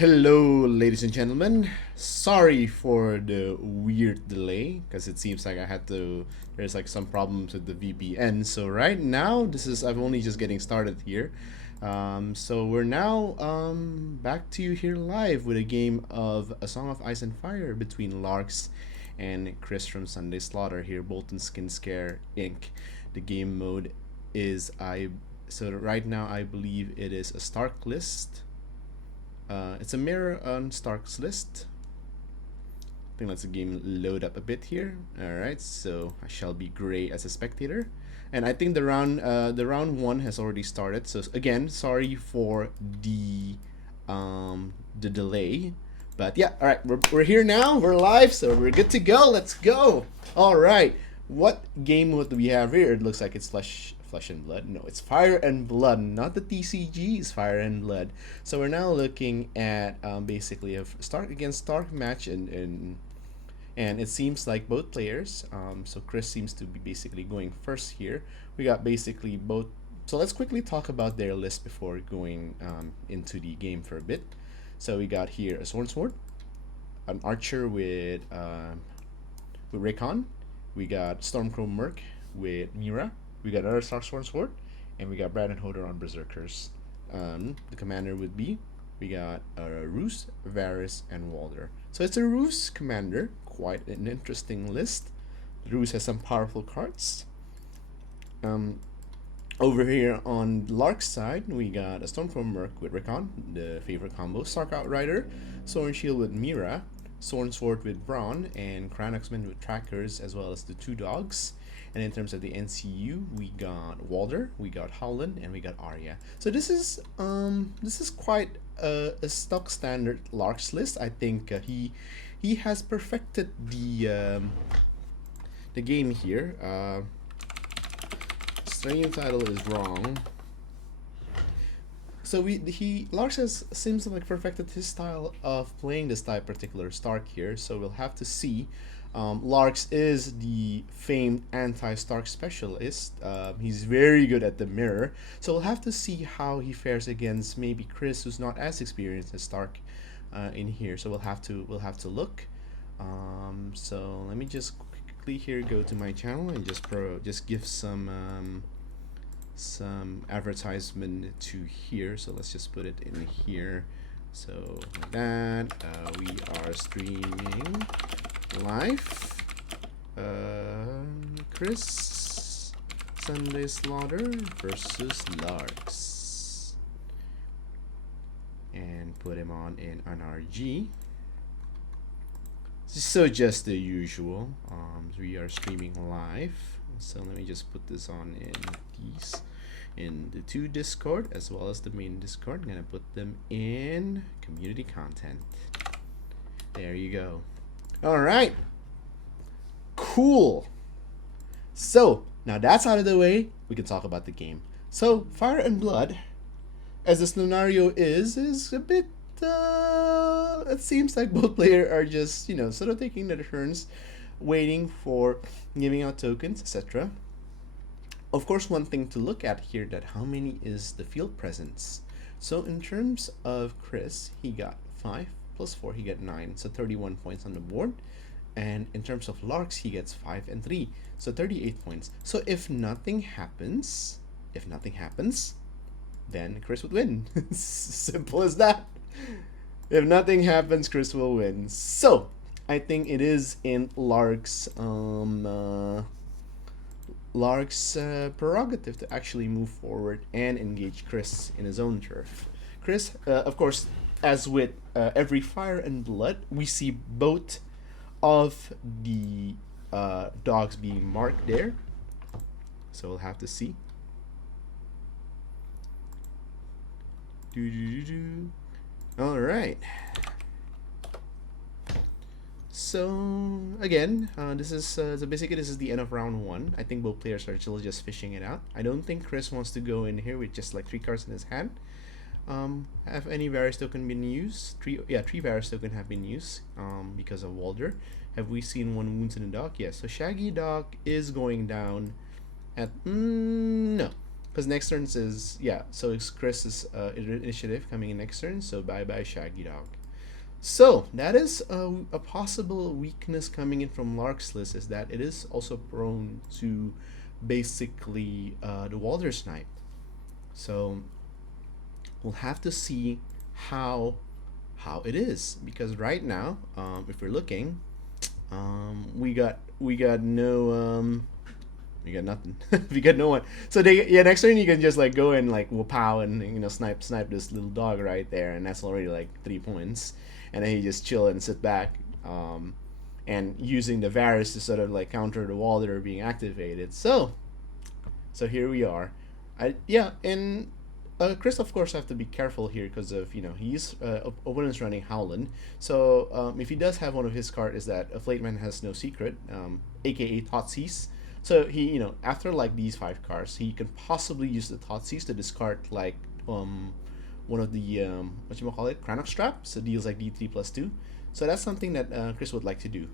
Hello, ladies and gentlemen. Sorry for the weird delay because it seems like there's like some problems with the VPN. So right now, I'm only just getting started here. So we're now back to you here live with a game of A Song of Ice and Fire between Larks and Chris from Sunday Slaughter here, Bolton Skin Scare Inc. The game mode is right now I believe it is a Stark list. It's a mirror on Stark's list. I think let's the game load up a bit here. Alright, so I shall be gray as a spectator. And I think the round one has already started. So again, sorry for the delay. But yeah, alright, we're here now, we're live, so we're good to go. Let's go. Alright. What game mode do we have here? It looks like it's flesh and blood. No, it's fire and blood, not the TCG. It's fire and blood. So we're now looking at basically a Stark against Stark match, and it seems like both players. So Chris seems to be basically going first here. We got basically both. So let's quickly talk about their list before going into the game for a bit. So we got here a Sword, an Archer with Raycon. We got Stormcrow Merc with Mira. We got another Stark Sword, and we got Brandon Hoder on Berserkers. The commander would be, we got Roos, Varys, and Walder. So it's a Roos commander, quite an interesting list. Roos has some powerful cards. Over here on Lark's side, we got a Stormcrow Merc with Recon, the favorite combo, Stark Outrider, Sword Shield with Mira, Sword with Brawn, and Cranoxman with Trackers, as well as the two dogs. And in terms of the NCU, we got Walder, we got Howland, and we got Arya. So this is quite a stock standard Larks list. I think he has perfected the game here. Stream title is wrong. So Larks seems to like perfected his style of playing this type particular Stark here. So we'll have to see. Larks is the famed anti-Stark specialist. He's very good at the mirror. So we'll have to see how he fares against maybe Chris, who's not as experienced as Stark in here. So we'll have to look. So let me just quickly here go to my channel and just give some advertisement to here. So let's just put it in here. So like that, we are streaming live. Chris Sunday Slaughter versus Larks, and put him on in NRG. So just the usual. We are streaming live. So let me just put this on in the two Discord as well as the main Discord. I'm gonna put them in community content. There you go. All right. Cool. So now that's out of the way, we can talk about the game. So Fire and Blood, as the scenario is a bit. It seems like both players are just sort of taking their turns, waiting for giving out tokens, etc. Of course, one thing to look at here, that how many is the field presence. So in terms of Chris, he got 5 plus 4, he got 9, so 31 points on the board. And in terms of Larks, he gets 5 and 3, so 38 points. So if nothing happens, then Chris would win. Simple as that. If nothing happens, Chris will win. So I think it is in Lark's prerogative to actually move forward and engage Chris in his own turf. Chris, of course, as with every Fire and Blood, we see both of the dogs being marked there. So we'll have to see. All right. So again, this is basically this is the end of round 1. I think both players are still just fishing it out. I don't think Chris wants to go in here with just like 3 cards in his hand. Have any Varys token been used? 3 Varys token have been used because of Walder. Have we seen 1 Wounds in the Dock? Yes. So Shaggy Dock is going down at no. Because next turn is, yeah, so it's Chris's initiative coming in next turn, so bye bye Shaggy Dog. So that is a possible weakness coming in from Lark's list, is that it is also prone to basically the Walder Snipe. So we'll have to see how it is, because right now, if we're looking, we got no we got nothing. We got no one. So next turn you can just like go and like pow and snipe this little dog right there, and that's already like 3 points. And then you just chill and sit back, and using the Varus to sort of like counter the wall that are being activated. So here we are. And Chris of course have to be careful here because of he's opponent's running Howland. So if he does have one of his cards is that a Flateman has no secret, aka Thoughtseize. So he after like these 5 cards he can possibly use the Thoughtseize to discard like one of the Cranox Trap, so deals like D3+2. So that's something that Chris would like to do.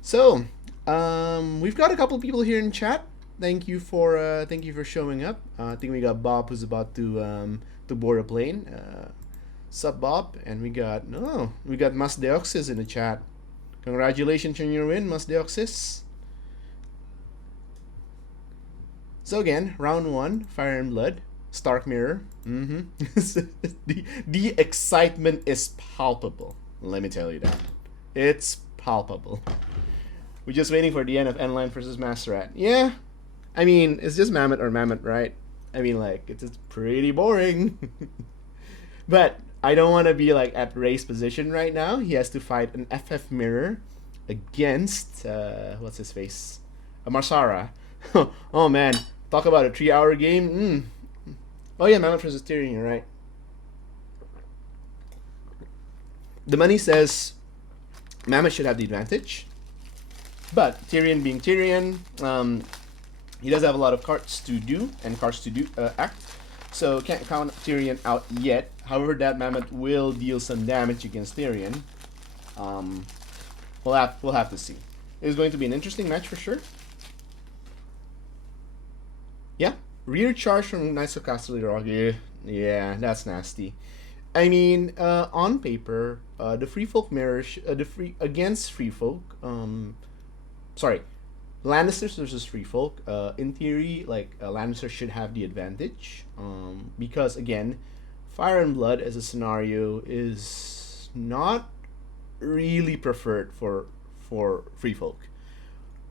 So we've got a couple people here in chat. Thank you for showing up. I think we got Bob who's about to board a plane. Sup Bob, and we got Mas Deoxys in the chat. Congratulations on your win, Mas Deoxys. So again, round 1, Fire and Blood, Stark Mirror. The excitement is palpable. Let me tell you that. It's palpable. We're just waiting for the end of N-Line versus Master Rat. Yeah, I mean, it's just Mammoth or Mammoth, right? I mean, like, it's pretty boring. But I don't want to be like at Ray's position right now. He has to fight an FF Mirror against what's his face, a Marsara. Oh man, talk about a 3-hour game. Oh yeah, Mammoth versus Tyrion, you're right. The money says Mammoth should have the advantage, but Tyrion being Tyrion, he does have a lot of cards to do and cards to do act. So can't count Tyrion out yet. However, that Mammoth will deal some damage against Tyrion. We'll have to see. It's going to be an interesting match for sure. Yeah, rear charge from Knights of Castle Rock. Yeah, that's nasty. I mean, on paper, the Free Folk mirror against Free Folk. Sorry, Lannisters versus Free Folk. In theory, like Lannister should have the advantage. Because again, Fire and Blood as a scenario is not really preferred for Free Folk.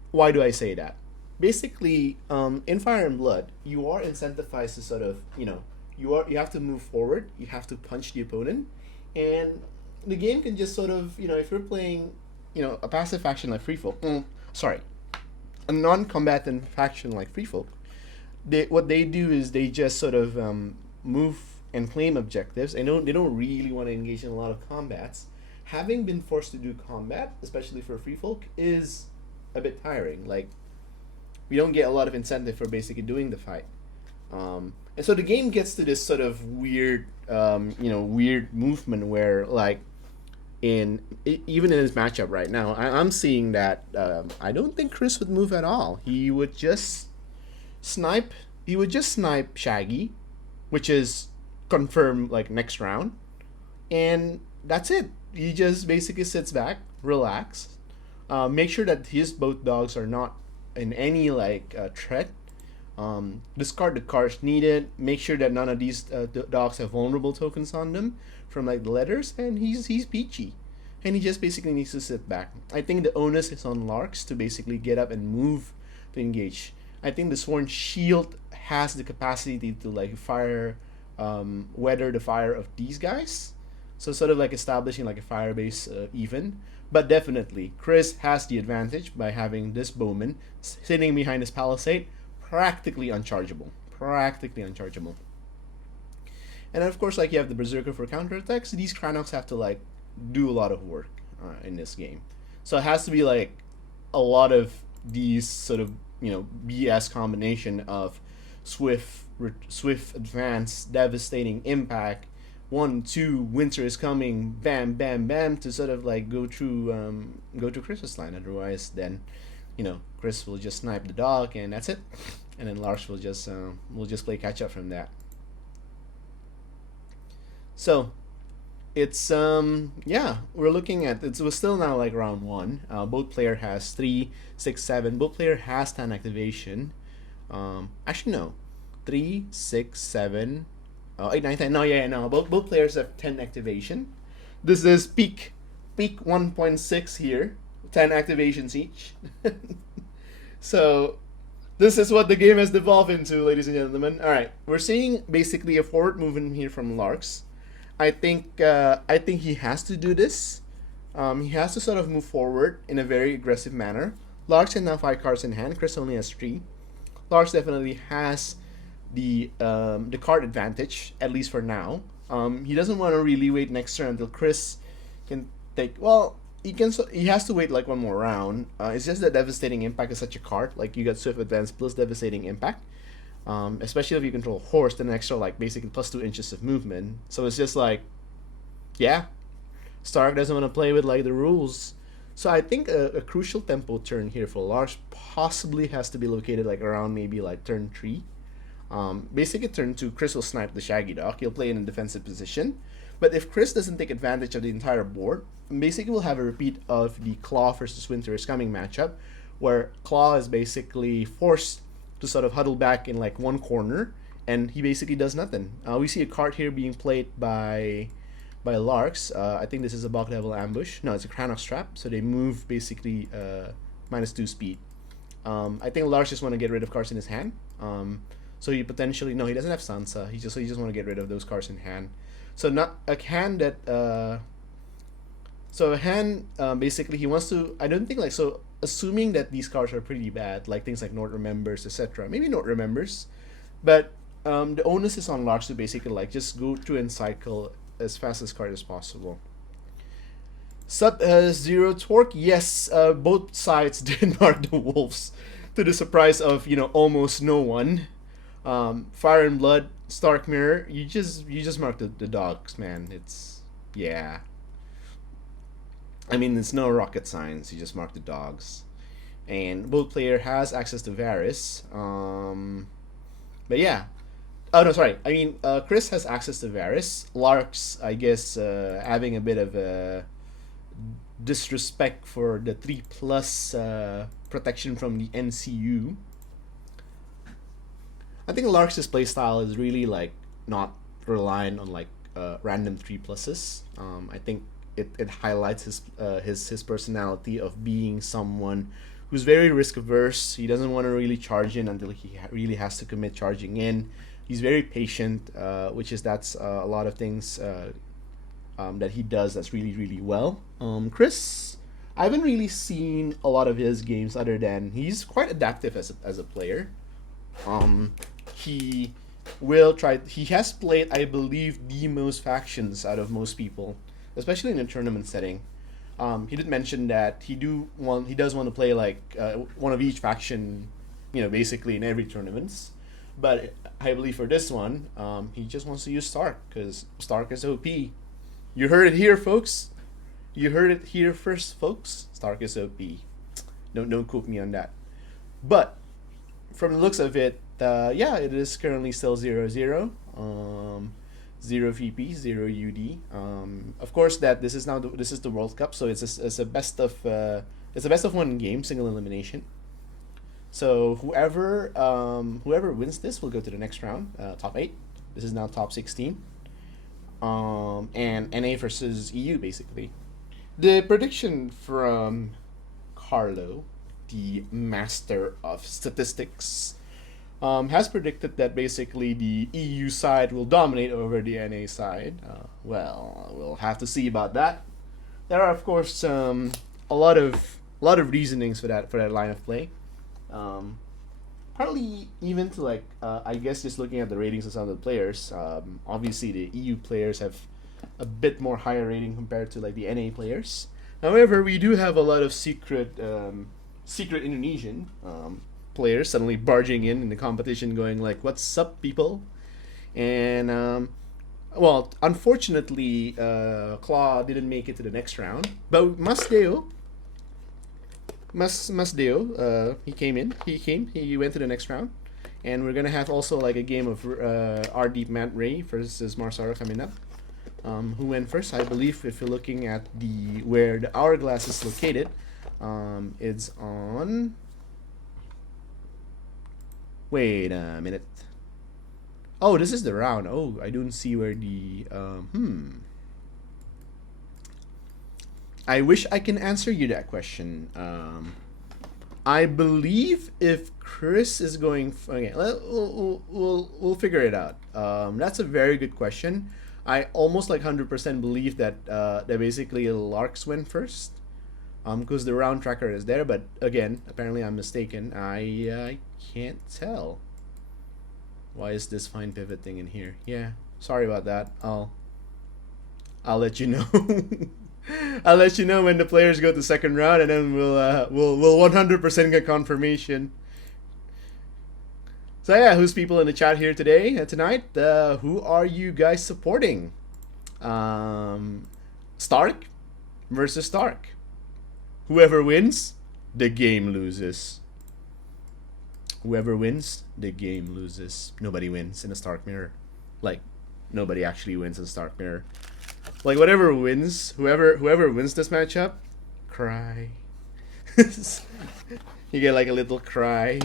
Why do I say that? Basically, in Fire and Blood, you are incentivized to sort of you have to move forward. You have to punch the opponent, and the game can just sort of if you're playing a passive faction like Free Folk. A non-combatant faction like Free Folk, what they do is they just sort of move and claim objectives. They don't really want to engage in a lot of combats. Having been forced to do combat, especially for Free Folk, is a bit tiring. Like, we don't get a lot of incentive for basically doing the fight. And so the game gets to this sort of weird, weird movement where, like, even in his matchup right now, I'm seeing that I don't think Chris would move at all. He would just snipe. He would just snipe Shaggy, which is confirmed like next round, and that's it. He just basically sits back, relax, make sure that his both dogs are not in any like threat. Discard the cards needed. Make sure that none of these dogs have vulnerable tokens on them from like the letters, and he's peachy, and he just basically needs to sit back. I think the onus is on Larks to basically get up and move to engage. I think the Sworn Shield has the capacity to like weather the fire of these guys, so sort of like establishing like a fire base even. But definitely Chris has the advantage by having this bowman sitting behind his palisade, practically unchargeable. And then of course, like, you have the Berserker for counterattacks. These Cranox have to like do a lot of work in this game, so it has to be like a lot of these sort of BS combination of swift advance, devastating impact, 1-2 winter is coming, bam bam bam, to sort of like go through Chris's line. Otherwise then Chris will just snipe the dog and that's it. and then Larks will just play catch up from that. So it's yeah, we're looking at it was still now like round one. Both player has 3, 6, 7. Both player has 10 activation. Actually no, 3, 6, 7, 8, 9, 10. No, yeah, no. Both players have 10 activation. This is peak 1.6 here, 10 activations each. So this is what the game has devolved into, ladies and gentlemen. All right, we're seeing basically a forward movement here from Larks. I think he has to do this. He has to sort of move forward in a very aggressive manner. Larks has now 5 cards in hand. Chris only has 3. Larks definitely has the card advantage, at least for now. He doesn't want to really wait next turn until Chris can take. Well, he has to wait like one more round. It's just that devastating impact is such a card. Like you got swift advance plus devastating impact. Especially if you control horse, then an extra like basically plus 2 inches of movement. So it's just like, yeah, Stark doesn't want to play with like the rules. So I think a crucial tempo turn here for Larks possibly has to be located like around maybe like turn 3. Basically turn 2, Chris will snipe the Shaggy Dog. He'll play in a defensive position. But if Chris doesn't take advantage of the entire board, basically we'll have a repeat of the Claw versus Winter is Coming matchup, where Claw is basically forced to sort of huddle back in like one corner, and he basically does nothing. We see a card here being played by Larks. I think this is a Bog Devil Ambush. No, it's a Cranox Trap, so they move basically -2 speed. I think Larks just want to get rid of cards in his hand. So he potentially, no, he doesn't have Sansa. He just want to get rid of those cards in hand. So not a hand that so a hand basically he wants to. I don't think like so. Assuming that these cards are pretty bad, like things like Nord Remembers, etc. Maybe Nord Remembers, but the onus is on Larks to basically like just go through and cycle as fast as card as possible. Sub Zero Torque, yes, both sides did mark the wolves, to the surprise of almost no one. Fire and Blood, Stark Mirror, you just mark the dogs, man. It's yeah. I mean, it's no rocket science. You just mark the dogs, and both player has access to Varys. But yeah. Oh no, sorry. I mean, Chris has access to Varys. Larks, I guess, having a bit of a disrespect for the 3+ protection from the NCU. I think Larks' playstyle is really like not reliant on like random 3+. I think it highlights his personality of being someone who's very risk averse. He doesn't want to really charge in until he really has to commit charging in. He's very patient, that's a lot of things that he does that's really well. Chris, I haven't really seen a lot of his games other than he's quite adaptive as a player. He has played, I believe, the most factions out of most people, especially in a tournament setting. He did mention that he does want to play like one of each faction, basically in every tournaments. But I believe for this one, he just wants to use Stark because Stark is OP. You heard it here, folks. You heard it here first, folks. Stark is OP. Don't quote me on that. But from the looks of it, yeah, it is currently still 0-0. 0 VP, 0 UD. Of course, that this is the World Cup, so it's a best of 1 game, single elimination. So whoever wins this will go to the next round, top 8. This is now top 16. And NA versus EU basically. The prediction from Carlo, the master of statistics, has predicted that basically the EU side will dominate over the NA side. Well, we'll have to see about that. There are, of course, a lot of reasonings for that line of play. Partly even to like, I guess just looking at the ratings of some of the players. Obviously, the EU players have a bit more higher rating compared to like the NA players. However, we do have a lot of secret Indonesian players suddenly barging in the competition going like, what's up, people? And well, unfortunately, Claw didn't make it to the next round, but Masdeo, he came in, he went to the next round, And we're gonna have also like a game of R Deep Matt Ray versus Marsara coming up. Who went first? I believe if you're looking at the where the hourglass is located, it's on. Wait a minute. Oh, this is the round. Oh, I don't see where the I wish I can answer you that question. I believe if Chris is going, okay, we'll figure it out. That's a very good question. I almost like 100% believe that that basically Larks went first, because the round tracker is there. But again, apparently I'm mistaken. I can't tell. Why is this fine pivot thing in here? Yeah, sorry about that. I'll let you know. I'll let you know when the players go to second round, and then we'll 100% get confirmation. So yeah, who's people in the chat here today tonight? Who are you guys supporting? Stark versus Stark. Whoever wins, the game loses. Whoever wins, the game loses. Nobody wins in a Stark mirror. Like, nobody actually wins in a Stark mirror. Like, whatever wins, whoever wins this matchup, cry. You get like a little cry,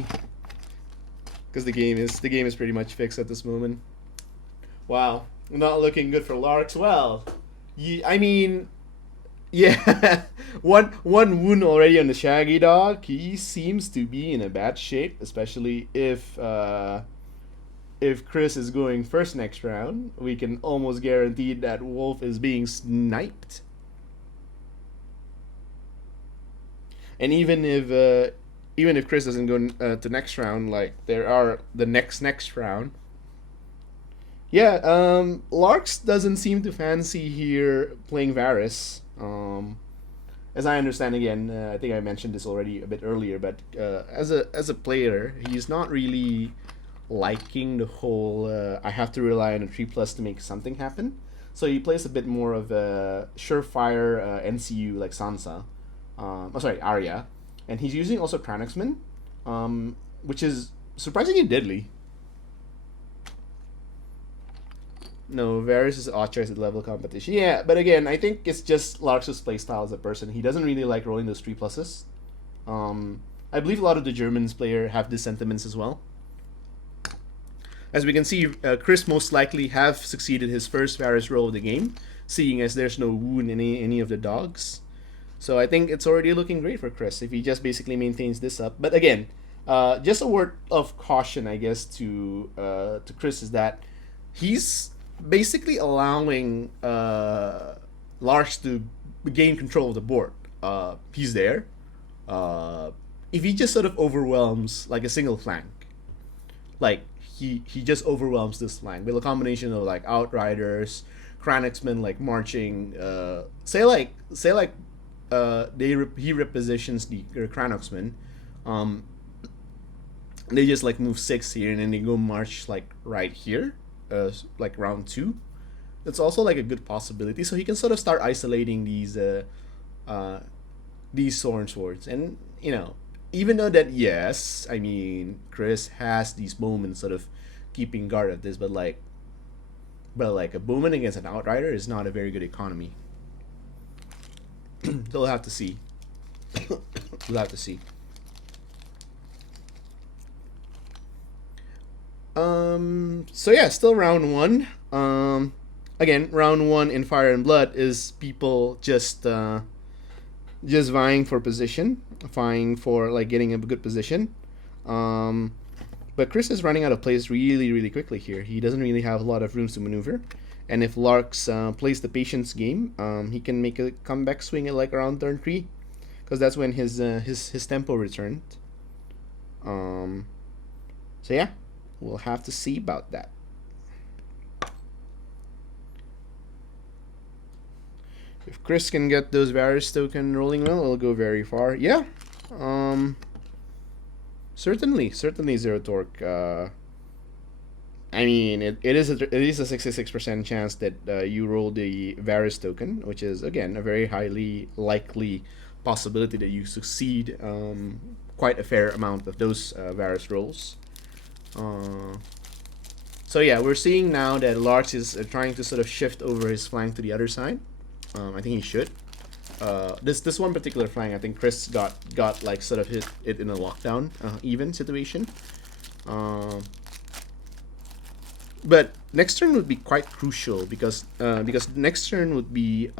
because the game is pretty much fixed at this moment. Wow, not looking good for Larks. Well, I mean, yeah, one wound already on the Shaggy Dog. He seems to be in a bad shape, especially if Chris is going first next round. We can almost guarantee that Wolf is being sniped. And even if Chris doesn't go to next round, like there are the next round. Yeah, Larks doesn't seem to fancy here playing Varus. As I understand, again, I think I mentioned this already a bit earlier, but as a player, he's not really liking the whole I have to rely on a 3+ to make something happen. So he plays a bit more of a surefire NCU like Sansa. Arya. And he's using also Cranaxman, which is surprisingly deadly. No, Varys is authorized at level competition. Yeah, but again, I think it's just Larks' playstyle as a person. He doesn't really like rolling those 3+. I believe a lot of the Germans player have these sentiments as well. As we can see, Chris most likely have succeeded his first Varys roll of the game, seeing as there's no wound in any of the dogs. So I think it's already looking great for Chris if he just basically maintains this up. But again, just a word of caution, I guess, to Chris is that he's basically allowing Larks to gain control of the board. He's there. If he just sort of overwhelms like a single flank, like he just overwhelms this flank with a combination of like Outriders, Cranaxmen like marching, he repositions the Cranoxmen. They just like move 6 here and then they go march like right here, like round 2. It's also like a good possibility, so he can sort of start isolating these Thorn Swords. And you know, even though that yes, I mean Chris has these moments sort of keeping guard at this, but like a Bowman against an Outrider is not a very good economy. We'll have to see. We'll have to see. So yeah, still round 1. Again, round 1 in Fire and Blood is people just vying for position, vying for like getting a good position. But Chris is running out of plays really quickly here. He doesn't really have a lot of rooms to maneuver. And if Larks plays the patience game, he can make a comeback swing at like around turn 3, because that's when his tempo returned. So yeah, we'll have to see about that. If Chris can get those Varys token rolling well, it'll go very far. Yeah, certainly Zero Torque. I mean, it is a 66% chance that you roll the Varys token, which is again a very highly likely possibility that you succeed quite a fair amount of those Varys rolls. So yeah, we're seeing now that Larks is trying to sort of shift over his flank to the other side. I think he should. This one particular flank, I think Chris got like sort of hit it in a lockdown even situation. But next turn would be quite crucial because next turn would be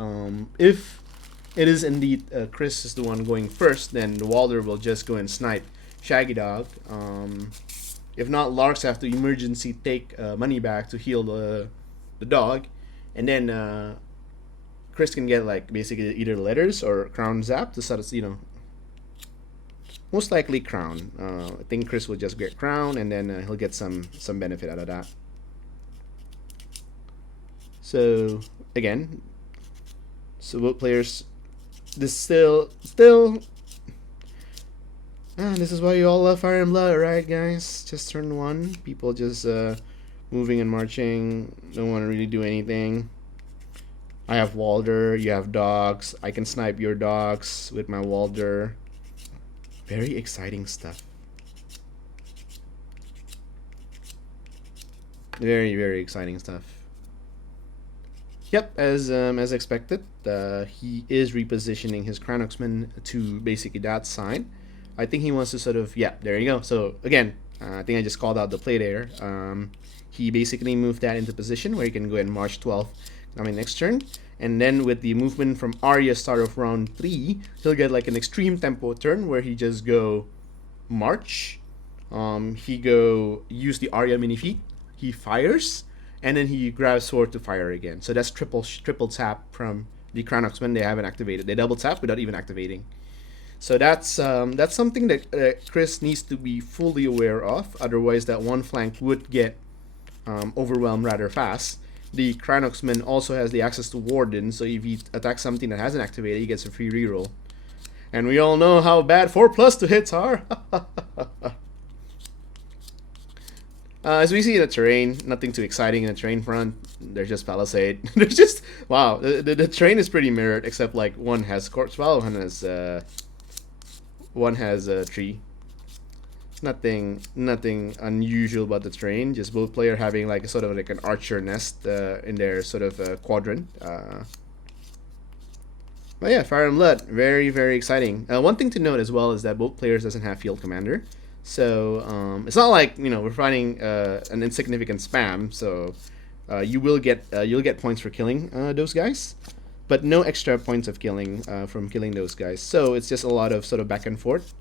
if it is indeed Chris is the one going first, then the Walder will just go and snipe Shaggy Dog. If not, Larks have to emergency take money back to heal the dog, and then Chris can get like basically either letters or crown zap to sort of, you know, most likely crown. I think Chris will just get crown, and then he'll get some benefit out of that. So again, so both players, this still this is why you all love Fire and Blood, right, guys? Just turn one, people just moving and marching, don't want to really do anything. I have Walder, you have dogs. I can snipe your dogs with my Walder. Very exciting stuff. Very, very exciting stuff. Yep, as expected, he is repositioning his Cranoxman to basically that side. I think he wants to sort of, yeah, there you go. So again, I think I just called out the play there. He basically moved that into position where he can go ahead and march 12 coming next turn. And then with the movement from Arya start of round 3, he'll get like an extreme tempo turn where he just go march. He go use the Arya mini feat. He fires, and then he grabs sword to fire again. So that's triple tap from the Cranoxman. They haven't activated. They double tap without even activating. So that's something that Chris needs to be fully aware of. Otherwise, that one flank would get overwhelmed rather fast. The Cranoxman also has the access to Warden, so if he attacks something that hasn't activated, he gets a free reroll. And we all know how bad 4+ to hits are. As we see in the terrain, nothing too exciting in the terrain front. There's just Palisade. There's just, wow, the terrain is pretty mirrored, except like one has Corpse Well, one has a tree. Nothing unusual about the terrain. Just both player having like sort of like an archer nest in their sort of quadrant. But yeah, Fire and Blood, very, very exciting. One thing to note as well is that both players doesn't have field commander, so it's not like, you know, we're fighting an insignificant spam. So you'll get points for killing those guys, but no extra points of killing from killing those guys. So it's just a lot of sort of back and forth.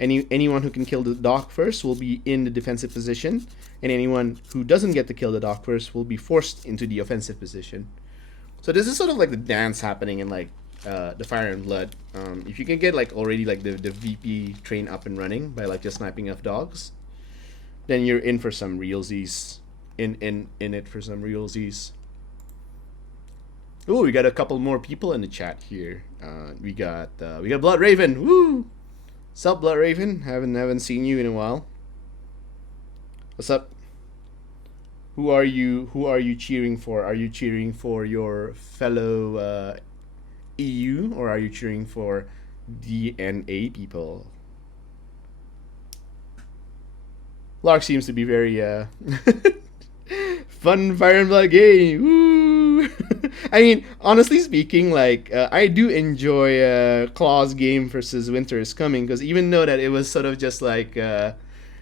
Anyone who can kill the dog first will be in the defensive position, and anyone who doesn't get to kill the dog first will be forced into the offensive position. So this is sort of like the dance happening in like the Fire and Blood. If you can get like already like the VP train up and running by like just sniping off dogs, then you're in for some realsies. In it for some realsies. Oh, we got a couple more people in the chat here. We got Blood Raven. Woo! Sup, Blood Raven? Haven't seen you in a while. What's up? Who are you cheering for? Are you cheering for your fellow EU, or are you cheering for DNA people? Lark seems to be very fun Fire and Blood game. Woo! I mean, honestly speaking, like I do enjoy Claw's game versus Winter is Coming, because even though that it was sort of just like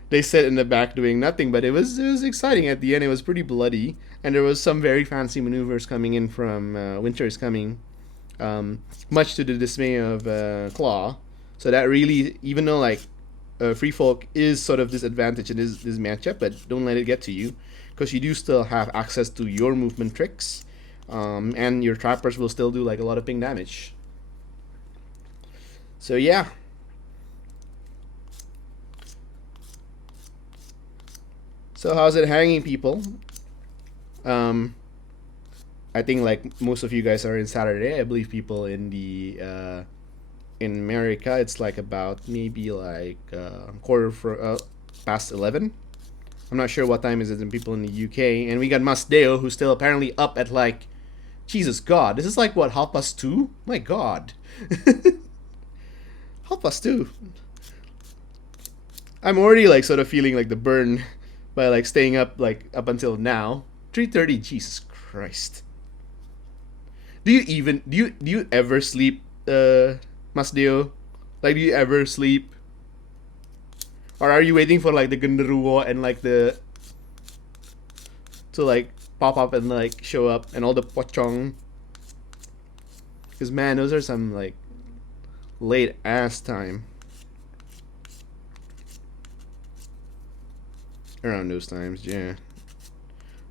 they sit in the back doing nothing, but it was exciting at the end. It was pretty bloody, and there was some very fancy maneuvers coming in from Winter is Coming, much to the dismay of Claw. So that really, even though like Free Folk is sort of disadvantaged in this matchup, but don't let it get to you, because you do still have access to your movement tricks, and your trappers will still do like a lot of ping damage. So yeah. So how's it hanging, people? I think like most of you guys are in Saturday. I believe people in the in America, it's like about maybe like past 11. I'm not sure what time is it in people in the UK. And we got Masdeo, who's still apparently up at like, Jesus God, this is like what, 2:30? My God. 2:30. I'm already like sort of feeling like the burn by like staying up like up until now. 3:30. Jesus Christ. Do you ever sleep, Masdeo? Like, do you ever sleep, or are you waiting for like the Genderuwo and like the to like pop up and like show up and all the pochong? Because man, those are some like late ass time. Around those times, yeah.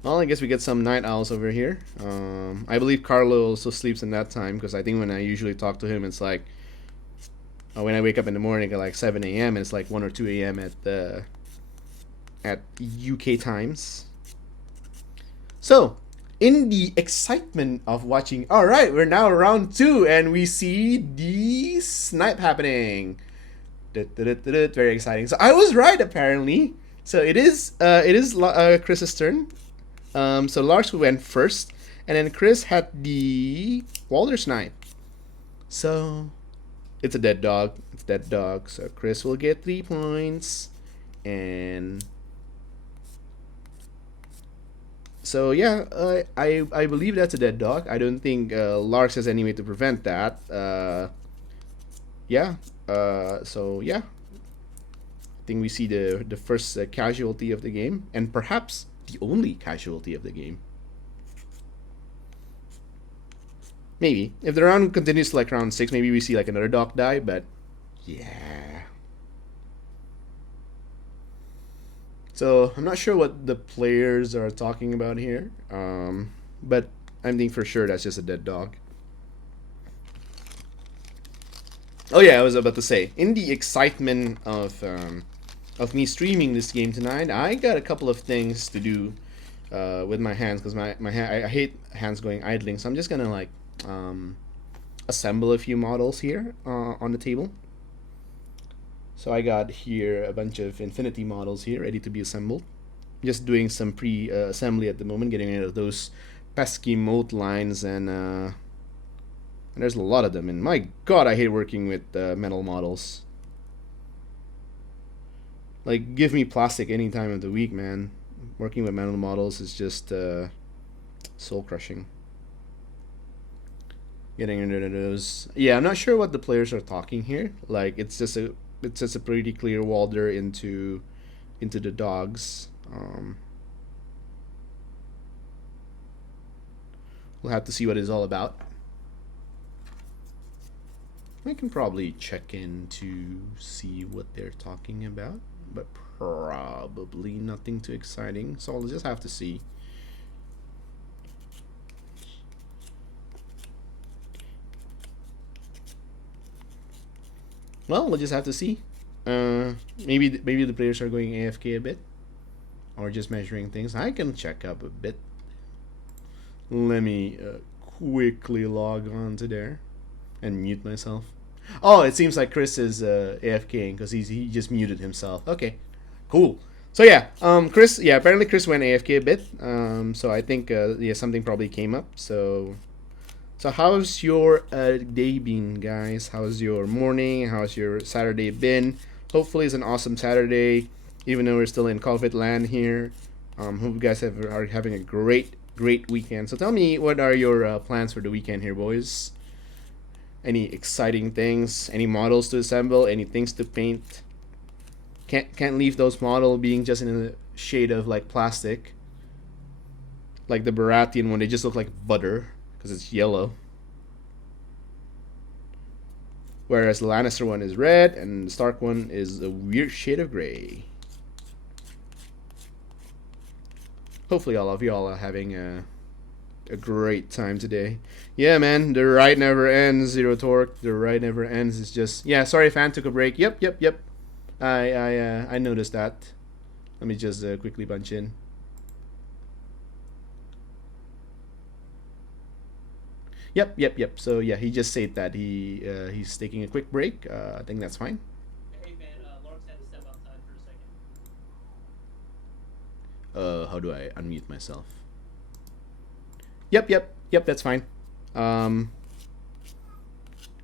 Well, I guess we get some night owls over here. I believe Carlo also sleeps in that time because I think when I usually talk to him, it's like when I wake up in the morning at like 7 a.m. and it's like 1 or 2 a.m. at UK times. So, in the excitement of watching, all right, we're now round 2 and we see the snipe happening. Very exciting. So I was right apparently. So it is Chris's turn. So Larks went first, and then Chris had the Walder snipe. So it's a dead dog. It's dead dog. So Chris will get 3 points, and so yeah, I believe that's a dead dog. I don't think Larks has any way to prevent that. Yeah. So yeah, I think we see the first casualty of the game, and perhaps the only casualty of the game. Maybe. If the round continues to like round 6, maybe we see like another dog die, but yeah. So I'm not sure what the players are talking about here, but I think for sure that's just a dead dog. Oh yeah, I was about to say, in the excitement of me streaming this game tonight, I got a couple of things to do with my hands because I hate hands going idling. So I'm just gonna like assemble a few models here on the table. So I got here a bunch of Infinity models here ready to be assembled. Just doing some pre-assembly at the moment, getting rid of those pesky mold lines, and there's a lot of them. And my God, I hate working with metal models. Like, give me plastic any time of the week, man. Working with metal models is just soul crushing. Getting rid of those. Yeah, I'm not sure what the players are talking here. Like, it's just a pretty clear Walder into the dogs. We'll have to see what it's all about. I can probably check in to see what they're talking about, but probably nothing too exciting, so I'll just have to see. Well, we'll just have to see. Maybe the players are going AFK a bit, or just measuring things. I can check up a bit. Let me quickly log on to there and mute myself. Oh, it seems like Chris is AFKing because he just muted himself. Okay, cool. So yeah, Chris. Yeah, apparently Chris went AFK a bit. So I think yeah, something probably came up. So how's your day been, guys? How's your morning? How's your Saturday been? Hopefully it's an awesome Saturday, even though we're still in COVID land here. Hope you guys are having a great weekend. So tell me, what are your plans for the weekend here, boys? Any exciting things? Any models to assemble? Any things to paint? Can't leave those models being just in a shade of like plastic. Like the Baratheon one, they just look like butter because it's yellow. Whereas the Lannister one is red and the Stark one is a weird shade of gray. Hopefully all of y'all are having a great time today. Yeah, man, the ride never ends. Zero Torque, the ride never ends. It's just, yeah, sorry fan took a break. Yep. I noticed that. Let me just quickly punch in. Yep. So yeah, he just said that he's taking a quick break. I think that's fine. Hey man, Larks had to step outside for a second. How do I unmute myself? Yep, that's fine.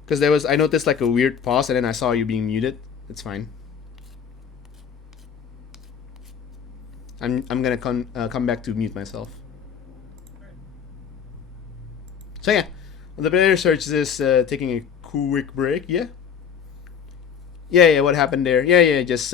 Because I noticed like a weird pause and then I saw you being muted. It's fine. I'm gonna come back to mute myself. So yeah, the player search is taking a quick break. Yeah. Yeah. What happened there? Yeah. Just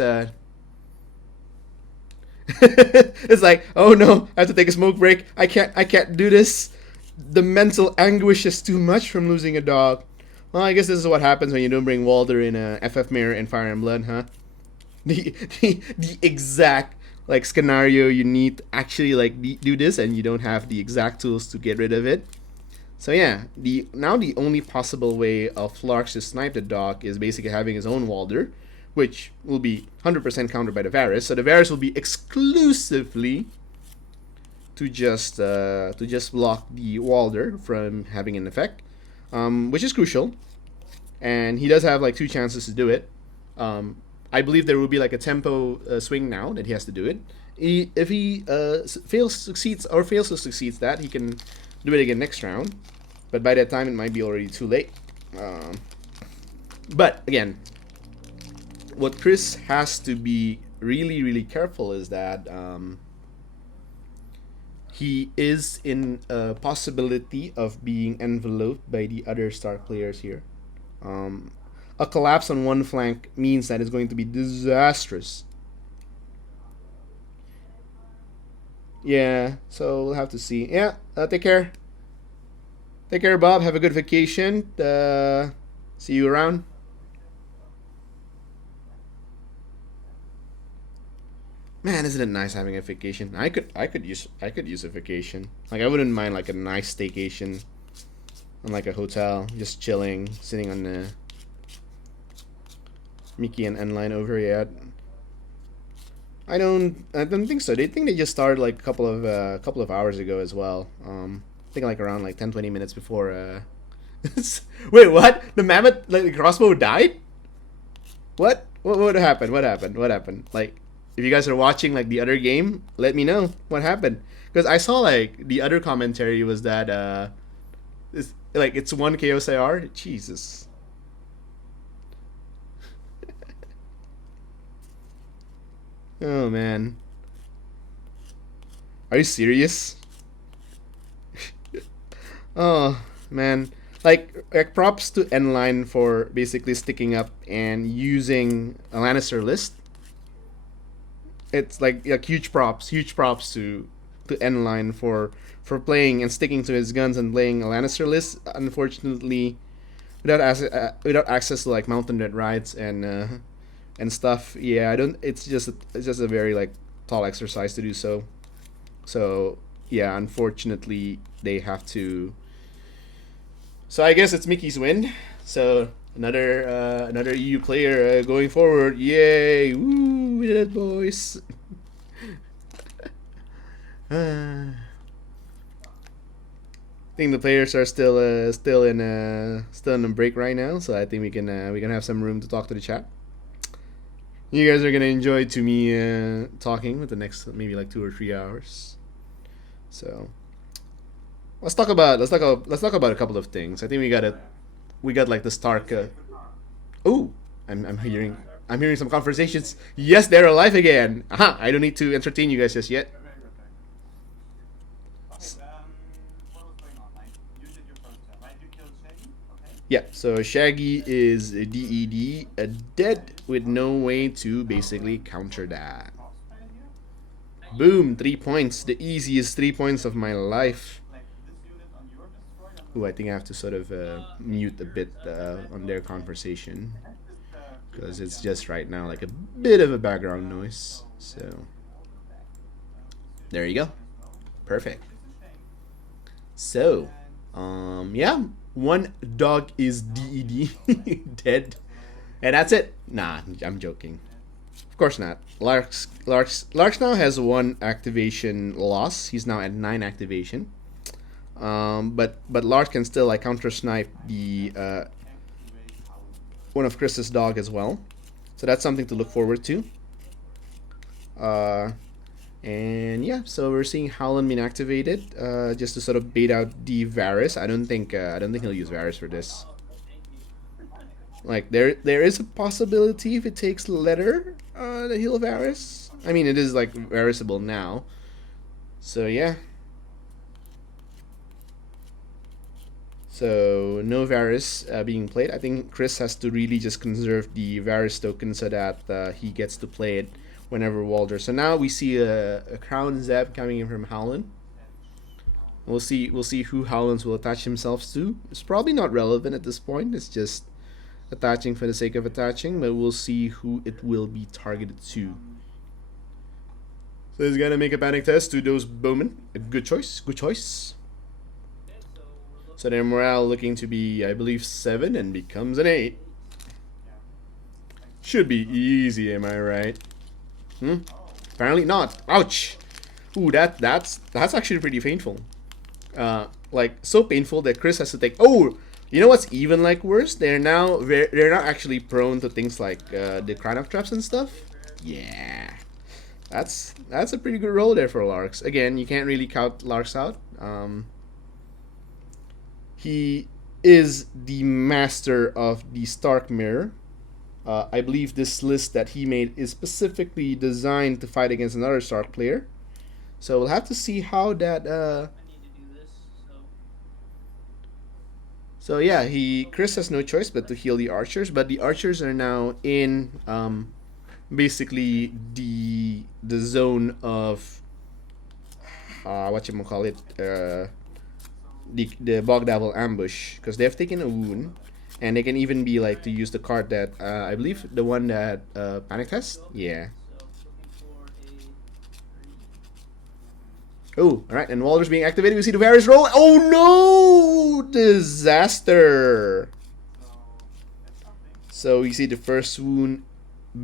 it's like, oh no, I have to take a smoke break. I can't do this. The mental anguish is too much from losing a dog. Well, I guess this is what happens when you don't bring Walder in a FF Mirror and Fire and Blood, huh? The exact like scenario you need to actually like do this, and you don't have the exact tools to get rid of it. So yeah, the only possible way of Larks to snipe the dog is basically having his own Walder, which will be 100% countered by the Varus. So the Varus will be exclusively to just block the Walder from having an effect, which is crucial. And he does have like 2 chances to do it. I believe there will be like a tempo swing now that he has to do it. If he fails to succeed that, he can do it again next round. But by that time, it might be already too late. But again, what Chris has to be really, really careful is that he is in a possibility of being enveloped by the other star players here. A collapse on one flank means that it's going to be disastrous. Yeah, so we'll have to see. Yeah, take care. Take care, Bob. Have a good vacation. See you around. Man, isn't it nice having a vacation? I could use a vacation. Like I wouldn't mind like a nice staycation on like a hotel, just chilling, sitting on the Mickey and N-line over yet. I don't think so. They think they just started like a couple of hours ago as well. I think like around like 10-20 minutes before Wait, what? The mammoth, like the crossbow died? What happened? What happened? Like, if you guys are watching like the other game, let me know what happened. Because I saw like the other commentary was that it's 1 Chaos IR. Jesus. Oh man. Are you serious? Oh man. Like props to N-line for basically sticking up and using a Lannister list. It's like huge props to N-line for playing and sticking to his guns and playing a Lannister list. Unfortunately, without access to like Mountain Red rides and stuff. Yeah, I don't. It's just a very like tall exercise to do so. So yeah, unfortunately they have to. So I guess it's Mickey's win. So another EU player going forward. Yay! Woo! We did it, boys. I think the players are still in a break right now, so I think we can have some room to talk to the chat. You guys are gonna enjoy to me talking with the next maybe like 2 or 3 hours. So let's talk about a couple of things. I think we got like the Stark. Oh, I'm hearing some conversations. Yes, they're alive again. Aha! I don't need to entertain you guys just yet. Yeah, so Shaggy is a DED, dead with no way to basically counter that. Boom, 3 points. The easiest 3 points of my life. Ooh, I think I have to sort of mute a bit on their conversation. Because it's just right now like a bit of a background noise. So, there you go. Perfect. So, yeah. 1 dog is DED, dead. And that's it. Nah, I'm joking. Of course not. Larks now has 1 activation loss. He's now at 9 activation. But Larks can still like counter snipe the one of Chris's dog as well. So that's something to look forward to. And yeah, so we're seeing Howland being activated, just to sort of bait out the Varus. I don't think he'll use Varus for this. Like there is a possibility if it takes letter that he'll Varus. I mean, it is like variable now. So yeah. So no Varus being played. I think Chris has to really just conserve the Varus token so that he gets to play it whenever Walder. So now we see a Crown Zeb coming in from Howland. We'll see who Howlands will attach himself to. It's probably not relevant at this point. It's just attaching for the sake of attaching, but we'll see who it will be targeted to. So he's gonna make a panic test to those bowmen. A good choice. Good choice. So their morale looking to be, I believe, 7 and becomes an 8. Should be easy, am I right? Apparently not. Ouch. Ooh, that's actually pretty painful. Like so painful that Chris has to take. Oh, you know what's even like worse? They're not actually prone to things like the Cranok traps and stuff. Yeah, that's a pretty good roll there for Larks. Again, you can't really count Larks out. He is the master of the Stark Mirror. I believe this list that he made is specifically designed to fight against another Stark player. So we'll have to see how that. So yeah, Chris has no choice but to heal the archers, but the archers are now in basically the zone of what you call it, the Bog Devil ambush, because they have taken a wound, and they can even be like to use the card that I believe the one that panic test. Yeah. Oh, alright, and Walder's being activated. We see the Varus roll. Oh no! Disaster! So we see the first wound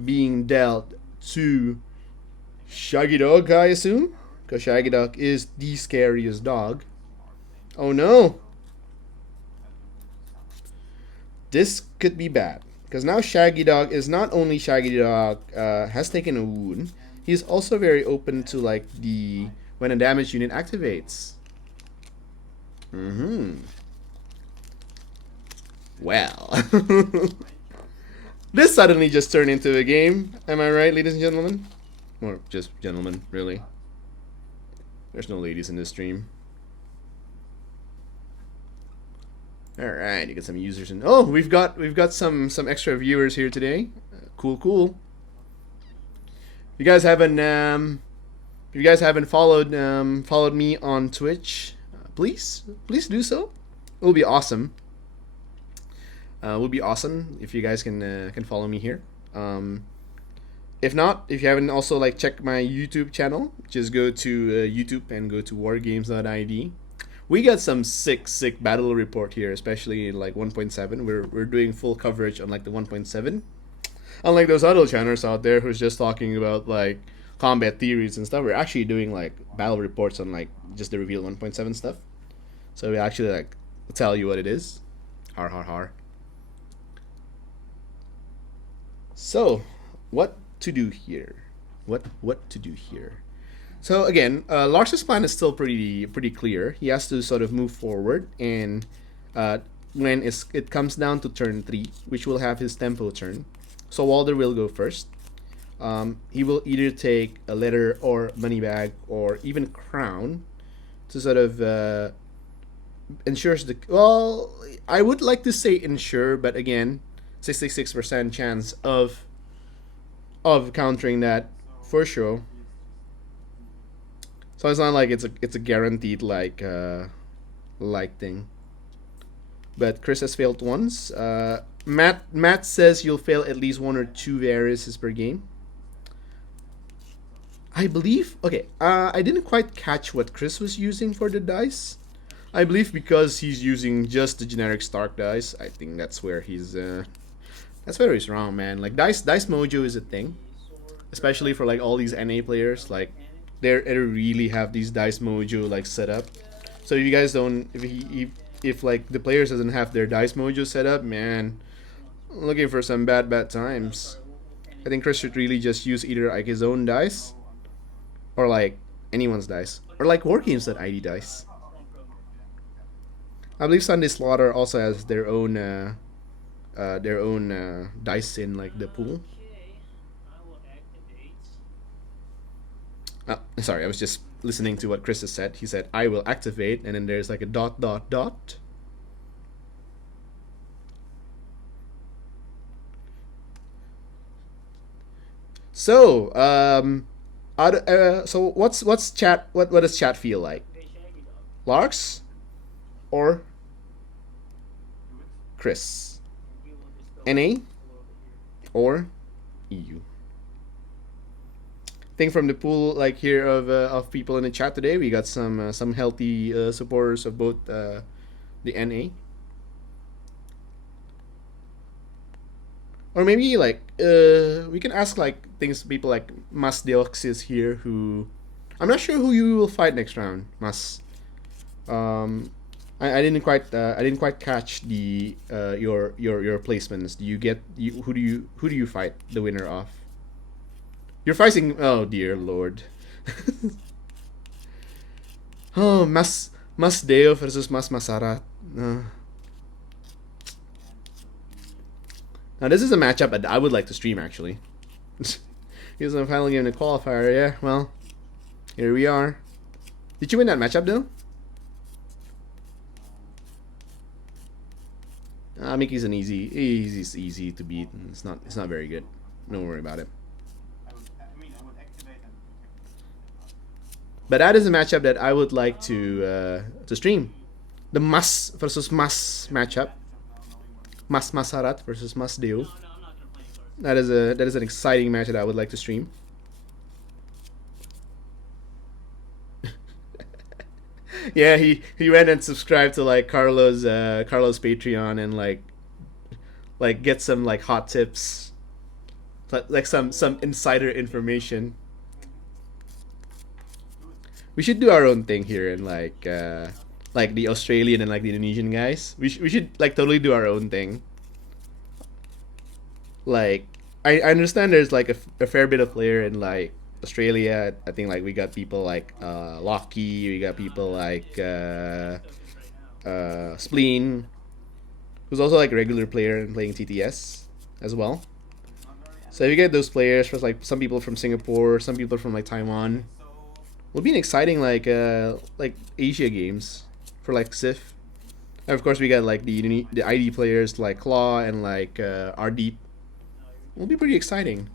being dealt to Shaggy Dog, I assume? Because Shaggy Dog is the scariest dog. Oh no! This could be bad. Because now Shaggy Dog is not only Shaggy Dog has taken a wound, he's also very open to like the when a damage unit activates. Well. This suddenly just turned into a game. Am I right, ladies and gentlemen? Or just gentlemen, really. There's no ladies in this stream. Alright, you get some users in. Oh, we've got some extra viewers here today. Cool. If you guys haven't followed me on Twitch, please do so. It will be awesome. Would be awesome if you guys can follow me here. If not, if you haven't also like checked my YouTube channel, just go to YouTube and go to wargames.id. We got some sick battle report here, especially in like 1.7. We're doing full coverage on like the 1.7. Unlike those other channels out there who's just talking about like combat theories and stuff, we're actually doing like battle reports on like just the reveal 1.7 stuff. So we actually like tell you what it is. Har. So, what to do here? What to do here? So again, Larks' plan is still pretty clear. He has to sort of move forward, and when it comes down to turn 3, which will have his tempo turn, so Walder will go first. He will either take a letter or money bag or even crown to sort of ensures the. Well, I would like to say ensure, but again, 66% chance of countering that for sure. So it's not like it's a guaranteed like thing. But Chris has failed once. Matt says you'll fail at least 1 or 2 Variuses per game. I believe. Okay, I didn't quite catch what Chris was using for the dice. I believe because he's using just the generic Stark dice. I think that's where he's wrong, man. Like dice mojo is a thing, especially for like all these NA players. Like they really have these dice mojo like set up. So if you guys don't, if like the players doesn't have their dice mojo set up, man, I'm looking for some bad times. I think Chris should really just use either like his own dice, or like anyone's dice, or like wargames.id dice. I believe Sunday Slaughter also has their own dice in like the pool. Sorry, I was just listening to what Chris has said. He said, I will activate, and then there's like a dot, dot, dot. So, so what's chat? What does chat feel like? Hey, Shaggy Dog. Larks or Do it. Chris? And you will just go NA a little bit here. or EU? Think from the pool like here of people in the chat today, we got some healthy supporters of both the NA. Or maybe like we can ask like things people like Mas Deox is here who I'm not sure who you will fight next round, Mas. I didn't quite catch the your placements. Do you get who do you fight the winner of? You're fighting, oh dear lord. Oh, Mas Deo versus Mas Masarat. Now this is a matchup that I would like to stream actually. Here's my final game in the qualifier. Yeah, well, here we are. Did you win that matchup though? Mickey's an easy to beat. It's not very good. Don't worry about it. I would activate and But that is a matchup that I would like to stream. The Mas versus Mas matchup. Mas Masarat versus Mas Deo. No, I'm not gonna play any cards. That is an exciting match that I would like to stream. Yeah, he went and subscribed to like Carlos Patreon and like get some like hot tips, like some insider information. We should do our own thing here and like the Australian and like the Indonesian guys. We should like totally do our own thing. Like I understand there's like a fair bit of player in like Australia. I think like we got people like Locky, we got people like Spleen, who's also like a regular player and playing TTS as well. So if you get those players, for like some people from Singapore, some people from like Taiwan, will be an exciting like Asia games for like Sif. And of course we got like the ID players like Claw and like Ardeep. Will be pretty exciting.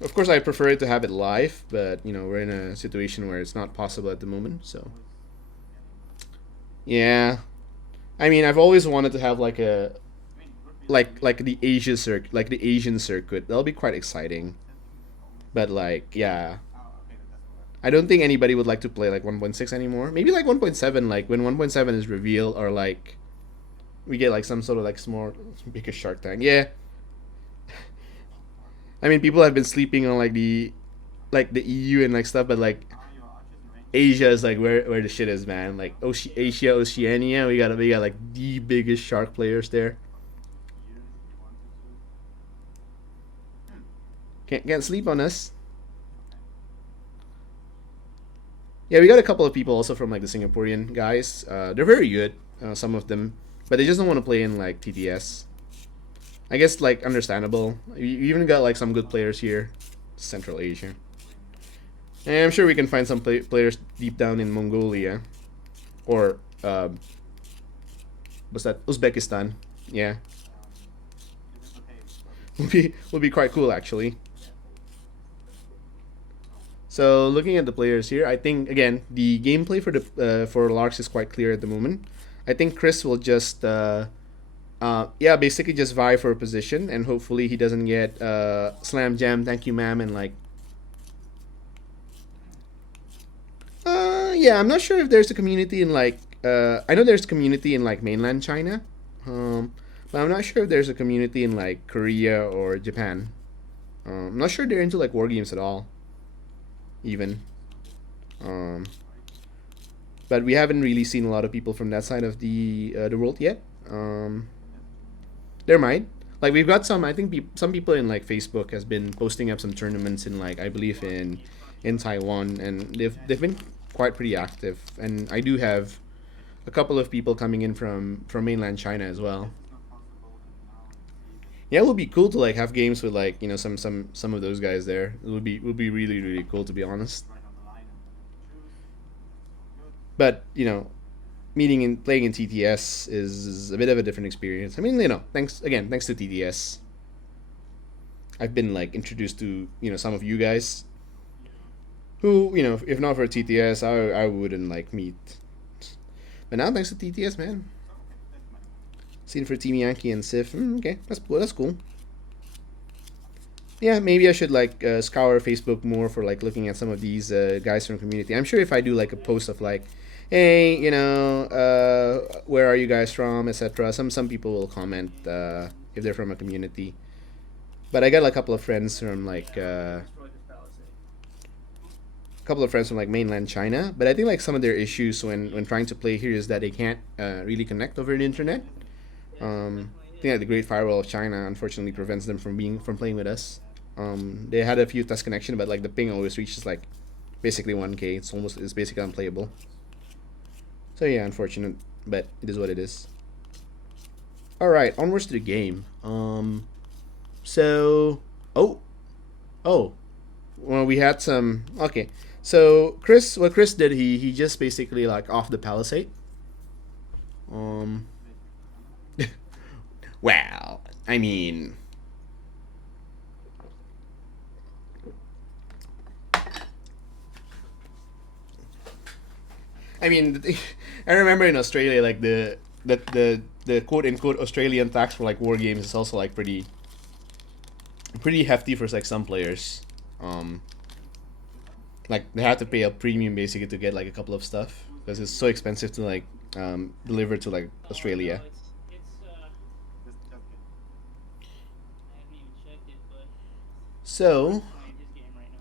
Of course I prefer it to have it live, but you know we're in a situation where it's not possible at the moment. So yeah, I mean I've always wanted to have like a like the Asian circuit. That'll be quite exciting. But like yeah, I don't think anybody would like to play like 1.6 anymore. Maybe like 1.7, like when 1.7 is revealed, or like we get like some sort of like small bigger Shark Tank. Yeah. I mean, people have been sleeping on like the EU and like stuff, but like Asia is like where the shit is, man. Like Asia, Oceania, we got like the biggest shark players there. Can't sleep on us. Yeah, we got a couple of people also from like the Singaporean guys. They're very good, some of them, but they just don't want to play in like TTS. I guess like understandable. You even got like some good players here, Central Asia. And I'm sure we can find some players deep down in Mongolia, or what's that? Uzbekistan. Yeah, will be quite cool actually. So looking at the players here, I think again the gameplay for Larks is quite clear at the moment. I think Chris will just yeah, basically just vie for a position, and hopefully he doesn't get slam jam. Thank you, ma'am, and like. Yeah, I'm not sure if there's a community in like. I know there's a community in like mainland China, but I'm not sure if there's a community in like Korea or Japan. I'm not sure they're into like war games at all. Even. But we haven't really seen a lot of people from that side of the world yet. There might, like we've got some. I think some people in like Facebook has been posting up some tournaments in like I believe in Taiwan, and they've been quite pretty active. And I do have a couple of people coming in from mainland China as well. Yeah, it would be cool to like have games with like some of those guys there. It would be really cool to be honest. Right on the line and choose. Good. But meeting and playing in TTS is a bit of a different experience. I mean, thanks to TTS, I've been like introduced to some of you guys who if not for TTS, I wouldn't like meet. But now thanks to TTS, man. So, okay, that's my number. Seen for Team Yankee and Sif. Okay, that's cool. Yeah, maybe I should like scour Facebook more for like looking at some of these guys from community. I'm sure if I do like a post of like, hey, where are you guys from, etc. Some people will comment if they're from a community. But I got like, a couple of friends from like mainland China. But I think like some of their issues when trying to play here is that they can't really connect over the internet. I think that the Great Firewall of China unfortunately prevents them from playing with us. They had a few test connection, but like the ping always reaches like basically 1K. It's basically unplayable. So yeah, unfortunate, but it is what it is. All right, onwards to the game. So well, we had some. Okay, so what Chris did, he just basically like off the palisade. Well, I mean, I remember in Australia, like the quote unquote Australian tax for like war games is also like pretty hefty for like some players. Like they have to pay a premium basically to get like a couple of stuff because it's so expensive to like deliver to like Australia. Just get. So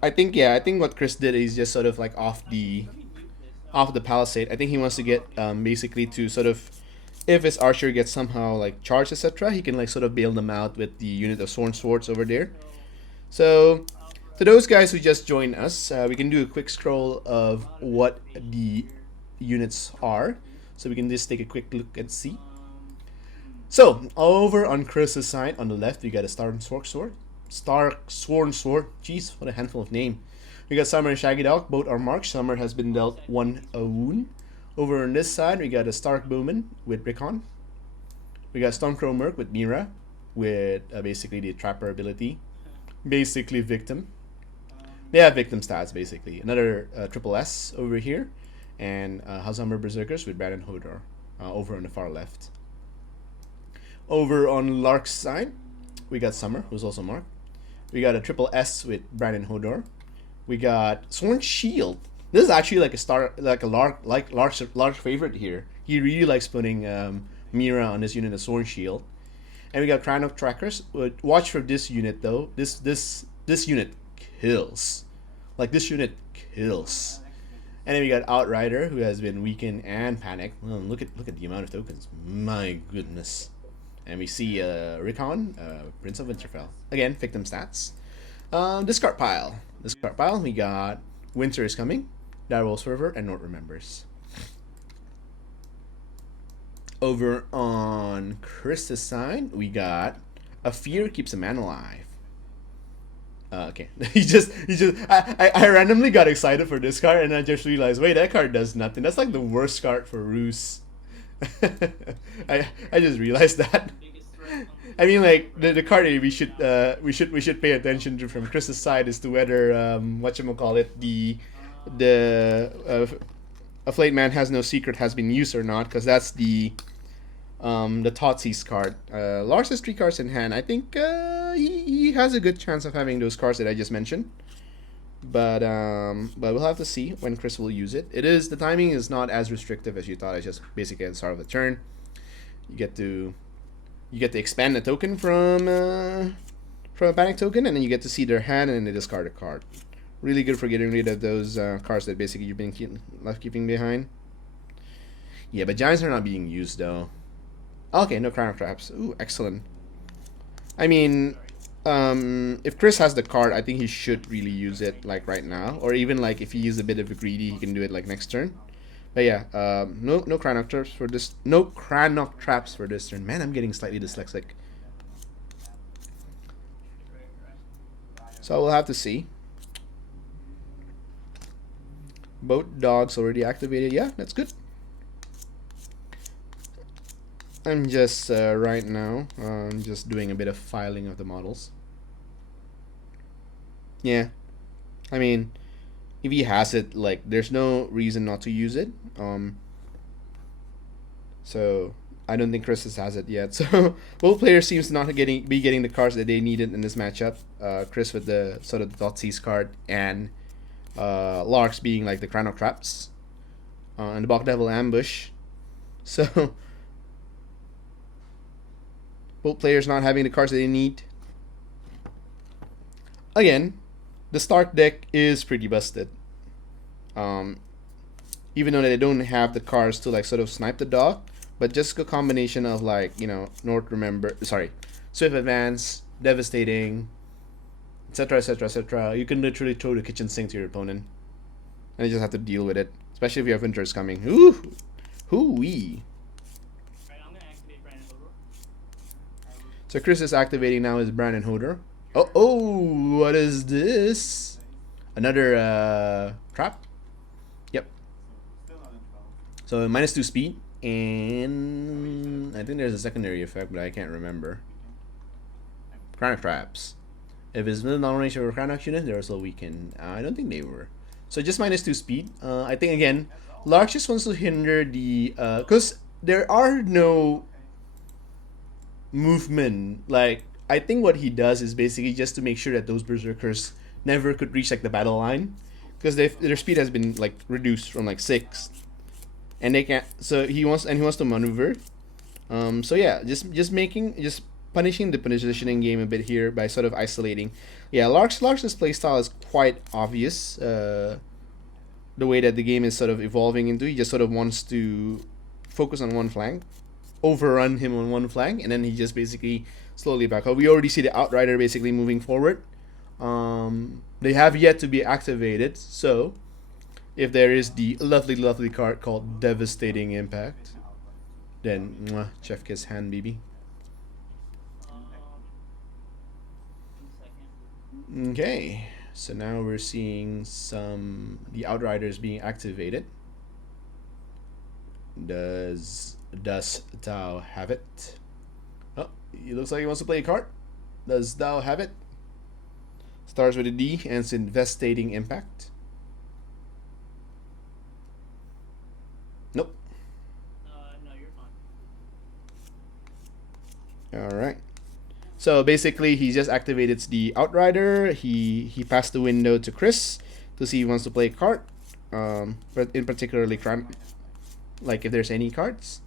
I think what Chris did is just sort of like off the palisade. I think he wants to get basically to sort of, if his archer gets somehow like charged, etc., he can like sort of bail them out with the unit of swords over there. So to those guys who just joined us, we can do a quick scroll of what the units are. So we can just take a quick look and see. So over on Chris's side on the left, we got a Stark Sworn Sword. Jeez, what a handful of name. We got Summer and Shaggy Dog, both are marked. Summer has been dealt one wound. Over on this side, we got a Stark Bowman with Recon. We got Stormcrow Merc with Mira, with basically the Trapper ability. Basically Victim. They have Victim stats, basically. Another Triple S over here. And Hazammer Berserkers with Brandon Hodor over on the far left. Over on Larks' side, we got Summer, who's also marked. We got a Triple S with Brandon Hodor. We got Sworn Shield. This is actually like a Lark favorite here. He really likes putting Mira on this unit of Sworn Shield. And we got Cranok Trackers. Watch for this unit though. This unit kills. Like this unit kills. And then we got Outrider, who has been weakened and panicked. Well, look at the amount of tokens. My goodness. And we see Rickon, Prince of Winterfell. Again, victim stats. Discard pile. We got Winter is Coming, Direwolf's Fervor, and Nort Remembers. Over on Chris's side, we got A Fear Keeps a Man Alive. Okay, I randomly got excited for this card, and I just realized, wait, that card does nothing. That's like the worst card for Roos. I just realized that. I mean, like the card that we should pay attention to from Chris's side is to whether whatchamacallit, the Afflayed Man Has No Secret has been used or not, because that's the Thoughtseize card. Lars has 3 cards in hand. I think he has a good chance of having those cards that I just mentioned. But we'll have to see when Chris will use it. The timing is not as restrictive as you thought. It's just basically at the start of the turn. You get to expand a token from a panic token, and then you get to see their hand, and then they discard a card. Really good for getting rid of those cards that basically you've been keeping behind. Yeah, but giants are not being used though. Okay, no crown traps. Ooh, excellent. I mean, if Chris has the card, I think he should really use it like right now, or even like if he is a bit of a greedy, he can do it like next turn. But yeah, no Cranok traps for this. No Cranok traps for this turn. Man, I'm getting slightly dyslexic. So we'll have to see. Boat dogs already activated. Yeah, that's good. I'm just right now I'm just doing a bit of filing of the models. Yeah, I mean, if he has it, like, there's no reason not to use it. So I don't think Chris has it yet. So both players seems to not be getting the cards that they needed in this matchup. Chris with the sort of Dotsies card, and Larks being like the Crown of Traps, and the Bog Devil Ambush. So both players not having the cards that they need. Again, the start deck is pretty busted. Even though they don't have the cards to like sort of snipe the dog, but just a combination of like, you know, Swift Advance, Devastating, etc., etc., etc. You can literally throw the kitchen sink to your opponent, and you just have to deal with it. Especially if you have winters coming. Ooh, hoo-wee. Right, I'm gonna activate Brandon Hodo. So Chris is activating now his Brandon Hoder. Oh, what is this? Another trap? Yep. Still not in 12. So -2 speed, and I think there's a secondary effect, but I can't remember. Chronic traps. If it's middle non-range or Chronox unit, they're also weakened. I don't think they were. So just -2 speed. I think again, Larks just wants to hinder the because there are no movement. Like, I think what he does is basically just to make sure that those berserkers never could reach like the battle line, because their speed has been like reduced from like 6, and they can't. So he wants to maneuver. So yeah, just punishing the positioning game a bit here by sort of isolating. Yeah, Larks' playstyle is quite obvious. The way that the game is sort of evolving into, he just sort of wants to focus on one flank, overrun him on one flank, and then he just basically slowly back up. We already see the Outrider basically moving forward. They have yet to be activated, so if there is the lovely card called Devastating Impact, then mwah, chef kiss hand, baby. 2 seconds. Okay, so now we're seeing the Outriders being activated. Does thou have it? Oh, it looks like he wants to play a card. Does thou have it? Starts with a D, ends in Devastating Impact. Nope. No, you're fine. All right. So basically, he just activated the Outrider. He passed the window to Chris to see if he wants to play a card. But in particularly, like if there's any cards.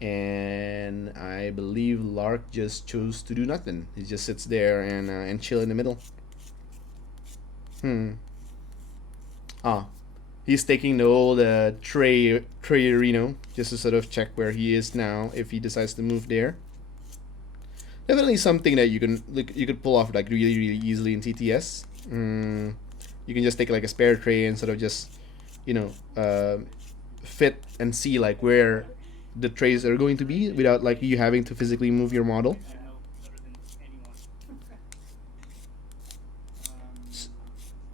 And I believe Lark just chose to do nothing. He just sits there and chill in the middle. He's taking the old Trey Reno just to sort of check where he is now if he decides to move there. Definitely something that you could pull off like really easily in TTS. You can just take like a spare tray and sort of just, you know, fit and see like where the trays are going to be without like you having to physically move your model. I know better than anyone.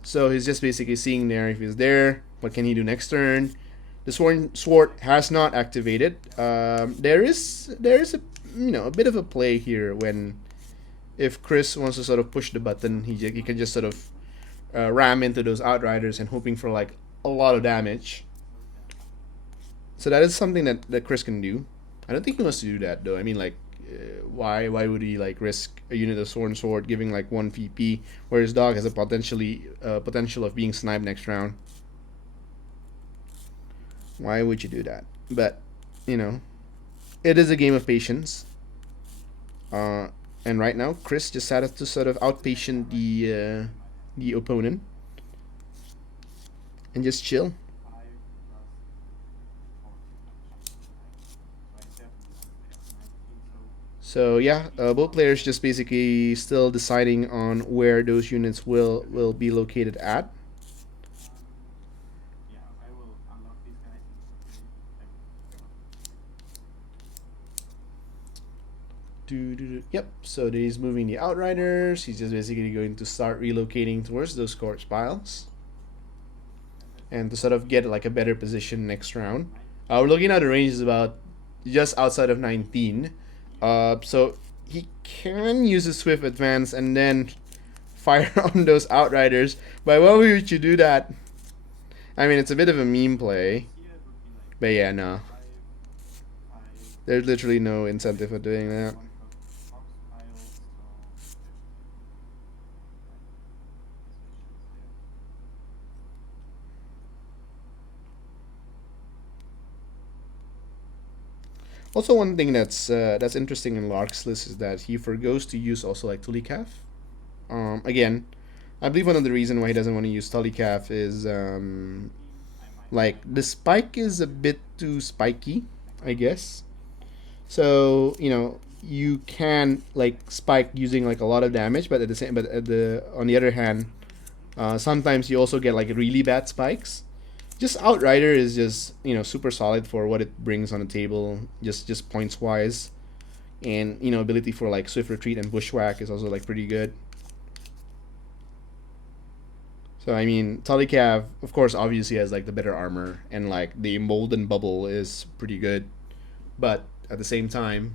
So he's just basically seeing there if he's there. What can he do next turn? The sword has not activated. There is a bit of a play here when if Chris wants to sort of push the button, he can just sort of ram into those Outriders and hoping for like a lot of damage. So that is something that Chris can do. I don't think he wants to do that though. I mean, like, why would he like risk a unit of sword giving like 1 VP where his dog has a potential of being sniped next round? Why would you do that? But you know, it is a game of patience. And right now, Chris just had to sort of outpatient the opponent and just chill. So yeah, both players just basically still deciding on where those units will be located at. Yeah, I will unlock these guys. Yep, so he's moving the Outriders. He's just basically going to start relocating towards those corpse piles. And to sort of get like a better position next round. We're looking at the range is about just outside of 19. So he can use a swift advance and then fire on those Outriders. But why would you do that? I mean, it's a bit of a meme play. But yeah, no. There's literally no incentive for doing that. Also, one thing that's interesting in Larks' list is that he forgoes to use also like Tulikaf. Again, I believe one of the reasons why he doesn't want to use Tulikaf is like the spike is a bit too spiky, I guess. So you can like spike using like a lot of damage, but on the other hand, sometimes you also get like really bad spikes. Just Outrider is just super solid for what it brings on the table, just points wise, and ability for like swift retreat and bushwhack is also like pretty good. So I mean, Talikav of course obviously has like the better armor, and like the emboldened bubble is pretty good, but at the same time,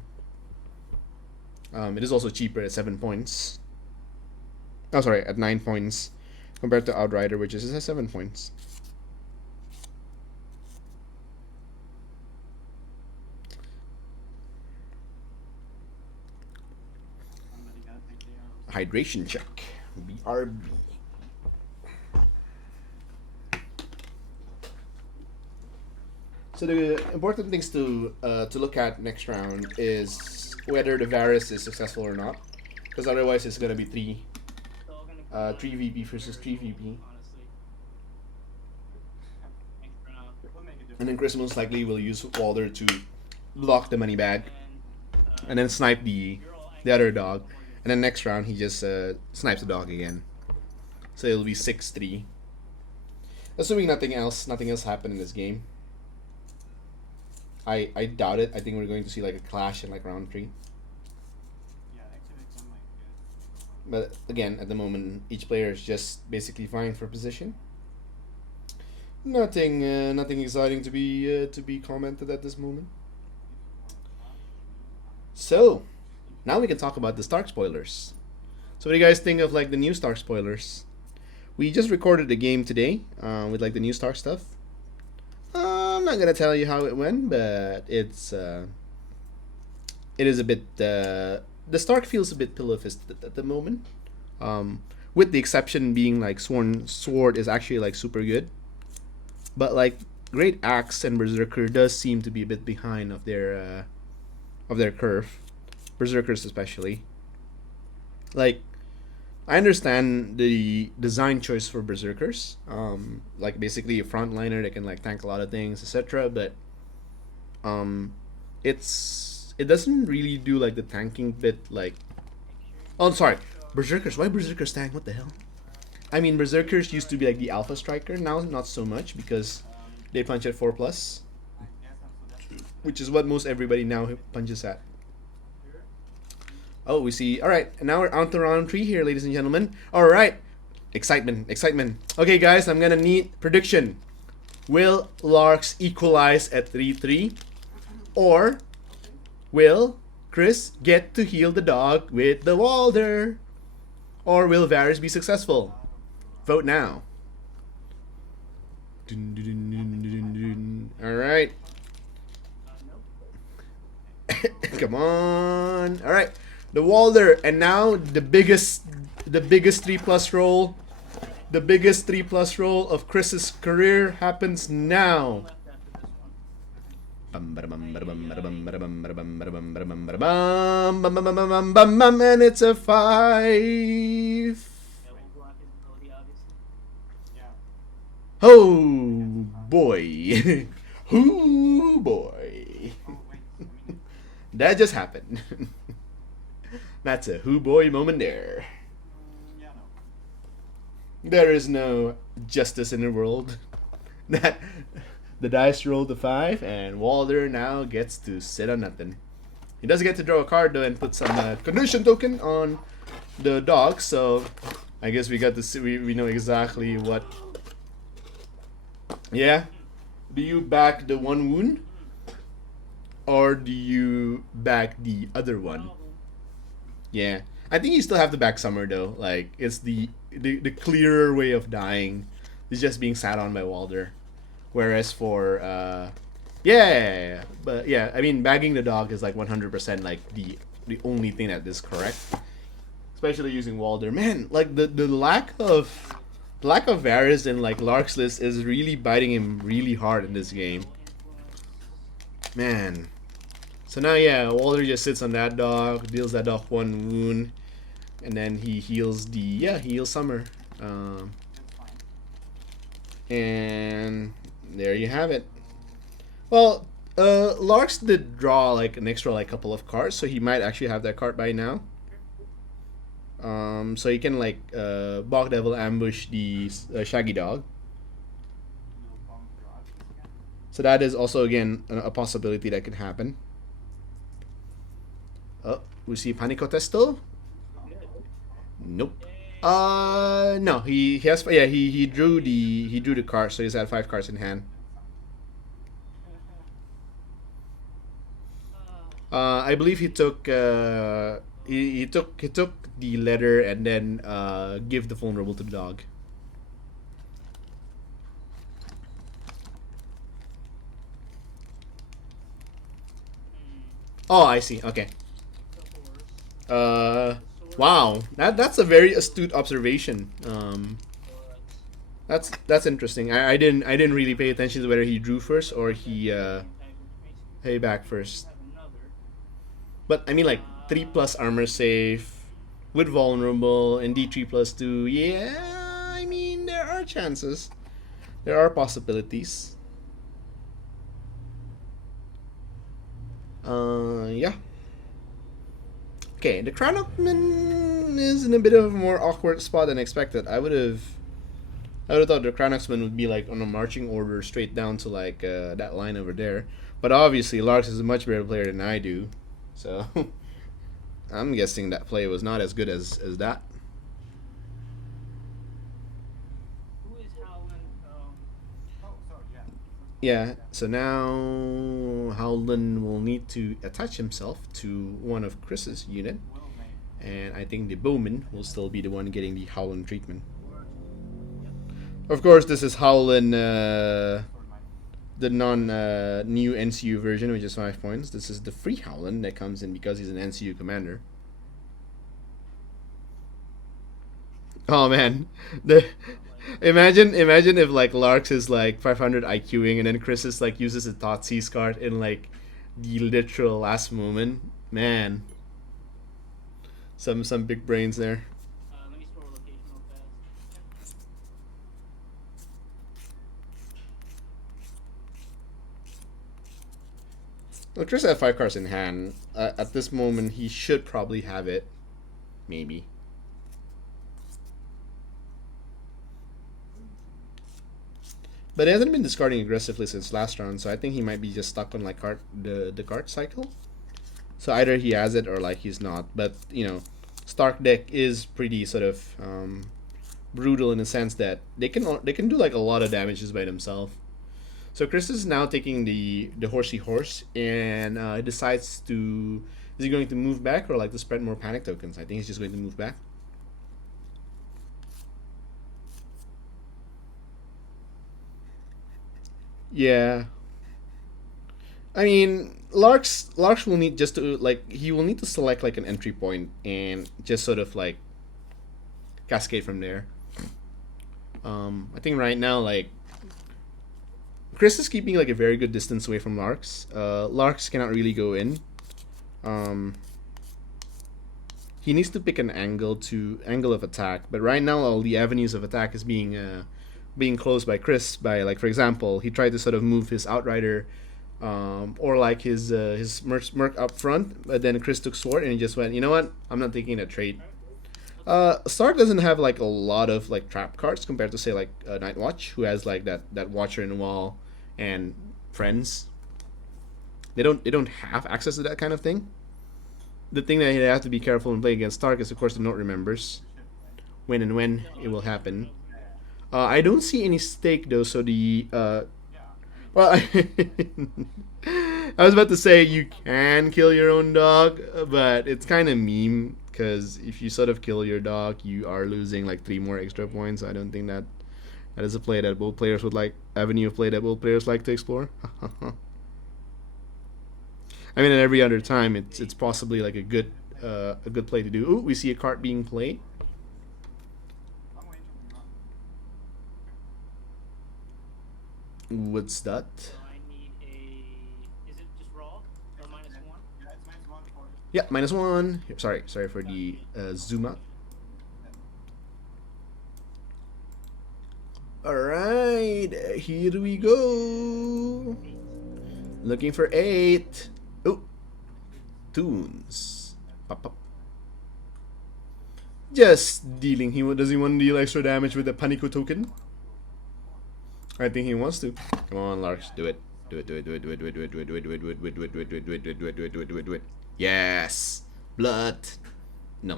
it is also cheaper at 7 points. Oh sorry, at 9 points compared to Outrider, which is at 7 points. Hydration check. BRB. So the important things to look at next round is whether the Varus is successful or not, because otherwise it's gonna be 3 VP versus 3 VP, and then Chris most likely will use Walder to block the money bag, and then snipe the other dog. And then next round, he just snipes the dog again. So it'll be 6-3. Assuming nothing else happened in this game. I doubt it. I think we're going to see like a clash in like round 3. But again, at the moment, each player is just basically vying for position. Nothing exciting to be commented at this moment. So. Now we can talk about the Stark spoilers. So what do you guys think of like the new Stark spoilers? We just recorded the game today with like the new Stark stuff. I'm not gonna tell you how it went, but it is a bit the Stark feels a bit pillow-fisted at the moment. With the exception being like Sworn Sword is actually like super good, but like Great Axe and Berserker does seem to be a bit behind of their curve. Berserkers especially. Like, I understand the design choice for Berserkers. Like basically a frontliner that can like tank a lot of things, etc. But it doesn't really do like the tanking bit like. Oh, sorry, Berserkers. Why Berserkers tank? What the hell? I mean, Berserkers used to be like the alpha striker. Now not so much because they punch at 4+, which is what most everybody now punches at. Oh, we see. All right, and now we're on to round 3 here, ladies and gentlemen. All right, excitement. Okay, guys, I'm gonna need prediction. Will Larks equalize at 3-3, or will Chris get to heal the dog with the Walder, or will Varus be successful? Vote now. All right. Come on. All right. The Walder, and now the biggest 3+ roll, the biggest 3+ roll of Chris's career happens now. And it's a 5. Oh boy. Oh boy. That just happened. That's a hoo boy moment there. There is no justice in the world. That the dice rolled a 5 and Walder now gets to sit on nothing. He does get to draw a card though and put some condition token on the dog. So I guess we got to see. We know exactly what. Yeah. Do you back the one wound, or do you back the other one? Yeah, I think you still have to back Summer though. Like it's the clearer way of dying is just being sat on by Walder. Whereas for yeah, but yeah, I mean bagging the dog is like 100% like the only thing that is correct. Especially using Walder. Man, like the lack of Varus in like Lark's list is really biting him really hard in this game. Man. So now, yeah, Walder just sits on that dog, deals that dog one wound, and then he heals he heals Summer. And there you have it. Well, Larks did draw like an extra like couple of cards, so he might actually have that card by now. So he can like Bog Devil ambush the Shaggy Dog. So that is also again a possibility that could happen. Oh, we see Panico Testo. Nope. No. He has he drew the card, so he's had 5 cards in hand. I believe he took he took the letter and then give the vulnerable to the dog. Oh, I see. Okay. Wow. That's a very astute observation. That's interesting. I didn't really pay attention to whether he drew first or he pay back first. But I mean, like 3+ armor safe with vulnerable and D3+2. Yeah, I mean there are chances. There are possibilities. Yeah. Okay, the Chronoxman is in a bit of a more awkward spot than expected. I would have thought the Chronoxman would be like on a marching order straight down to like that line over there. But obviously, Larks is a much better player than I do, so I'm guessing that play was not as good as that. Who is Howland? Yeah, so now Howland will need to attach himself to one of Chris's unit, and I think the Bowman will still be the one getting the Howland treatment. Of course, this is Howland, the non-new NCU version, which is 5 points. This is the free Howland that comes in because he's an NCU commander. Oh man, imagine if like Larks is like 500 IQing and then Chris is like uses a Thoughtseize card in like the literal last moment. Man, some big brains there. Let me store location real fast. Well, Chris had 5 cards in hand. At this moment, he should probably have it. Maybe. But he hasn't been discarding aggressively since last round, so I think he might be just stuck on like the card cycle. So either he has it or like he's not. But you know, Stark deck is pretty sort of brutal in the sense that they can do like a lot of damages by themselves. So Chris is now taking the horsey horse and decides to, is he going to move back or like to spread more panic tokens? I think he's just going to move back. Yeah. I mean, Larks will need just to like he will need to select like an entry point and just sort of like cascade from there. I think right now like Chris is keeping like a very good distance away from Larks. Larks cannot really go in. He needs to pick an angle of attack, but right now all the avenues of attack is being closed by Chris. By like for example, he tried to sort of move his Outrider, or like his Merc up front, but then Chris took Sword and he just went, you know what? I'm not taking that trade. Stark doesn't have like a lot of like trap cards compared to say like Night Watch, who has like that Watcher in the Wall and Friends. They don't have access to that kind of thing. the thing that you have to be careful when playing against Stark is, of course, the note remembers when and when it will happen. I don't see any stake though, so the well, I was about to say you can kill your own dog, but it's kind of meme because if you sort of kill your dog, you are losing like 3 more extra points. I don't think that is a play that both players would like, avenue of play that both players like to explore. I mean, at every other time, it's possibly like a good play to do. Ooh, we see a card being played. What's that? So I need a. Is it just raw or -1? Yeah, -1. Sorry for the zoom out. Alright, here we go. Looking for 8. Oh, tunes. Pop, pop. Just dealing. Does he want to deal extra damage with the Panico token? I think he wants to. Come on, Larks, do it. Do it. Yes. Blood. No.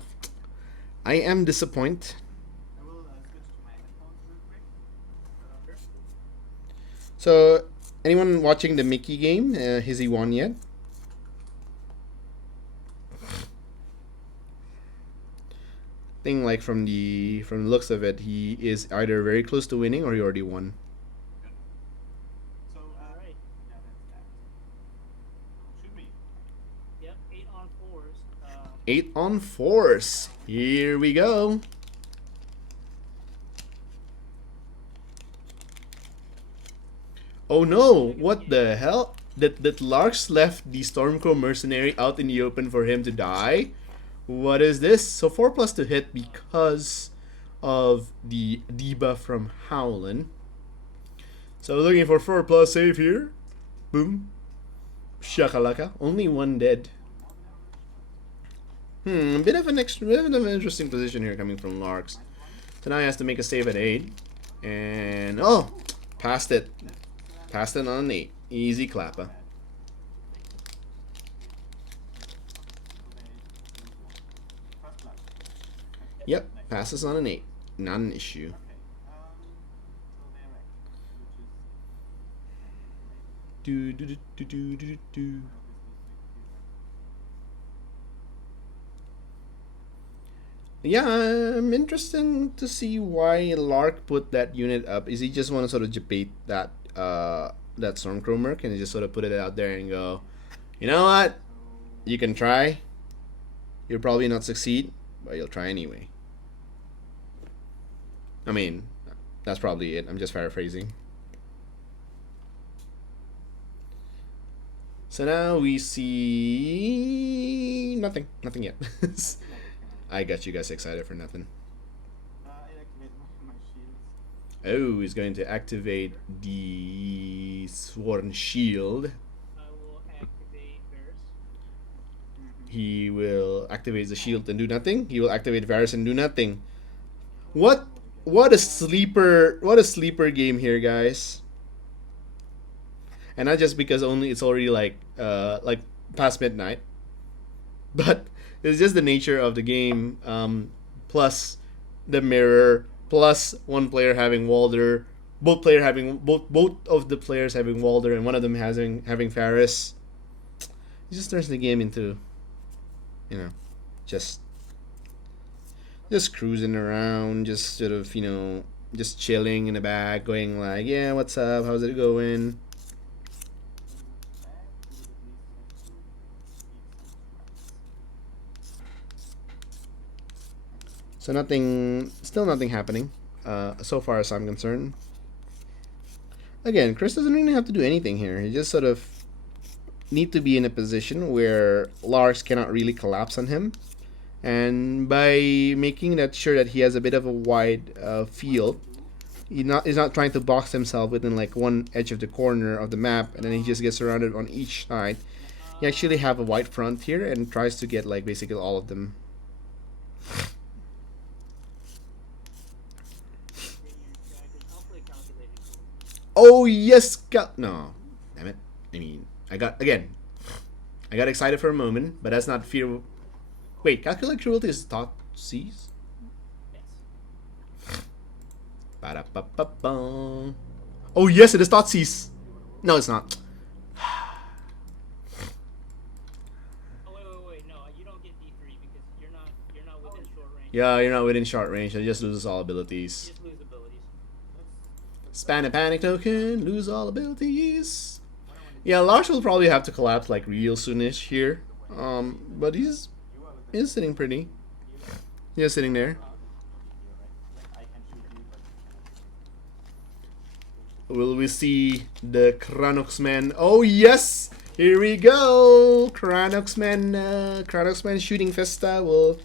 I am disappointed. So, anyone watching the Mickey game? Has he won yet? Thing like from the looks of it, he is either very close to winning or he already won. Alright. Yep, 8 on 4s. 8 on 4s. Here we go. Oh no! What the hell? That Larks left the Stormcrow mercenary out in the open for him to die? What is this? So 4+ to hit because of the debuff from Howlin. So looking for 4+ save here. Boom. Shakalaka. Only 1 dead. Bit of an interesting position here coming from Larks. So now he has to make a save at 8. And oh, passed it. Passed it on an 8. Easy clapper. Yep, passes on an 8. Not an issue. Yeah, I'm interested to see why Lark put that unit up. Is he just want to sort of debate that that Stormcrow Merc and he just sort of put it out there and go, you know what? You can try. You'll probably not succeed, but you'll try anyway. I mean, that's probably it. I'm just paraphrasing. So now we see nothing. Nothing yet. I got you guys excited for nothing. Oh, he's going to activate the Sworn Shield. I will activate Varus. He will activate the shield and do nothing. He will activate Varus and do nothing. What a sleeper game here, guys. And not just because it's already like past midnight, but it's just the nature of the game. Plus the mirror, plus one player having Walder, both of the players having Walder, and one of them having Varus. It just turns the game into, just cruising around, just sort of, just chilling in the back, going like, yeah, what's up? How's it going? So still nothing happening, so far as I'm concerned. Again, Chris doesn't really have to do anything here. He just sort of need to be in a position where Larks cannot really collapse on him. And by making sure that he has a bit of a wide field, he's not trying to box himself within like one edge of the corner of the map, and then he just gets surrounded on each side. He actually have a wide front here and tries to get like basically all of them. Oh yes, no, damn it. I mean, I got excited for a moment, but that's not fear. Wait, calculate cruelty is thought C's? Yes. Ba-da-ba-ba-bum. Oh yes, it is thought C's. No, it's not. Oh wait. No, you don't get D3 because you're not within short range. Yeah, you're not within short range. It just loses all You abilities. just lose abilities. Span a panic token, lose all abilities. Yeah, Larks will probably have to collapse like real soonish here. But he's sitting pretty. He's sitting there. Will we see the Kranoxman? Oh yes! Here we go! Kranoxman shooting festa will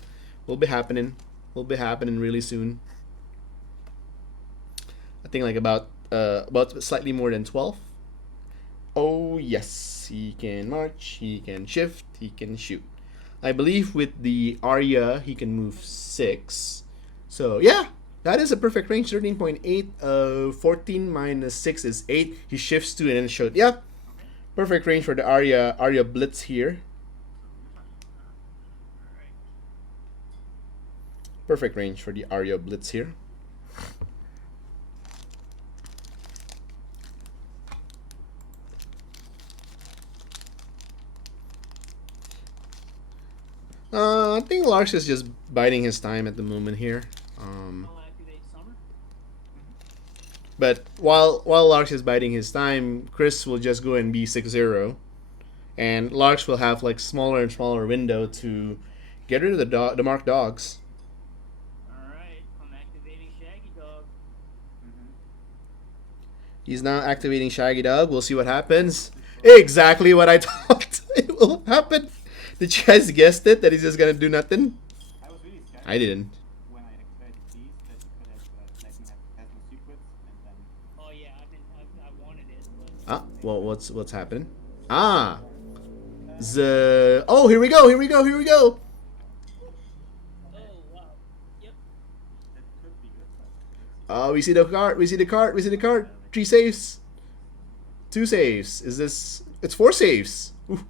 be happening. Will be happening really soon. I think like about slightly more than 12. Oh yes, he can march, he can shift, he can shoot. I believe with the Arya he can move 6. So yeah, that is a perfect range. 13.8. 14 minus 6 is 8. He shifts 2 and then shoot. Yeah, perfect range for the Arya Blitz here. Perfect range for the Arya Blitz here. I think Larks is just biding his time at the moment here. I'll activate Summer. But while Larks is biding his time, Chris will just go and be 6-0. And Larks will have like smaller and smaller window to get rid of the marked dogs. Alright, I'm activating Shaggy Dog. He's now activating Shaggy Dog. We'll see what happens. Exactly what I thought it will happen. Did you guys guess it? That he's just gonna do nothing? I was really scared I didn't. when I activated these that you could have let me have no secrets and then Oh yeah, I wanted it, but Ah, well, what's happening? Ah, oh, here we go. oh wow. Yep. that could be good. But let's see. We see the card. 3 saves. 2 saves. Is this? It's 4 saves. Ooh.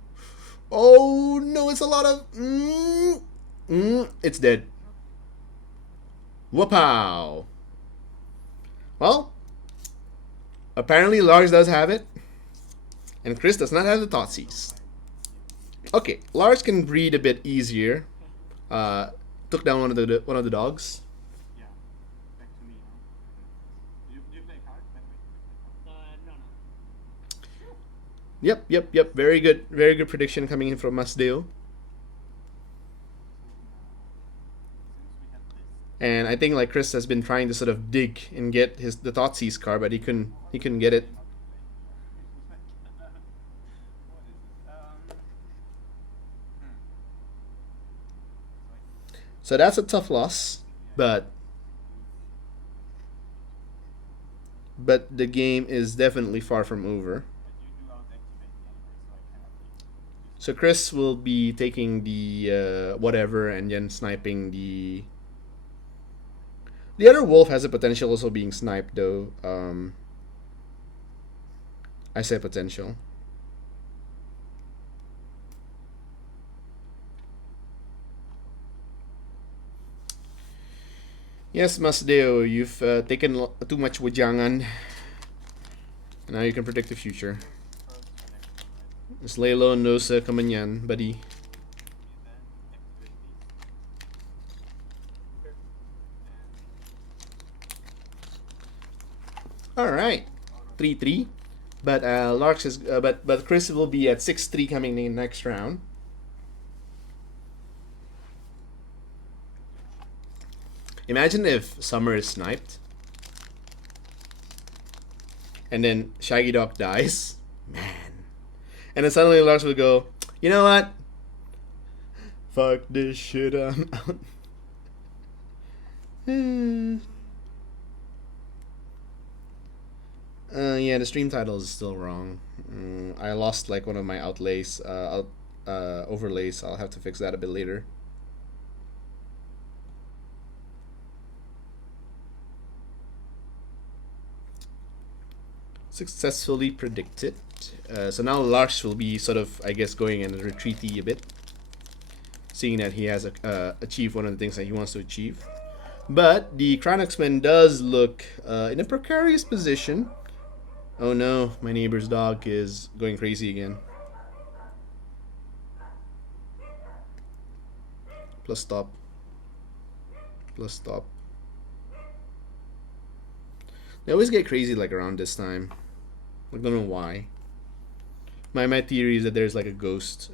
Oh no, it's a lot of. It's dead. Whoop-pow. Well, apparently Lars does have it, and Chris does not have the Thoughtseize. Okay, Lars can breed a bit easier. Took down one of the dogs. Yeah, back to me. Huh? Do you play a card? By the way? No. Yep. Very good prediction coming in from Masdeo. Since we have this, And I think like Chris has been trying to sort of dig and get the Thoughtseize card, but he couldn't get it. what is it? So that's a tough loss, but the game is definitely far from over. But you do out-activate me anyway, so I cannot leave. So Chris will be taking the whatever and then sniping the. The other wolf has a potential also being sniped though. I say potential. Yes, Masdeo, you've taken too much wajangan. Now you can predict the future. First selection, right? Just lay low and no sa kamanyan, buddy. And then activate these. All right, 3-3. But Larks is but Chris will be at 6-3 coming in next round. Imagine if Summer is sniped, and then Shaggy Dog dies, man, and then suddenly Larks will go, you know what? Fuck this shit, I'm out. Yeah, the stream title is still wrong. I lost like one of my outlays, overlays. I'll have to fix that a bit later. Successfully predicted. So now Larks will be sort of, I guess, going in a retreaty a bit. seeing that he has achieved one of the things that he wants to achieve. But the Crown X-Men does look in a precarious position. Oh no, my neighbor's dog is going crazy again. Plus stop. Plus stop. They always get crazy like around this time. I don't know why. My theory is that there's like a ghost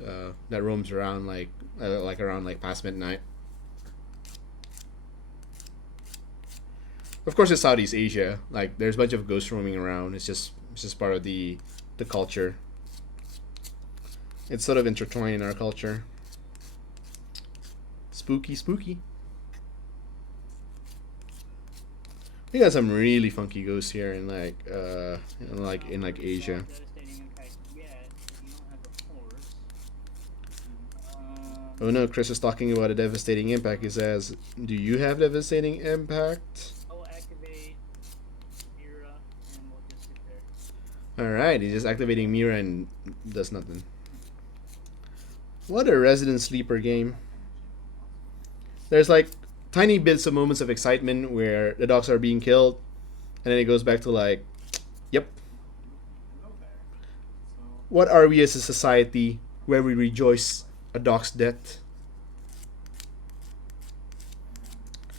that roams around like around like past midnight. Of course, it's Southeast Asia. Like there's a bunch of ghosts roaming around. It's just part of the culture. It's sort of intertwined in our culture. Spooky, spooky. We got some really funky ghosts here in like in Asia. Devastating impact yet. You don't have a horse. Oh no, Chris is talking about a devastating impact. He says, "Do you have devastating impact?" I'll activate Mira and we'll just sit there. Alright, he's just activating Mira and does nothing. What a Resident Sleeper game. There's like tiny bits of moments of excitement where the dogs are being killed, and then it goes back to like, yep. What are we as a society where we rejoice a dog's death?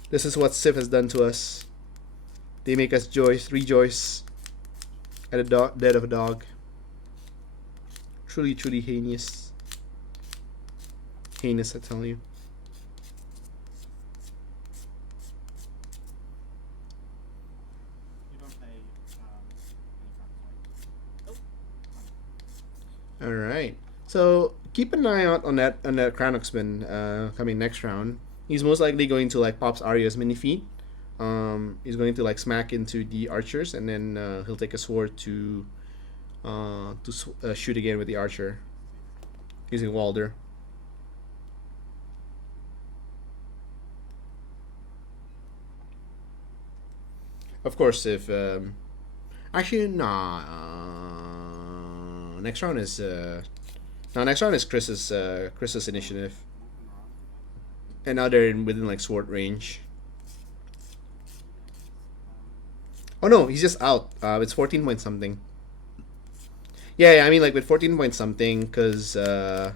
This is what Sif has done to us. They make us rejoice at the death of a dog. Truly, truly heinous. Heinous, I tell you. All right. So keep an eye out on that Crown X-Men coming next round. He's most likely going to like pops Arya's mini feet. He's going to like smack into the archers, and then he'll take a sword to shoot again with the archer using Walder. Of course, if actually next round is next round is Chris's initiative, and now they're within like sword range. Oh no, he's just out. It's 14 point something. Yeah, I mean like with 14 point something, cause yeah,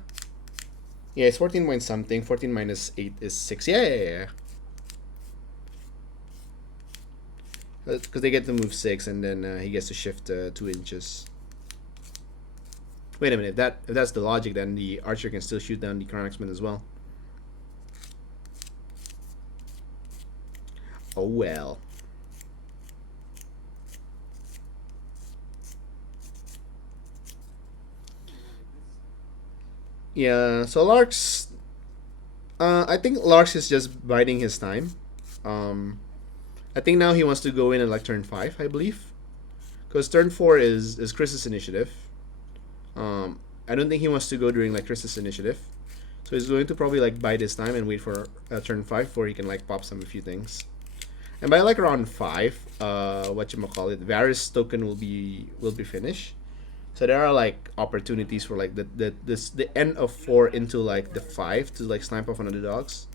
it's 14 point something. 14 minus 8 is 6. Yeah. Because they get to move 6, and then he gets to shift 2 inches. Wait a minute. If that's the logic, then the archer can still shoot down the Crown X-Men as well. Oh well. Yeah. So Larks. I think Larks is just biding his time. I think now he wants to go in at like turn 5, I believe, because turn 4 is Chris's initiative. I don't think he wants to go during like Chris's initiative, so he's going to probably like bide his time and wait for turn 5 before he can like pop a few things. And by like around 5, Varys token will be finished. So there are like opportunities for like the end of 4 into like the 5 to like snipe off one of the dogs.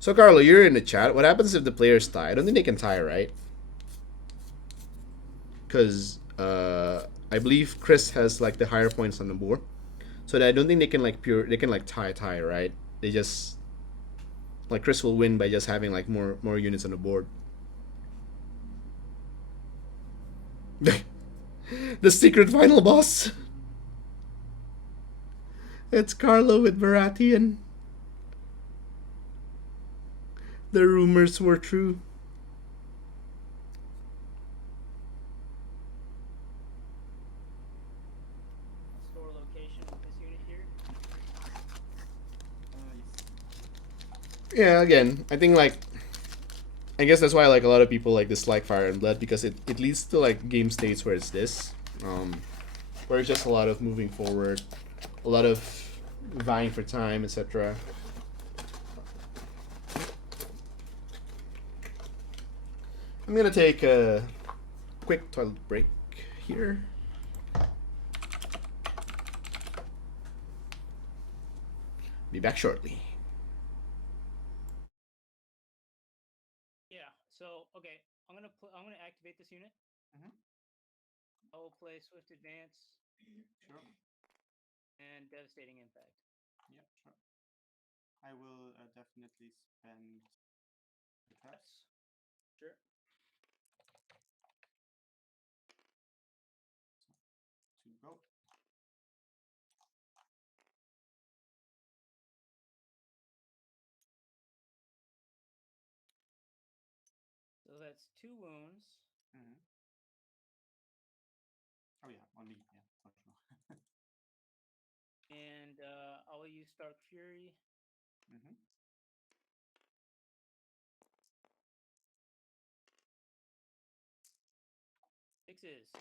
So Carlo, you're in the chat. What happens if the players tie? I don't think they can tie, right? Because I believe Chris has like the higher points on the board, so I don't think they can like tie, right? They just like Chris will win by just having like more units on the board. The secret final boss. It's Carlo with Baratheon. The rumors were true. Store location of this unit here. Yeah, again, I think like I guess that's why like a lot of people like dislike Fire and Blood, because it leads to like game states where it's this, where it's just a lot of moving forward, a lot of vying for time, etc. I'm gonna take a quick toilet break here. Be back shortly. Yeah. So okay, I'm gonna activate this unit. Mhm. I will play Swift Advance Sure. and Devastating Impact. Yeah, sure. I will definitely spend the traps Sure. to go. So that's 2 wounds. Mhm. Oh yeah, on me. Yeah, for sure. And I will use Stark Fury. Mhm. 6s.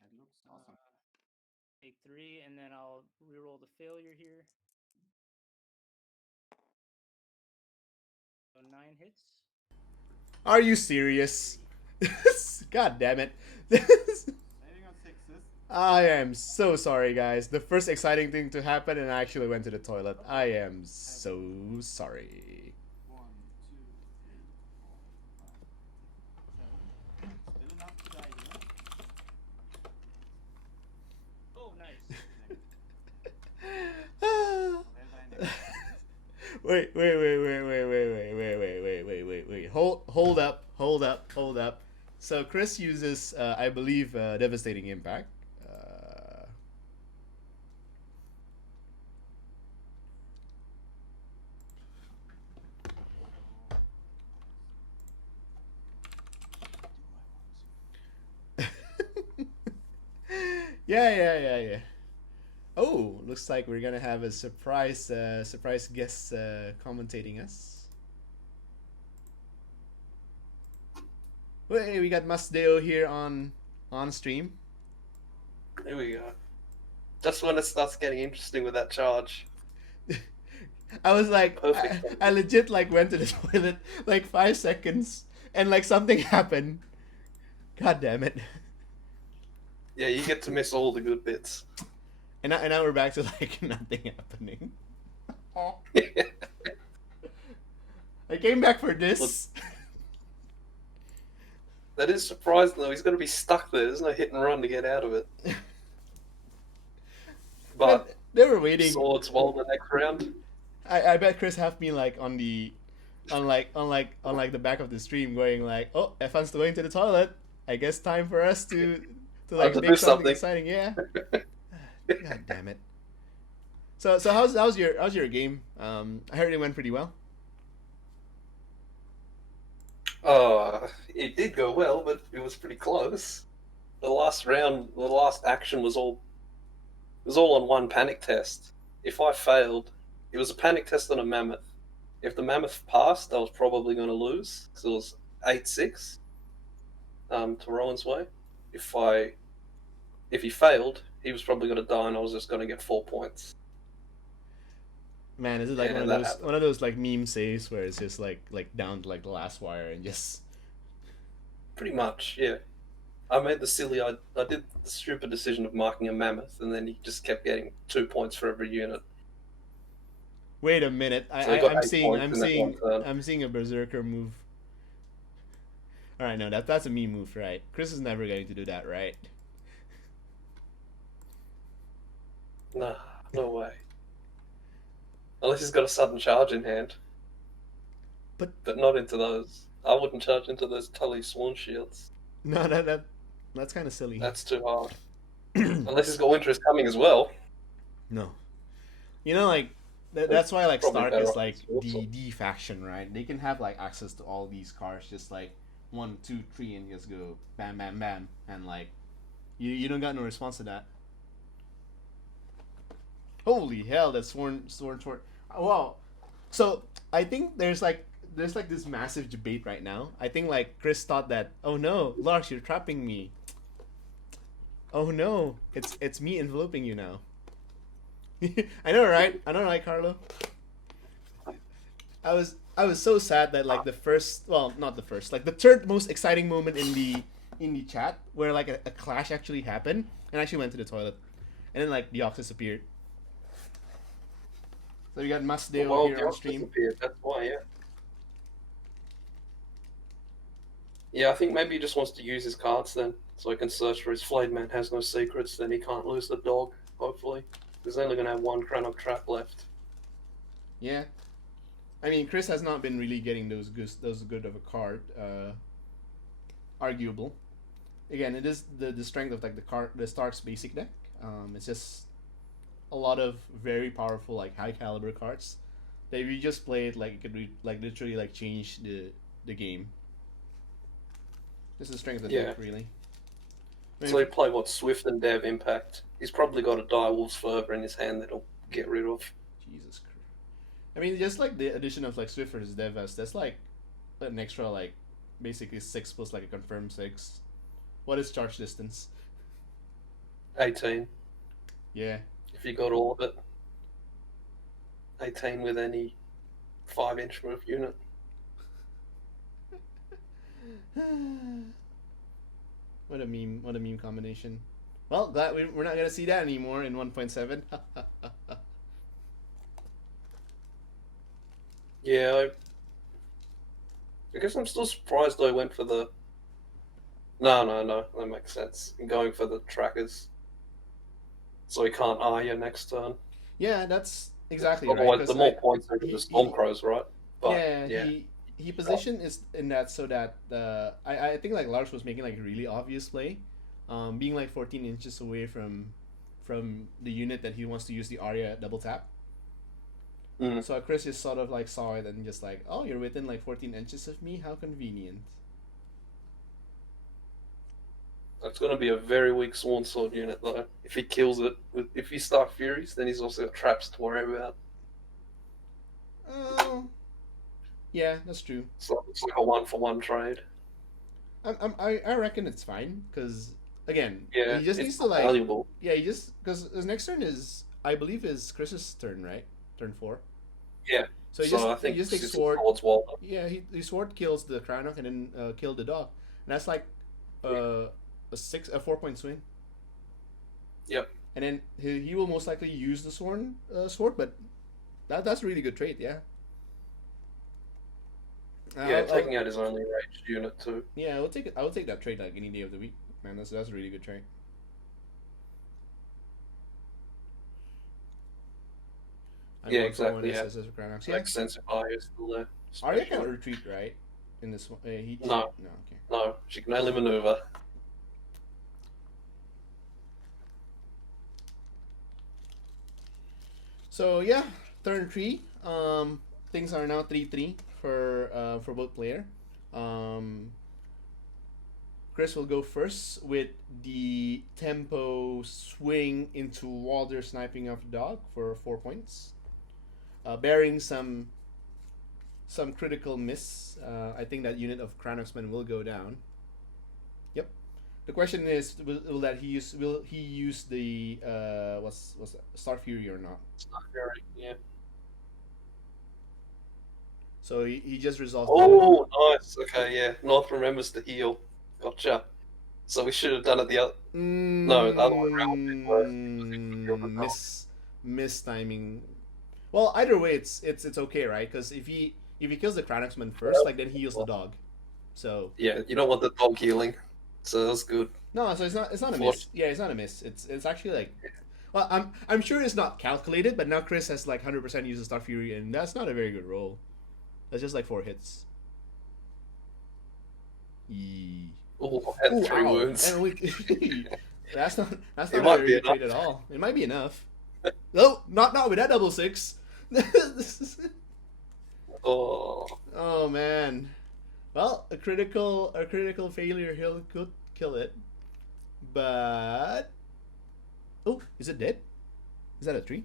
That looks awesome. Take 3, and then I'll reroll the failure here. So 9 hits. Are you serious? God damn it. Saving on 6s. I am so sorry, guys. The first exciting thing to happen, and I actually went to the toilet. I am so sorry. 1, 2, 3, 4, 5, 6, 7. Still enough to die here. Oh, nice. Well, they'll die next. Wait. Hold up. So Chris uses, I believe, devastating impact. Yeah. Oh, looks like we're gonna have a surprise guest commentating us. Wait, we got Masdeo here on stream. Here we go. Just when it starts getting interesting with that charge. I was like, Perfect. I legit like went to the toilet like 5 seconds, and like something happened. God damn it! Yeah, you get to miss all the good bits. And now we're back to like nothing happening. I came back for this. That is surprising though. He's going to be stuck there. There's no hit and run to get out of it. But they were waiting. Swords won the next round. I bet Chris have me like on the on the back of the stream going like, oh, F1's going to the toilet. I guess time for us to like to make do something something. exciting. Yeah. God damn it. So how's your game? I heard it went pretty well. Oh, it did go well, but it was pretty close. The last round, the last action was all on one panic test. If I failed, it was a panic test on a mammoth. If the mammoth passed, I was probably going to lose because it was 8-6 to Rowan's way. If he failed, he was probably going to die, and I was just going to get 4 points. Man, is it like Yeah, one of those like meme saves where it's just like down to like the last wire and just Pretty much, yeah. I made the silly. I did the stupid decision of marking a mammoth, and then he just kept getting 2 points for every unit. Wait a minute. So he got I'm 8 seeing points in that one turn. I'm seeing a berserker move. All right, no, that's a meme move, right? Chris is never going to do that, right? Nah, no way. Unless he's got a sudden charge in hand. But not into those. I wouldn't charge into those Tully Sworn Shields. no, that's kind of silly. That's too hard. Unless he's got Winter is Coming as well. No, you know, like that's why like Probably Stark better is off like with the Sword. D faction, right? They can have like access to all these cars, just like 1, 2, 3, and just go bam, bam, bam, and like you don't got no response to that. Holy hell, that sworn. Wow. So I think there's like this massive debate right now. I think like Chris thought that, oh no, Larks, you're trapping me. Oh no, it's me enveloping you now. I know, right, Carlo? I was so sad that like the first, well, not the first, like the third most exciting moment in the chat where like a clash actually happened, and I actually went to the toilet, and then like the Oxus appeared. So we got The Masdeo wild here on York stream. disappeared. That's why, yeah. Yeah, I think maybe he just wants to use his cards then, so he can search for his Flayed Man has no secrets. Then he can't lose the dog. Hopefully, he's only gonna have one Cranok trap left. Yeah. I mean, Chris has not been really getting those good of a card. Arguable. Again, it is the strength of like the Stark's basic deck. It's just a lot of very powerful like high caliber cards that if you just play it, like it could like literally like change the game. This is the strength of the deck, really. I mean, So he play what Swift and Dev Impact. He's probably got a Direwolf's Fervor in his hand that he'll get rid of. Jesus Christ. I mean, just like the addition of like Swift versus Devas, that's like an extra like basically 6 plus like a confirmed 6. What is charge distance? 18. Yeah. If you got all of it. 18 with any 5-inch move unit. What a meme! What a meme combination. Well, glad we're not gonna see that anymore in 1.7. Yeah, I guess I'm still surprised I went for the. No, that makes sense. I'm going for the trackers, so he can't Arya next turn. Yeah, that's exactly right. Otherwise, 'Cause the more I- points are the Stormcrows, right? But, yeah, he positioned is in that so that I think like Larks was making like a really obvious play, being like 14 inches away from the unit that he wants to use the Arya double tap. Mm. So Chris just sort of like saw it and just like, oh, you're within like 14 inches of me. How convenient. That's going to be a very weak Sworn Sword unit, though. If he kills it, if he Stark Furies, then he's also got traps to worry about. Oh, yeah, that's true. So it's like a 1-for-1 trade. I reckon it's fine because again, Yeah, he just it's needs to like valuable. yeah, he just because his next turn is I believe is Chris's turn, right? Turn 4. Yeah. So he I think he just takes it's sword. towards Walter. Yeah, he sword kills the Cranok and then kill the dog, and that's like a 4-point swing. Yep. And then he will most likely use the sword, but that's a really good trade, yeah. Yeah, taking out his only ranged unit too. Yeah, I will take it. I will take that trade like any day of the week, man. That's a really good trade. Yeah, exactly. Yeah. Yeah. Makes sense if Arya's still there. Arya can't retreat, right? In this one, No. No, okay. No, she can only maneuver. So yeah, turn 3. Things are now 3-3 for both player. Chris will go first with the tempo swing into Walder sniping of dog for 4 points, bearing some critical miss. I think that unit of Kranoxman will go down. Yep. The question is, will he use the what's Star Fury or not? It's not very, yeah. So he just resolved. Oh, nice. Okay, yeah. North remembers to heal. Gotcha. So we should have done it the other. No, the other way around would be worse. Miss timing. Well, either way, it's okay, right? Because if he kills the Kranoxman first, like then he heals the dog. So yeah, you don't want the dog healing. So that's good. No, so it's not a miss. Yeah, it's not a miss. It's actually like, well, I'm sure it's not calculated, but now Chris has like 100% uses Star Fury, and that's not a very good roll. That's just like 4 hits. Oh, had 3 wounds. And that's not a might very be good trade at all. It might be enough. No, not with that double 6. Oh man. Well, a critical failure could kill it. But oh, is it dead? Is that a 3?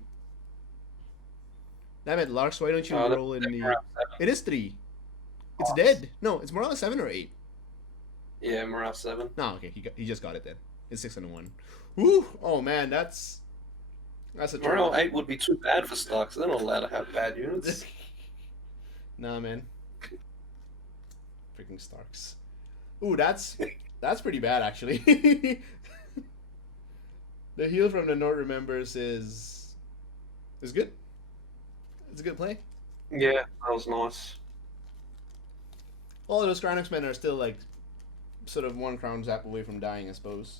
Damn it, Larks, why don't you roll in the... It is 3. It's dead. No, it's Morale 7 or 8? Yeah, Morale 7. No, okay, he just got it then. It's 6 and 1. Woo! Oh man, that's a Morale 8 would be too bad for Starks. They're not allowed to have bad units. Nah, man. Freaking Starks. Ooh, that's pretty bad actually. The heal from the North remembers is good. It's a good play. Yeah, that was nice. All of those Crown X-Men are still like sort of one crown zap away from dying, I suppose.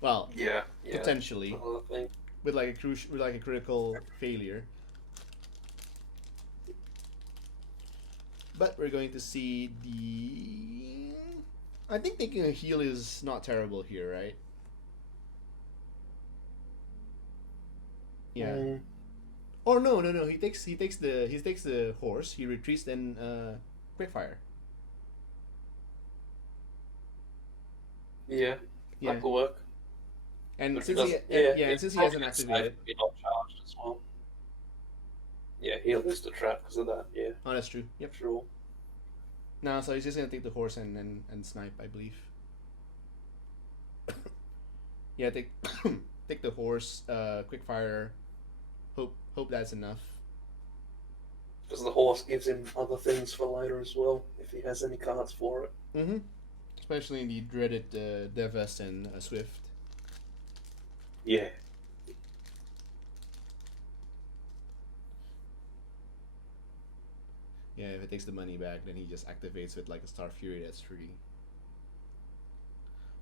Well, Yeah, yeah. potentially Another thing. with like a critical failure. But we're going to see the. I think taking a heal is not terrible here, right? Yeah. Or no. He takes the horse. He retreats, then quickfire. Yeah, Yeah. that could work. And But since if he it doesn't- and it since he probably hasn't gets safe activated. if you're not charged as well. Yeah, he'll lose the trap because of that. Yeah, Oh, that's true. Yep. sure. No, so he's just gonna take the horse and snipe, I believe. Yeah, take take the horse, quickfire. Hope that's enough. Because the horse gives him other things for later as well, if he has any cards for it. Mm-hmm. Especially in the dreaded Devest and Swift. Yeah. Yeah, if it takes the money back, then he just activates with like a Star Fury that's free.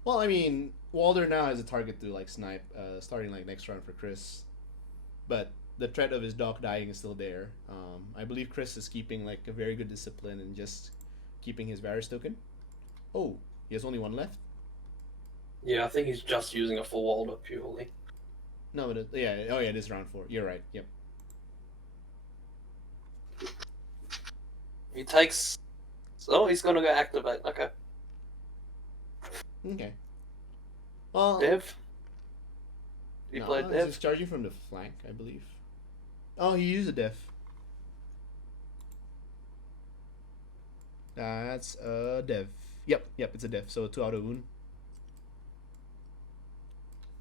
Well, I mean, Walder now has a target to like snipe, starting like next round for Chris, but the threat of his dog dying is still there. I believe Chris is keeping like a very good discipline and just keeping his Varus token. Oh, he has only one left. Yeah, I think he's just using a full Walder purely. No, but yeah, oh yeah, it is round 4. You're right. Yep. He takes. So he's gonna go activate. Okay. Okay. Well, Dev? He no, played he's Dev? just charging from the flank, I believe. Oh, he used a def. That's a dev. Yep, it's a def. So 2 out of wound.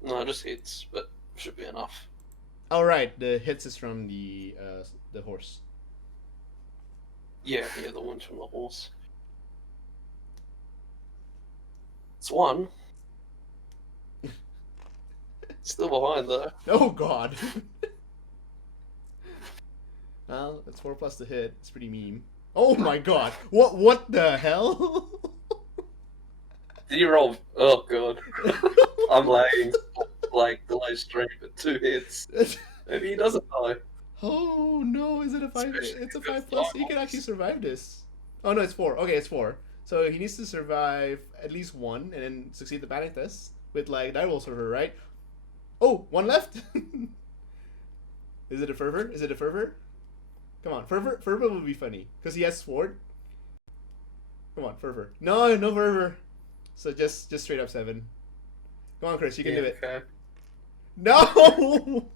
No, it just hits, but should be enough. Oh right, the hits is from the horse. Yeah, the ones from the horse. It's 1. Still behind though. Oh god. Well, that's 4 plus the hit. It's pretty meme. Oh my god. What the hell? Did you roll? Oh god. I'm lagging. Like delay stream at 2 hits. Maybe he doesn't die. Oh no, is it a 5? Especially It's a if it's 5 plus. He five can actually plus. survive this. Oh no, it's 4. Okay, it's 4. So he needs to survive at least 1 and then succeed the panic test with like direwolf server, right? Oh, 1 left. Is it a fervor? Come on, fervor would be funny because he has sword. Come on, fervor. No fervor. So just straight up 7. Come on, Chris, you can do it. Okay. No.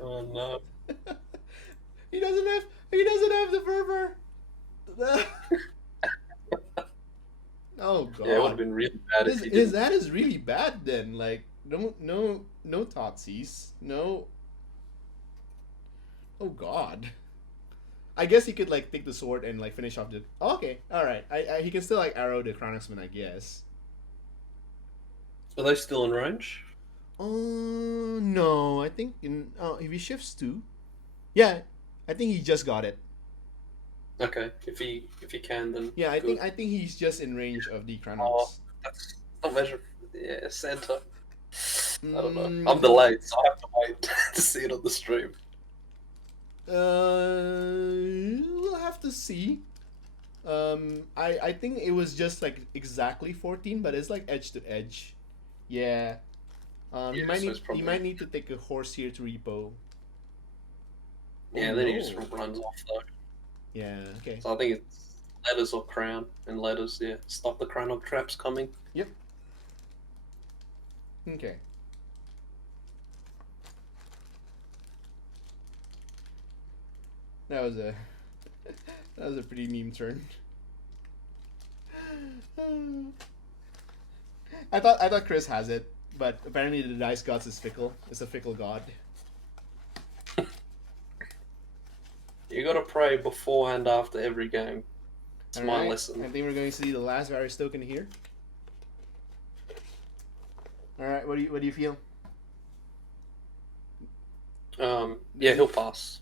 Oh no. He doesn't have the fervor. Oh god. Yeah, it would have been really bad if he His didn't. that is really bad then. Like no Totsies. No. Oh god. I guess he could like take the sword and like finish off the. Oh, okay, all right. He can still like arrow the Chronixman, I guess. Are they still in range? No. I think if he shifts to, yeah, I think he just got it. Okay, if he can, then Yeah, I good. think he's just in range of the Chronix. Oh, that's not measure. Yeah, Santa. I don't know. Mm. I'm delayed, so I have to wait to see it on the stream. We'll have to see. I think it was just like exactly 14, but it's like edge to edge. Yeah. He Yeah, might so need it's probably- to take a horse here to repo. Yeah, Oh, then he no. just runs off though. Yeah. Okay. So I think it's letters or crown, and letters, yeah. Stop the crown of traps coming. Yep. Okay. That was a pretty meme turn. I thought Chris has it, but apparently the dice gods is fickle. It's a fickle god. You gotta pray before and after every game. It's my Alright, lesson. I think we're going to see the last Varus token here. Alright, what do you feel? Yeah, he'll pass.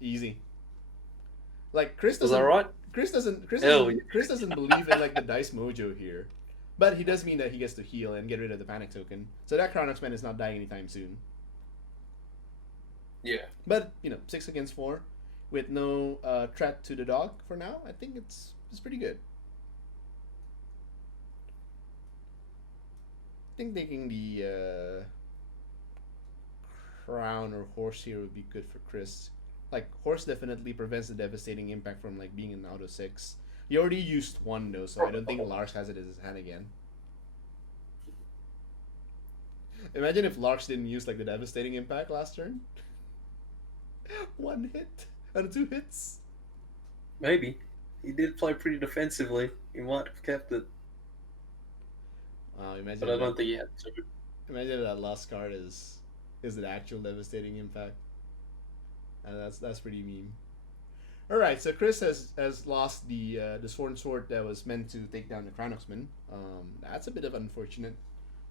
Easy. Like Chris Was that doesn't. right? Hell yeah. Chris doesn't believe in like the dice mojo here, but he does mean that he gets to heal and get rid of the panic token, so that Chronox Man is not dying anytime soon. Yeah. But 6 against 4, with no threat to the dog for now. I think it's pretty good. I think taking the crown or horse here would be good for Chris. Like horse definitely prevents the devastating impact from like being an auto 6. He already used one though, so I don't think Larks has it in his hand again. Imagine if Larks didn't use like the devastating impact last turn. One hit and 2 hits. Maybe. He did play pretty defensively. He might have kept it. Imagine But I don't think he had to. Imagine that last card is an actual devastating impact. That's pretty meme. All right, so Chris has lost the Sworn Sword that was meant to take down the Cronoxman. That's a bit of unfortunate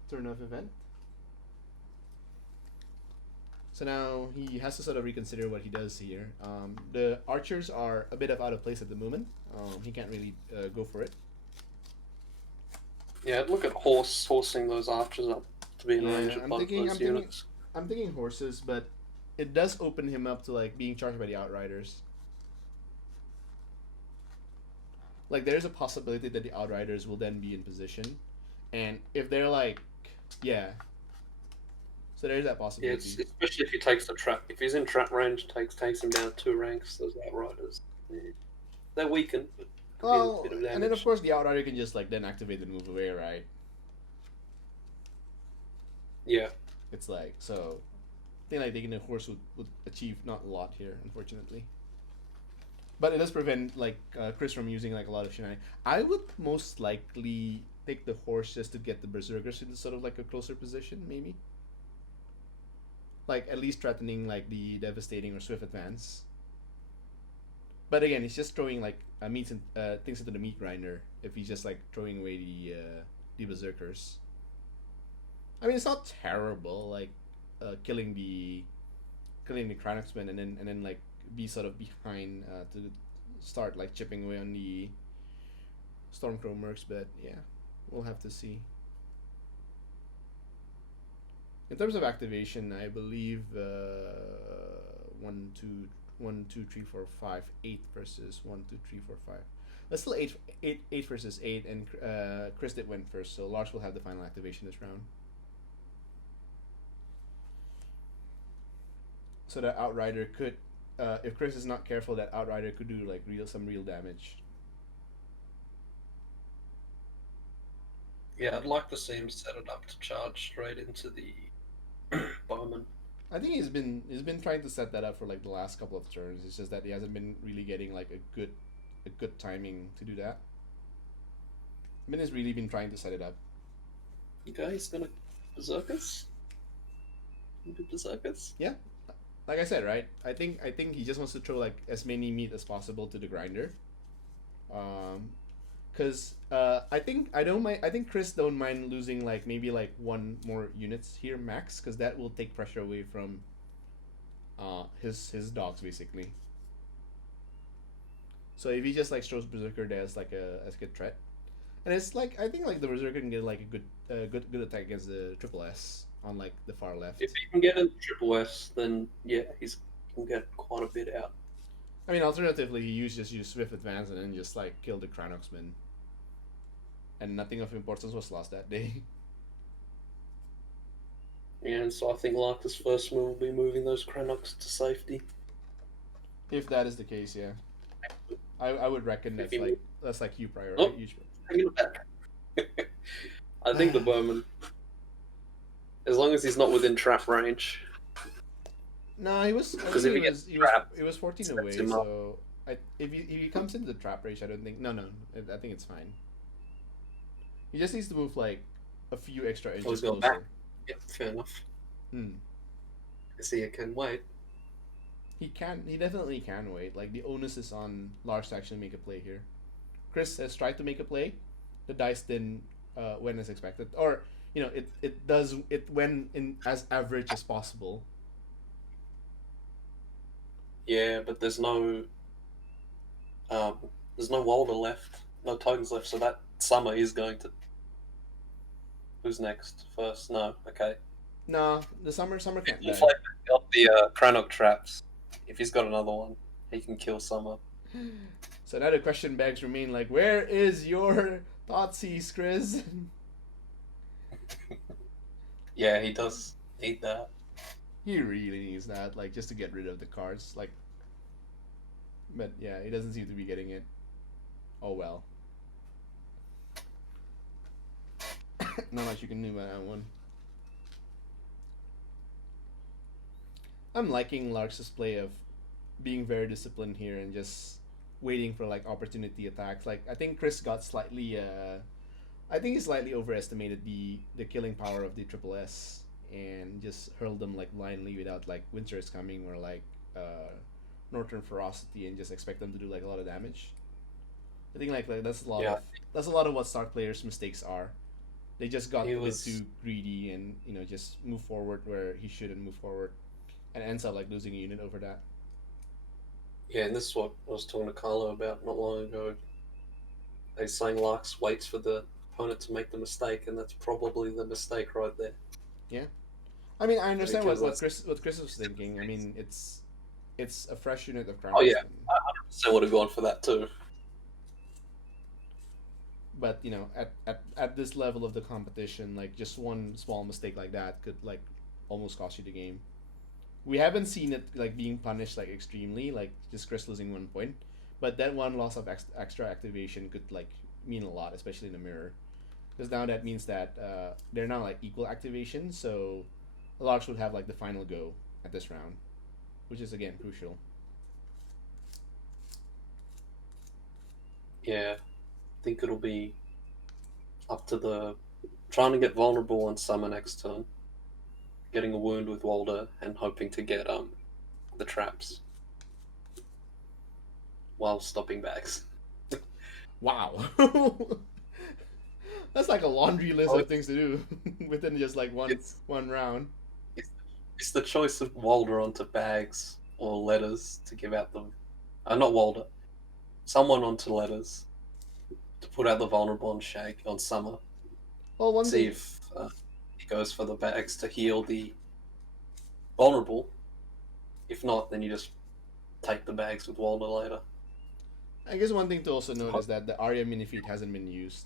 turn of event. So now he has to sort of reconsider what he does here. The archers are a bit of out of place at the moment. He can't really go for it. Yeah, look at horsing those archers up to be in range of both those units. I'm thinking horses, but it does open him up to like being charged by the Outriders. Like there's a possibility that the Outriders will then be in position, and if they're like, yeah. So there's that possibility. Yeah, especially if he takes the trap. If he's in trap range, takes him down 2 ranks. Those Outriders, they're weakened. Well, and then of course the Outrider can just like then activate and move away, right? Yeah. It's like so. I think like taking a horse would achieve not a lot here, unfortunately. But it does prevent like Chris from using like a lot of shenanigans. I would most likely take the horse just to get the berserkers into sort of like a closer position, maybe. Like at least threatening like the devastating or swift advance. But again, he's just throwing like meats and things into the meat grinder if he's just like throwing away the berserkers. I mean, it's not terrible like killing the Chronoxman and then like be sort of behind to start like chipping away on the Stormcrow mercs, but yeah, we'll have to see. In terms of activation, I believe 1, 2, 3, 4, 5, 8 versus 1, 2, 3, 4, 5. Let's still 8 versus 8, and Chris did win first, so Lars will have the final activation this round. So that Outrider could, if Chris is not careful, that Outrider could do like some real damage. Yeah, I'd like to see him set it up to charge straight into the bowman. I think he's been trying to set that up for like the last couple of turns. It's just that he hasn't been really getting like a good timing to do that. Min has really been trying to set it up. Okay, he's gonna berserkers. Berserkers. Yeah, like I said, right? I think he just wants to throw like as many meat as possible to the grinder. Cause I think Chris don't mind losing like maybe like 1 more units here max, cause that will take pressure away from his dogs basically. So if he just like throws Berserker there as like a threat, and it's like I think like the Berserker can get like a good attack against the triple S on like the far left. If he can get a triple S, then yeah, he can get quite a bit out. I mean, alternatively, he just use Swift Advance and then just like kill the Chronoxman. And nothing of importance was lost that day. And so I think Larks' first move will be moving those Chronox to safety. If that is the case, yeah. I would reckon that's like huge priority. Oh, taking it back. I think the Bowman, as long as he's not within trap range. No, he was. Because if he gets trapped, it was 14 away. So if he comes into the trap range, I don't think. No, I think it's fine. He just needs to move like a few extra inches closer. Back. Yeah, fair enough. I see it can wait. He definitely can wait. Like the onus is on Lars to actually make a play here. Chris has tried to make a play. The dice didn't went as expected, or it went in as average as possible. Yeah, but there's no Walder left, no tokens left, so that Summer is going to. Who's next? First? No. Okay. No, the summer can't We'll die. fight up the Crannock traps. If he's got another one, he can kill Summer. So now the question begs remain, like, where is your Thoughtseize, Chris? Yeah, he does need that. He really needs that, like, just to get rid of the cards, like. But yeah, he doesn't seem to be getting it. Oh well. Not much you can do about that one. I'm liking Larks' play of being very disciplined here and just waiting for like opportunity attacks. Like I think Chris got slightly I think he slightly overestimated the killing power of the Triple S and just hurled them like blindly without like Winters coming or like Northern Ferocity and just expect them to do like a lot of damage. I think like that's a lot Yeah. of what Stark players' mistakes are. They just got He a bit was- too greedy and just move forward where he shouldn't move forward, and ends up like losing a unit over that. Yeah, and this is what I was talking to Carlo about not long ago. They saying Larks waits for the opponent to make the mistake, and that's probably the mistake right there. I mean, I understand Because what Chris was thinking. I mean, it's a fresh unit of Crown. Oh, yeah. So I would have gone for that too. But at this level of the competition, like just one small mistake like that could like almost cost you the game. We haven't seen it like being punished like extremely, like just Chris losing 1 point, but that one loss of extra activation could like mean a lot, especially in the mirror, because now that means that they're now like equal activation, so Larks would have like the final go at this round, which is again crucial. Yeah, I think it'll be up to the trying to get vulnerable on Summer next turn, getting a wound with Walder, and hoping to get the traps while stopping bags. Wow. That's like a laundry list Oh, of things to do within just like It's one round. it's the choice of Walder onto bags or letters to give out the. Not Walder. Someone onto letters to put out the vulnerable on Shag on Summer. Well, one See thing. if he goes for the bags to heal the vulnerable. If not, then you just take the bags with Walder later. I guess one thing to also note is that the Arya mini feat hasn't been used.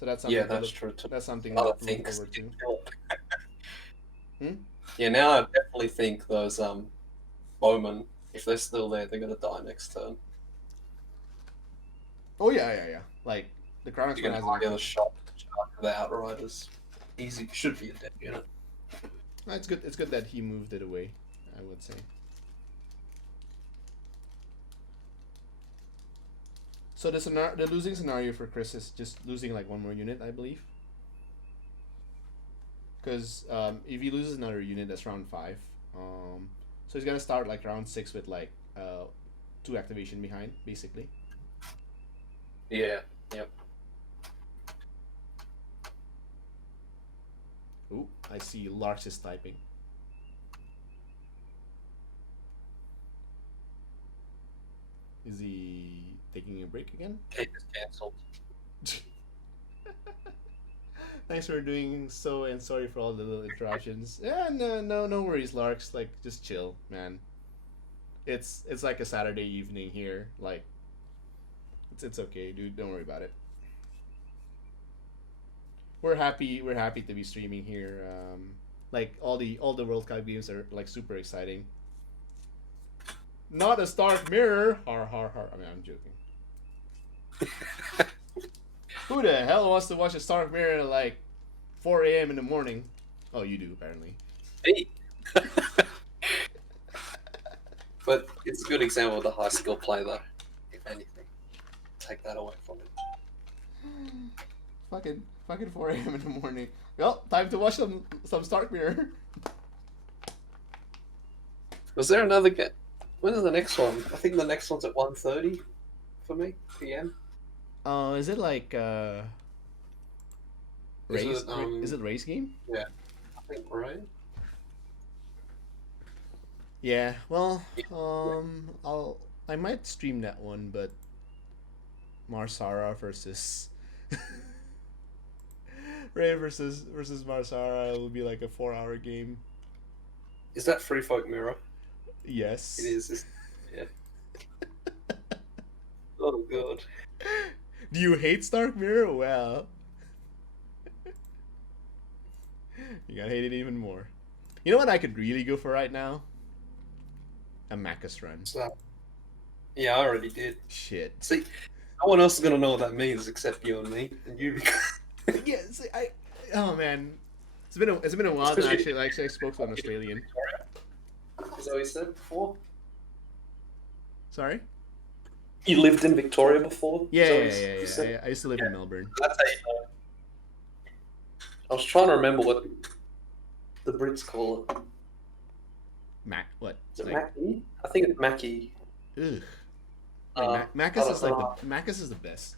So that's something. Yeah, that's true too. That's something Other to look things forward to. help. Hmm? Yeah, now I definitely think those bowmen, if they're still there, they're gonna die next turn. Oh yeah. Like the Chronox You're one gonna has get a shot of the Outriders. Easy, should be a dead unit. It's good. It's good that he moved it away, I would say. So the losing scenario for Chris is just losing like one more unit, I believe. Because if he loses another unit, that's round 5. So he's gonna start like round 6 with like 2 activation behind, basically. Yeah, yep. Ooh, I see Larks is typing. Is he taking a break again? Tape is cancelled. Thanks for doing so, and sorry for all the little interruptions. Yeah, no worries, Larks. Like, just chill, man. It's like a Saturday evening here. Like, it's okay, dude. Don't worry about it. We're happy to be streaming here. Like all the World Cup games are like super exciting. Not a Stark Mirror. Har har har. I mean, I'm joking. Who the hell wants to watch a Stark Mirror at like 4 a.m. in the morning? Oh, you do apparently. Hey. But it's a good example of the high skill play, though. If anything, take that away from it. Fucking 4 a.m. in the morning. Well, time to watch some Stark Mirror. Was there another game? When is the next one? I think the next one's at 1:30 for me p.m. Is it like race? Is it, Is it race game? I think right. Yeah, well, I might stream that one, but Marsara versus Ray versus Marsara will be like a 4 hour game. Is that Free Folk Mirror? Yes. It is. Yeah. Oh god. Do you hate Stark Mirror? Well, you gotta hate it even more. You know what I could really go for right now? A Macus run. So, yeah, I already did. Shit. See, no one else is gonna know what that means except you and me, and you. Yeah, see, oh man, it's been a while since I spoke to an Australian. Is that what you said before? Sorry. You lived in Victoria before? Yeah, Is that what you said? I used to live in Melbourne. That's how you know. I was trying to remember what the Brits call it. What? Is it Like, Mackie? I think it's Mackie. ugh. I Macus don't is like know. Macus is the best.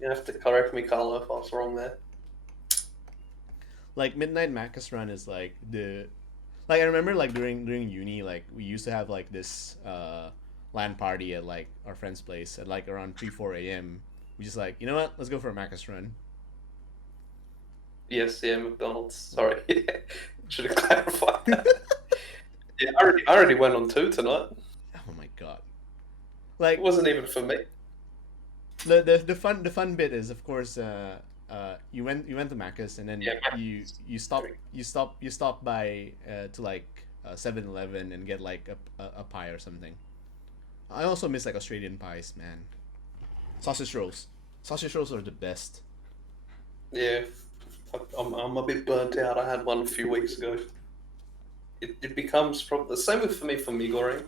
You have to correct me, Carlo, if I was wrong there. Like Midnight Macus run is like I remember like during uni, like we used to have like this LAN party at like our friend's place at like around 3-4 a.m. We just like, you know what, let's go for a Macus run. Yes, yeah, McDonald's. Sorry. Should have clarified that. Yeah, I already went on 2 tonight. Oh my god. Like It wasn't even for me. the fun bit is, of course, you went to Macca's, and then Yeah. you stop by to like 7-Eleven and get like a pie or something. I also miss like Australian pies, man. Sausage rolls are the best. Yeah, I'm a bit burnt out. I had one a few weeks ago. It becomes the same with for me for mee goreng.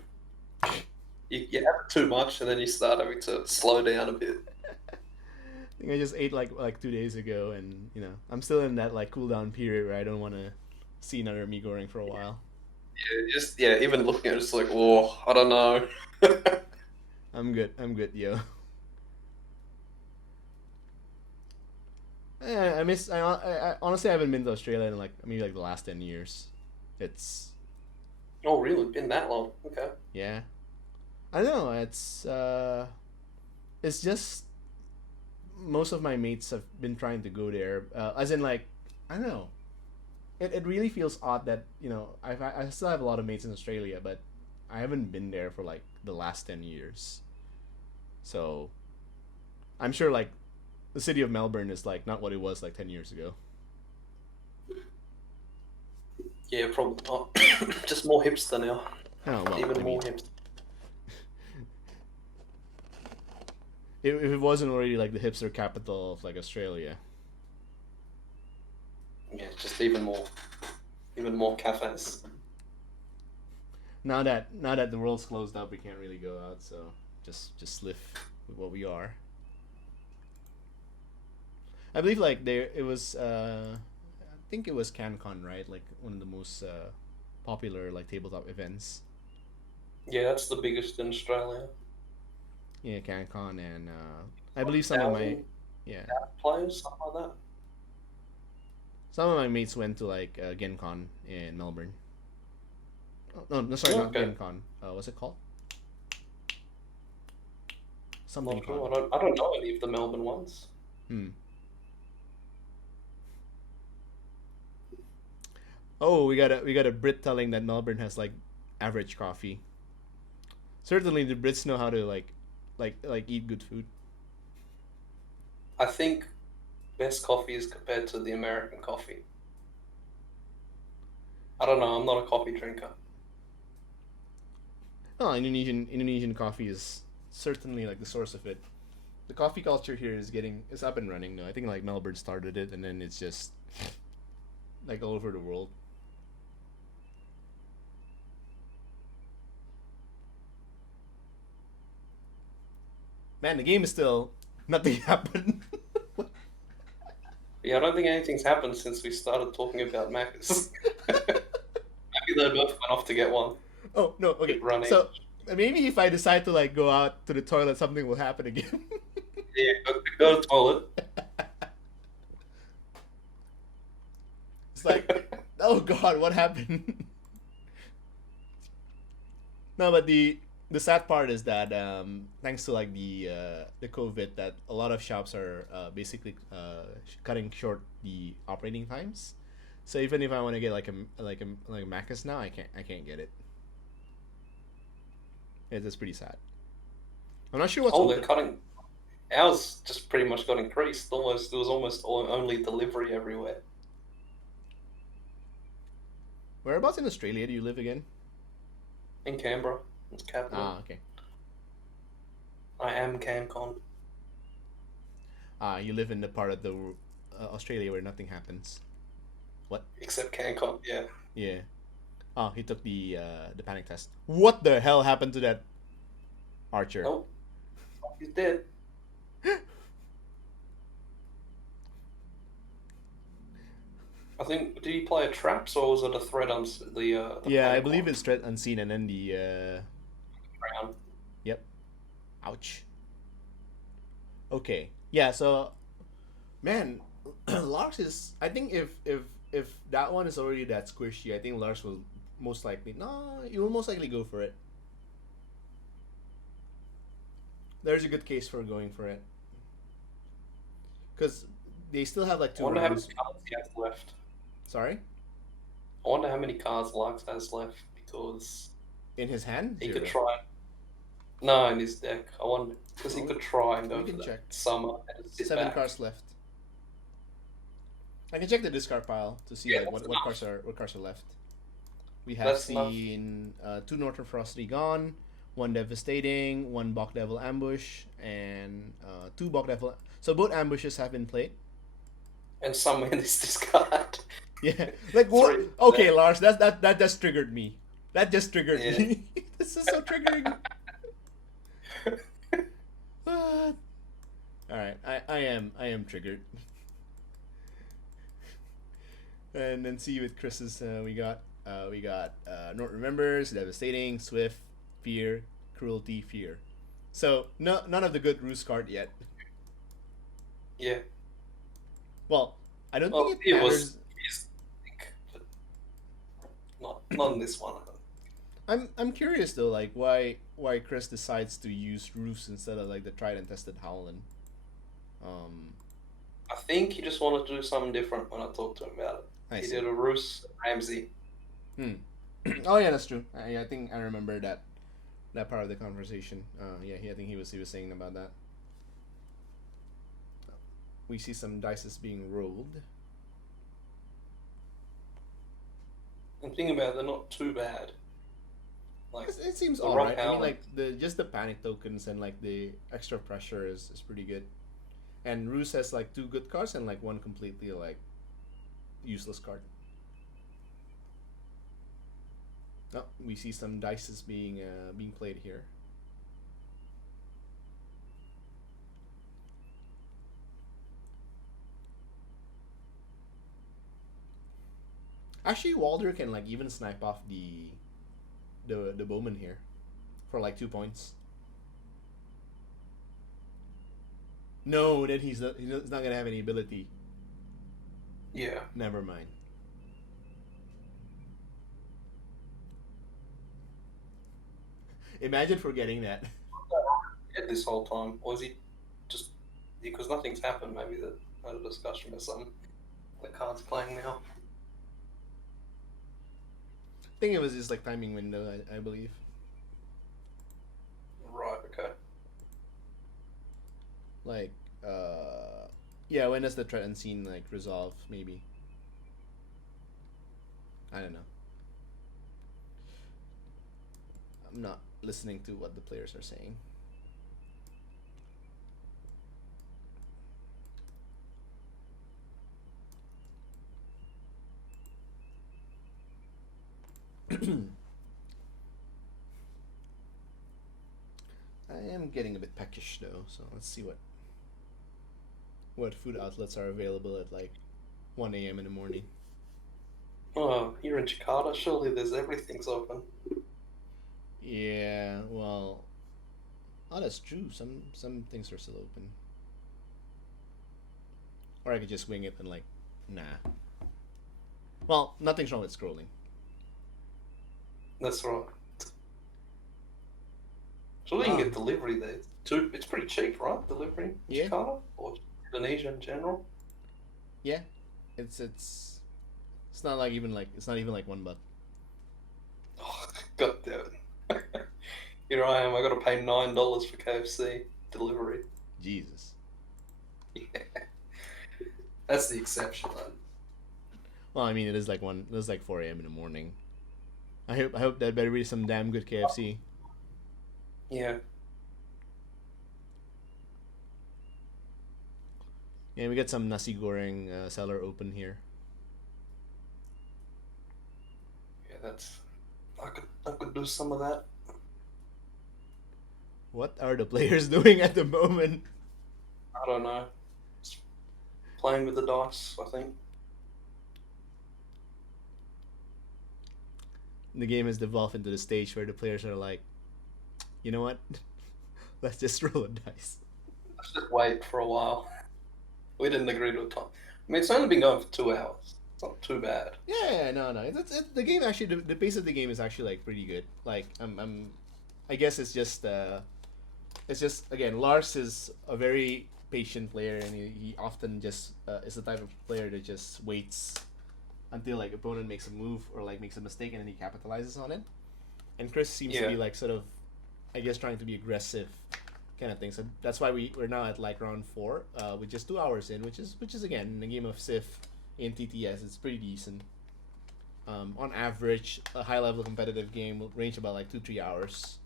You have it too much, and then you start having to slow down a bit. I think I just ate like 2 days ago, and you know I'm still in that like cool down period where I don't want to see another mee goreng for a while. Even looking at it, it's like, oh, I don't know. I'm good, yo. I honestly haven't been to Australia in like maybe like the last 10 years. It's Oh, really? Been that long? Okay. yeah. I don't know. It's just most of my mates have been trying to go there. As in like, I don't know. It really feels odd that I still have a lot of mates in Australia, but I haven't been there for like the last 10 years. So I'm sure like the city of Melbourne is like not what it was like 10 years ago. Yeah, probably not. Just more hipster now. Oh well, Even I more mean, hipster. if it wasn't already like the hipster capital of like Australia. Yeah, just even more cafes. Now that the world's closed up, we can't really go out, so just live with what we are. I believe like I think it was CanCon, right? Like one of the most popular like tabletop events. Yeah, that's the biggest in Australia. Yeah, CanCon, and I believe some of my 1,000 players, something like that. some of my mates went to like GenCon in Melbourne. Oh, no, sorry, not Okay. GenCon. What's it called? I'm Something not sure. con. I don't know any of the Melbourne ones. Hmm. Oh, we got a Brit telling that Melbourne has like average coffee. Certainly, the Brits know how to like eat good food. I think best coffee is compared to the American coffee. I don't know. I'm not a coffee drinker. Oh, Indonesian coffee is certainly like the source of it. The coffee culture here is up and running though. I think like Melbourne started it, and then it's just like all over the world. Man, the game is still nothing happened. Yeah, I don't think anything's happened since we started talking about Macca's. Maybe they both went off to get one. Oh no, okay. Keep running. So maybe if I decide to like go out to the toilet, something will happen again. Yeah, go to the toilet. It's like, oh god, what happened? No, but the sad part is that thanks to like the COVID, that a lot of shops are basically cutting short the operating times. So even if I want to get like a Macus now, I can't get it. It's pretty sad. I'm not sure what's Oh, they're open. cutting. Ours just pretty much got increased. Almost, there was almost only delivery everywhere. Whereabouts in Australia do you live again? In Canberra, it's capital. Ah, okay. I am CanCon, Ah, you live in the part of the Australia where nothing happens. What? except CanCon. Yeah. Yeah. Oh, he took the panic test. What the hell happened to that archer? Nope. He's dead. I think. Did he play a traps or was it a threat on the Yeah, I panic believe one? it's threat unseen, and then the Round. yep. Ouch. Okay. Yeah. So, man, Lars is. I think if that one is already that squishy, I think Lars will most likely. No, he will most likely go for it. There's a good case for going for it, because they still have like I two wonder how many rounds. cards he has left. Sorry, I wonder how many cards Larks has left because in his hand, he zero. could try. No, in his deck. I wonder because he Oh, could try and we go can for that check. summer and sit 7 back. cards left. I can check the discard pile to see Yeah, like that's what enough. cards are left. We have That's enough. seen two Northern Frosty gone, one Devastating, one Bog Devil Ambush, and two Bog Devil. So both ambushes have been played. And summer in this discard. Yeah, like what? Three. Okay, Lars, that just triggered me. That just triggered Yeah. me. This is so triggering. What? All right, I am triggered. And then see with Chris's, we got Nort Remembers, Devastating, Swift, Fear, Cruelty, Fear. So no, none of the good Roost card yet. Yeah. Well, I don't Well, think it it matters. was. But not in this one. I'm curious though, like why Chris decides to use Roofs instead of like the tried and tested Howlin. Um, I think he just wanted to do something different when I talked to him about it. I He see. did a Roos Ramsey. Oh yeah, that's true. I think I remember that part of the conversation. Yeah, I think he was saying about that. We see some dices being rolled. I'm thinking about it, they're not too bad. Like It seems the alright. I mean, Howlin. like the panic tokens and like the extra pressure is pretty good. And Roos has like two good cards and like one completely like useless card. Oh, we see some dices being played here. Actually, Walder can like even snipe off the bowman here for like 2 points. No, then he's not gonna have any ability. Yeah. Never mind. Imagine forgetting that. Dead this whole time, or is he just because nothing's happened? Maybe that had a discussion or something. The card's playing now. I think it was just like timing window, I believe. Right. Okay. Like, yeah, when does the threat unseen like resolve? Maybe. I don't know. I'm not listening to what the players are saying. I am getting a bit peckish though, so let's see what food outlets are available at like 1 a.m. in the morning. Oh, you're in Jakarta. Surely there's everything's open. Yeah, well, oh, that's true. Some things are still open. Or I could just wing it and like, nah. Well, nothing's wrong with scrolling. That's right. Surely you can get delivery there. It's pretty cheap, right? Delivery in Yeah. Jakarta or Indonesia in general. Yeah, it's not like even like it's not even like $1. Oh, God damn it. Here I am. I got to pay $9 for KFC delivery. Jesus. Yeah. That's the exception, man. Well, I mean, it is like 4 a.m. in the morning. I hope that better be some damn good KFC. Yeah. Yeah, we got some nasi goreng cellar open here. Yeah, I could do some of that. What are the players doing at the moment? I don't know. Just playing with the dice, I think. The game has devolved into the stage where the players are like, you know what? Let's just roll a dice. Let's just wait for a while. We didn't agree to a time. I mean, it's only been going for 2 hours. It's not too bad. Yeah, no. The game actually, the pace of the game is actually like pretty good. Like, I guess it's just again, Lars is a very patient player, and he often just is the type of player that just waits until like opponent makes a move or like makes a mistake, and then he capitalizes on it. And Chris seems to be like sort of, I guess, trying to be aggressive, kind of thing. So that's why we're now at like round 4, with just 2 hours in, which is again in the game of Civ in TTS, it's pretty decent. On average, a high level competitive game will range about like 2-3 hours.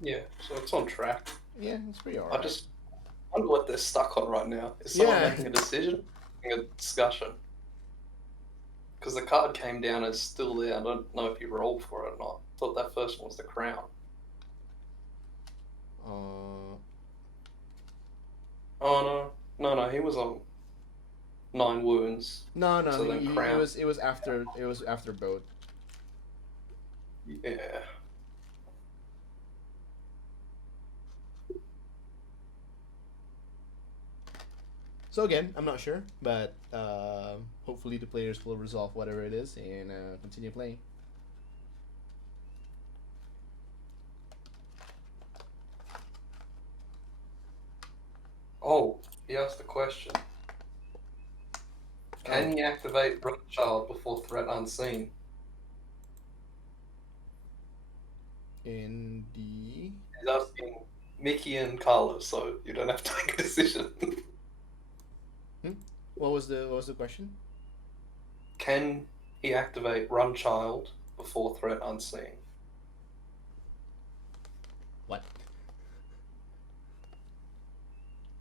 Yeah, so it's on track. Yeah, it's pretty alright. I just wonder what they're stuck on right now. Is someone making a decision, making a discussion? Because the card came down as still there. I don't know if you rolled for it or not. I thought that first one was the crown. Oh no, he was on 9 wounds. No, So then crown. it was after both. Yeah. So again, I'm not sure, but hopefully the players will resolve whatever it is and continue playing. Oh, he asked a question. Can you activate Child before threat unseen? In the He's asking Mickey and Carlos, so you don't have to make a decision. what was the question? Can he activate Run Child before threat unseen? What?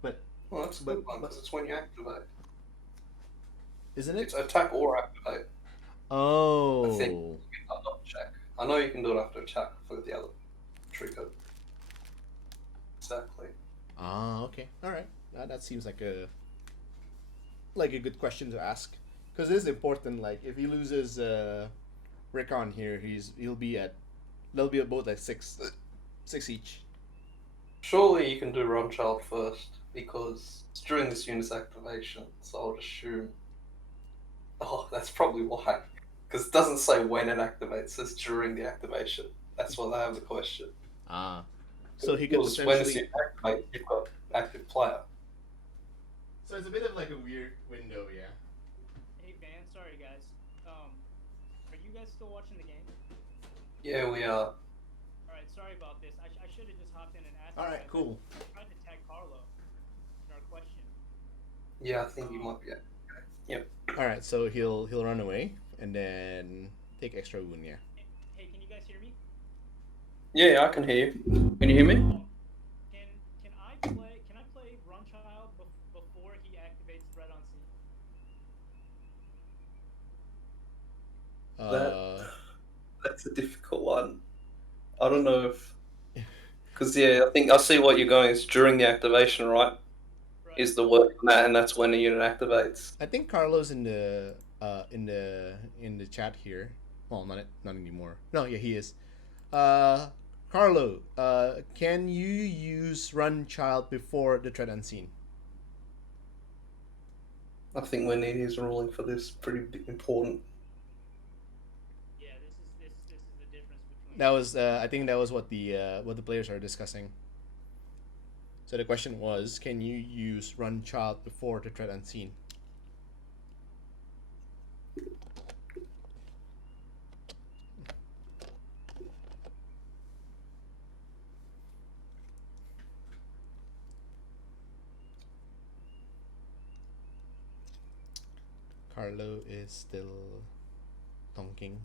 But Well, that's a good one because it's when you activate. Isn't it? It's attack or activate. Oh. I think. I'll double check. I know you can do it after attack for the other trigger. Exactly. Ah, okay, all right. That seems like a good question to ask, because it is important. Like, if he loses Rickon here, they'll be at both at 6 each. Surely you can do Run Child first because it's during this unit's activation, so I would assume. Oh, that's probably why. Because it doesn't say when it activates, it says during the activation. That's why they have the question. Ah, so he could Because when it's activate, you've got active player. So it's a bit of like a weird window, yeah. Hey Van, sorry guys. Are you guys still watching the game? Yeah, we are. Alright, sorry about this. I should have just hopped in and asked. All right, you guys. cool. I tried to tag Carlo in our question. Yeah, I think you might be. Yep. All right, so he'll run away and then take extra wound, yeah. Hey, can you guys hear me? Yeah, I can hear you. Can you hear me? Can I play Run Child before he activates Threat Unseen? That's a difficult one. I don't know if, because I think I see what you're going. It's during the activation, right? Is the word on that, and that's when the unit activates. I think Carlo's in the chat here. Well, not anymore. No, yeah, he is. Carlo, can you use Run Child before the Threat Unseen? I think we need his ruling for this. Pretty important. Yeah, this is the difference between That was I think that was what the players are discussing. So the question was, can you use run child before the threat unseen? Carlo is still tonking.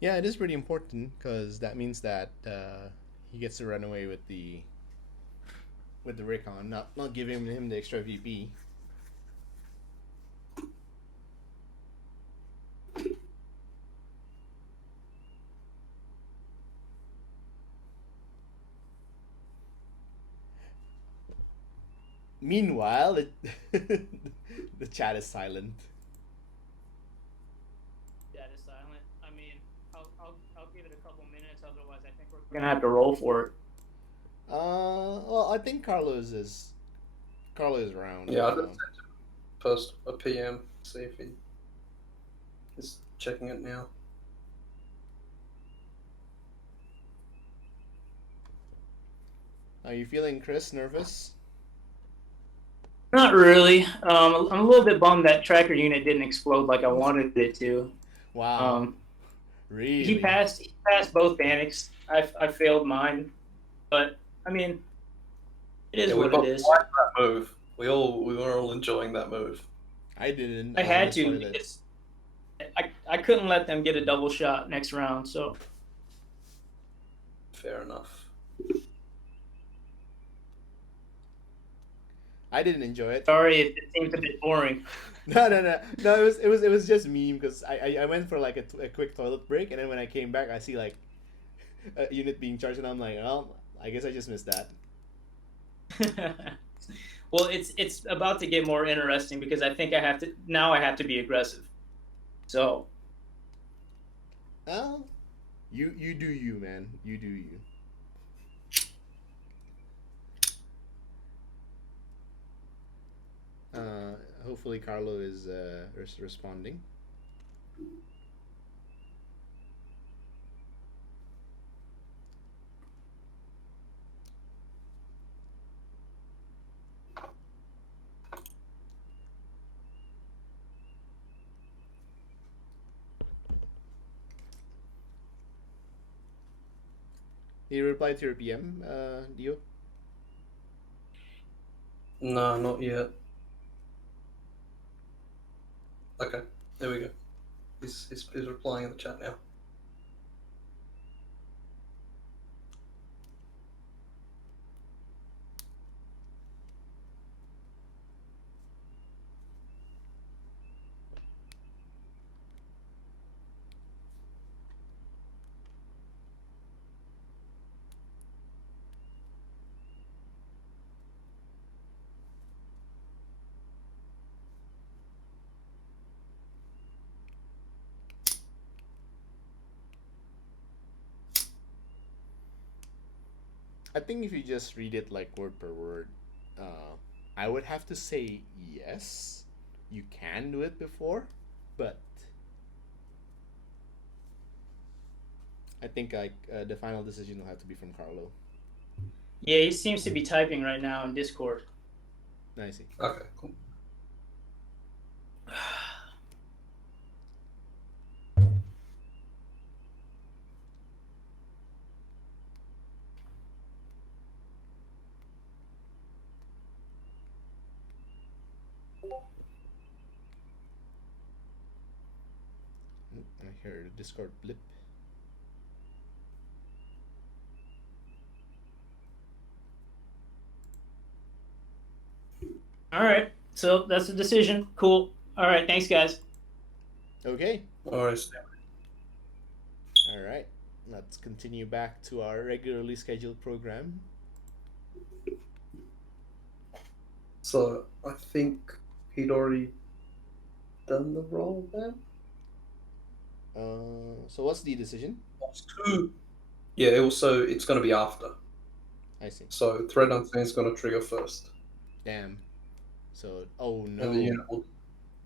Yeah, it is pretty important because that means that he gets to run away with the recon, not giving him the extra VP. Meanwhile, the chat is silent. That is silent. I mean, I'll give it a couple minutes. Otherwise, I think we're gonna have to roll for it. Well, I think Carlos is around. Yeah, I just sent him post a PM, see if he is checking it now. Are you feeling, Chris, nervous? Not really. I'm a little bit bummed that tracker unit didn't explode like I wanted it to. Wow. Really? He passed both panics. I failed mine, but I mean, it is what it is. Liked that move. We were all enjoying that move. I didn't. I had was to toilet. because I couldn't let them get a double shot next round. So Fair enough. I didn't enjoy it. sorry if it seems a bit boring. No. It was just me because I went for like a quick toilet break, and then when I came back, I see like a unit being charged, and I'm like, well, I guess I just missed that. Well, it's about to get more interesting because I think I have to be aggressive. So Oh, you do you, man. You do you. Hopefully Carlo is responding. He replied to your PM, Dio? No, not yet. Okay, there we go. He's replying in the chat now. I think if you just read it like word per word, I would have to say yes, you can do it before, but I think like the final decision will have to be from Carlo. yeah, he seems to be typing right now in Discord. I see. Okay, cool. I hear the Discord blip. All right, so that's the decision. Cool. All right, thanks, guys. Okay. All right. All right. Let's continue back to our regularly scheduled program. So I think he'd already done the roll then. So what's the decision? Yeah, it's going to be after. I see. So thread unseen is going to trigger first. Damn. So oh no. And the unit will,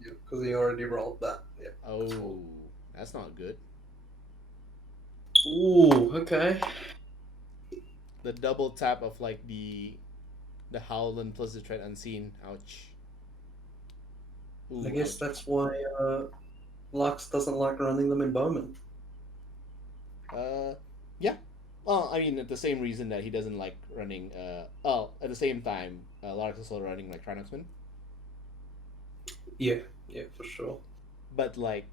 because he already rolled that. Yeah. Oh, that's not good. Ooh, okay. The double tap of like the Howland plus the Tread Unseen. Ouch. Ooh, I guess ouch. that's why Lux doesn't like running them in Bowman. Yeah. Well, I mean, at the same reason that he doesn't like running. Oh, at the same time, Larks is also running like Trinoxman, Yeah, for sure. but like,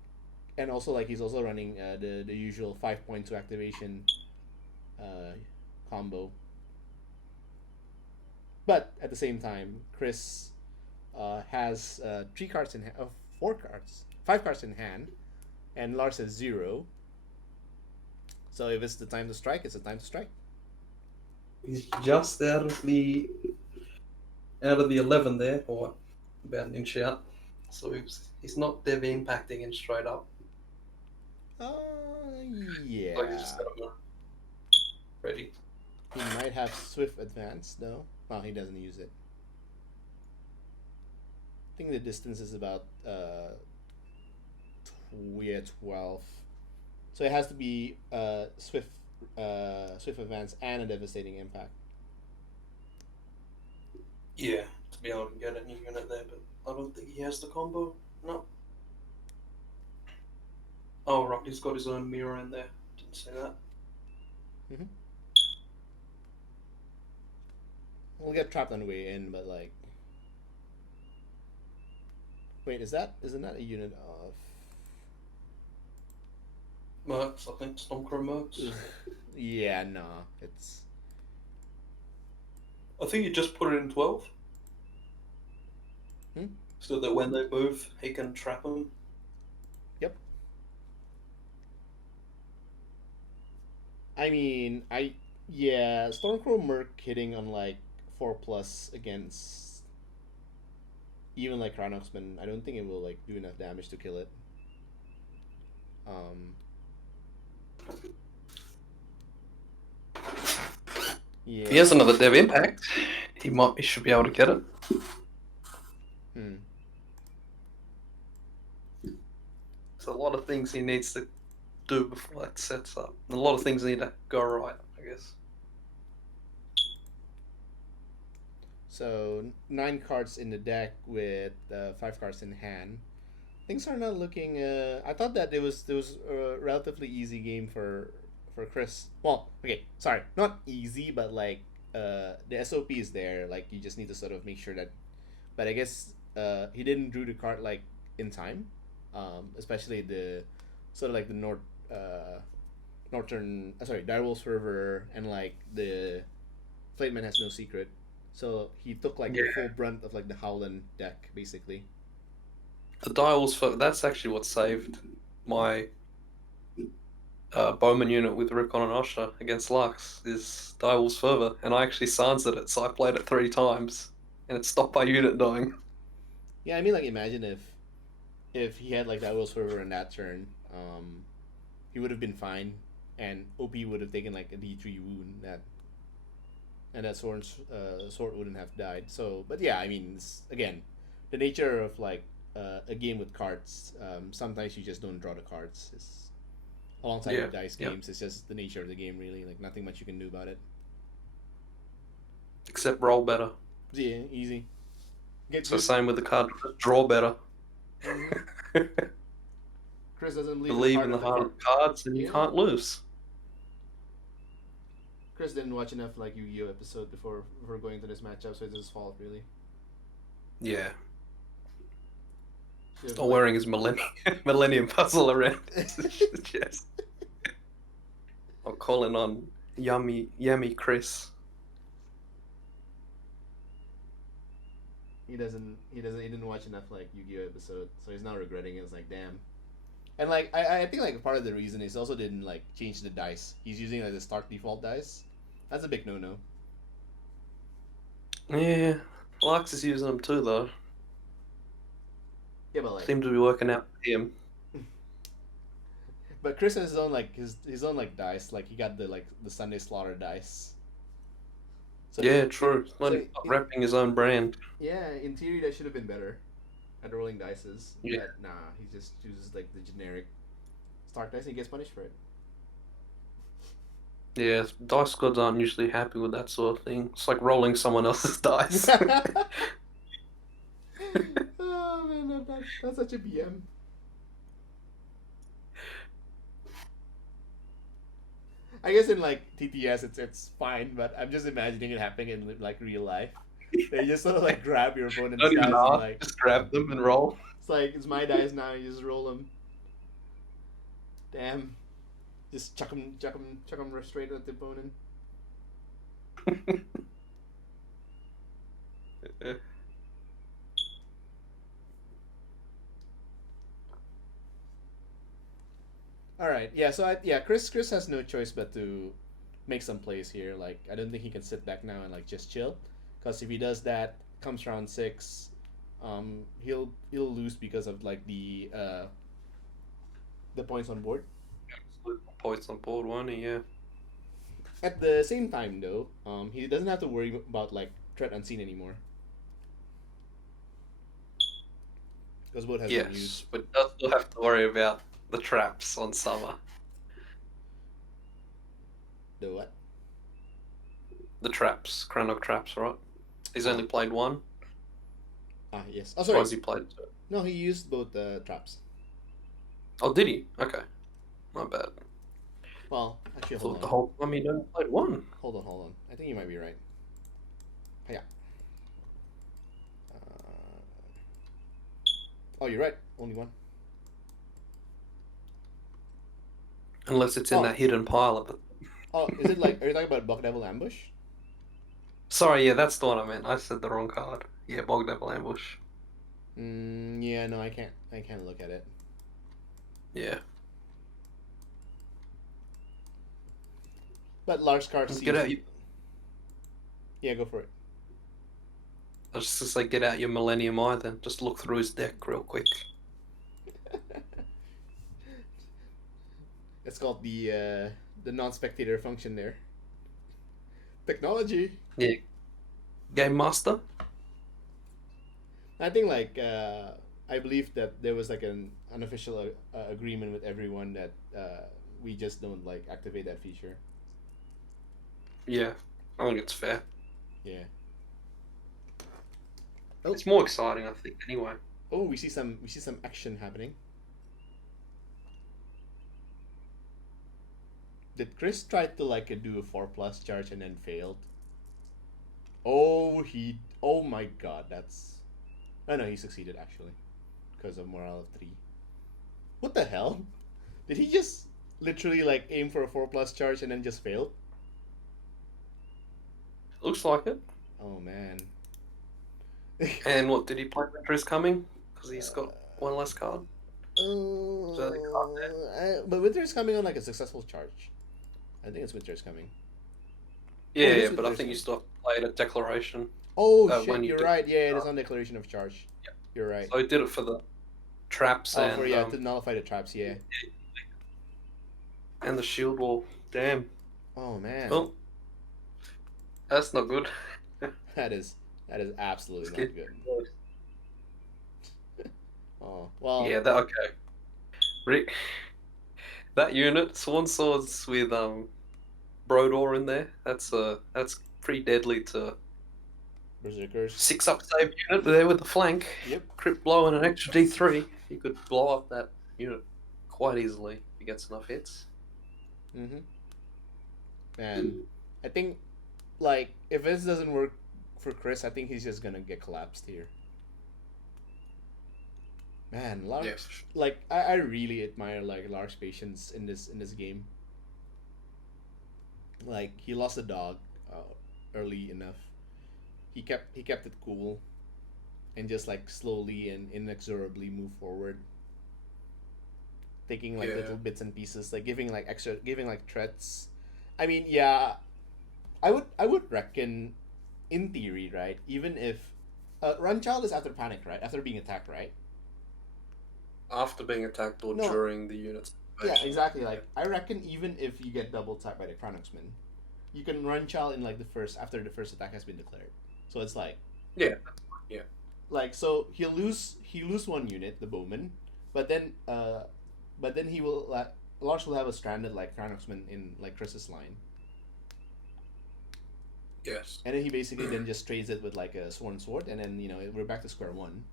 and also like he's also running the usual 5 points to activation uh, combo. But at the same time, Chris has 3 cards in 4 cards, 5 cards in hand, and Lars has 0. So if it's the time to strike, it's the time to strike. He's just out of the 11 there, or what? About an inch out. So he's not dev impacting him straight up. Uh, Like yeah. he's just got him ready. He might have Swift Advance, though. Well, he doesn't use it. I think the distance is about 12. So it has to be Swift Advance and a Devastating Impact. Yeah, to be able to get a new unit there, but I don't think he has the combo. No. Oh, right, he's got his own mirror in there. Didn't say that. Mm-hmm. We'll get trapped on the way in, but like, wait, isn't that a unit of? Mercs, I think. Stormcrow Mercs. Yeah, nah, it's. I think you just put it in 12. So that when they move, he can trap them. Yep. I mean, yeah, Stormcrow Merc hitting on like 4+ against even like Chronoxman, I don't think it will like do enough damage to kill it. Yeah. If he has another dev impact, he should be able to get it. There's a lot of things he needs to do before that sets up. A lot of things need to go right, I guess. So 9 cards in the deck with 5 cards in hand. Things are not looking. I thought that there was a relatively easy game for Chris. Well, okay, sorry, not easy, but like the SOP is there. Like you just need to sort of make sure that. But I guess he didn't drew the card like in time, especially the sort of like the northern. Sorry, Direwolf's Fervor and like the Flateman has no secret. So he took like the full brunt of like the Howland deck basically. The dials that's actually what saved my Bowman unit with Rickon and Osher against Lux is Direwolf's Fervor, and I actually sansed it, so I played it 3 times, and it stopped my unit dying. Yeah, I mean, like imagine if he had like Direwolf's Fervor in that turn, he would have been fine, and OP would have taken like a D3 wound and that sword wouldn't have died. So, but yeah, I mean, it's, again, the nature of like a game with cards. Sometimes you just don't draw the cards. It's alongside with dice games. It's just the nature of the game, really. Like nothing much you can do about it. Except roll better. Yeah, easy. Same with the card. Draw better. Chris doesn't believe in the heart of cards, and you can't lose. Chris didn't watch enough like Yu-Gi-Oh episode before going to this matchup, so it's his fault, really. Yeah. Still wearing his Millennium puzzle around his chest. I'm calling on Yummy Chris. He didn't watch enough like Yu-Gi-Oh episode, so he's now regretting it. It's like, damn. And like I think like part of the reason is also didn't like change the dice. He's using like the Stark default dice. That's a big no. Yeah, Larks is using them too though. Yeah, but like seem to be working out for him. But Chris has his own like his own like dice. Like he got the Sunday Slaughter dice. So true. Not wrapping his own brand. Yeah, in theory that should have been better. at rolling dices. Yeah. But nah, he just chooses like the generic start dice and he gets punished for it. Yeah, dice gods aren't usually happy with that sort of thing. It's like rolling someone else's dice. Oh man, that's such a BM. I guess in like TTS it's fine, but I'm just imagining it happening in like real life. They just sort of like grab your opponent's Don't dice even and ask, like just grab them and roll. it's like it's my dice now. You just roll them. Damn, just chuck them straight at the opponent. All right, yeah. So Chris has no choice but to make some plays here. Like I don't think he can sit back now and like just chill, because if he does that, comes round 6, he'll lose because of like the points on board. Points on board, won't he? Yeah. At the same time, though, he doesn't have to worry about like threat unseen anymore, because boat has been used. Yes, but does still have to worry about the traps on summer. The what? The traps, Crannock traps, right? He's only played one. Ah, yes. Oh, Or sorry. has he played two? No, he used both traps. Oh, did he? Okay. My bad. Well, actually, I hold thought the on. whole time he only played one. Hold on. I think you might be right. Yeah. Oh, you're right. Only one. Unless it's in Oh. that hidden pile of it. Oh, is it like? Are you talking about Buck Devil Ambush? Sorry, yeah, that's the one I meant. I said the wrong card. Yeah, Bog Devil Ambush. Yeah, no, I can't look at it. Yeah. But Larks card Get seems. out you. Yeah, go for it. I was just gonna say, get out your Millennium Eye then. Just look through his deck real quick. It's called the non-spectator function there. Technology. Yeah. Game Master? I think like I believe that there was like an unofficial agreement with everyone that we just don't like activate that feature. Yeah. I think it's fair. Yeah. It's more exciting, I think, anyway. Oh, we see some action happening. Did Chris try to like do a 4+ charge and then failed? Oh, oh my god, that's... Oh no, he succeeded actually. Because of morale of 3. What the hell? Did he just literally like aim for a 4+ charge and then just failed? Looks like it. Oh man. And what, did he play Winter is Coming? Because he's got one less card. But Winter is coming on like a successful charge. I think it's Winter is coming. Yeah, it is but I Winter's think you Coming. still have to play it at Declaration. Oh when shit, you you're do- right. Yeah, it is on declaration of charge. Yep. You're right. So he did it for the traps Oh, and to nullify the traps. Yeah. and the shield wall. Damn. Oh man. Well, that's not good. That is absolutely Let's not get- good. Oh well. Yeah, that okay. Rick, that unit, Sworn Swords with Brodor in there. That's pretty deadly to Berserkers. 6-up save unit there with the flank. Yep. Crit blow and an extra D3. You could blow up that unit quite easily if he gets enough hits. And I think like if this doesn't work for Chris, I think he's just gonna get collapsed here. Man, Larks, Yeah, for sure. like I really admire like Lark's patience in this game. Like he lost a dog early enough. He kept it cool, and just like slowly and inexorably move forward, taking like Yeah. little bits and pieces, like giving like threats. I mean, yeah, I would reckon, in theory, right? Even if Run Child is after panic, right? After being attacked, right? After being attacked or No. during the unit's Yeah, activation. exactly. Like I reckon even if you get double tapped by the Chronoxman, you can Run Child in like after the first attack has been declared. So it's like Yeah. like so he'll lose one unit, the bowman, but then he will Larks will have a stranded like Carnoxman in like Chris's line, Yes. and then he basically then just trades it with like a sworn sword, and then we're back to square one.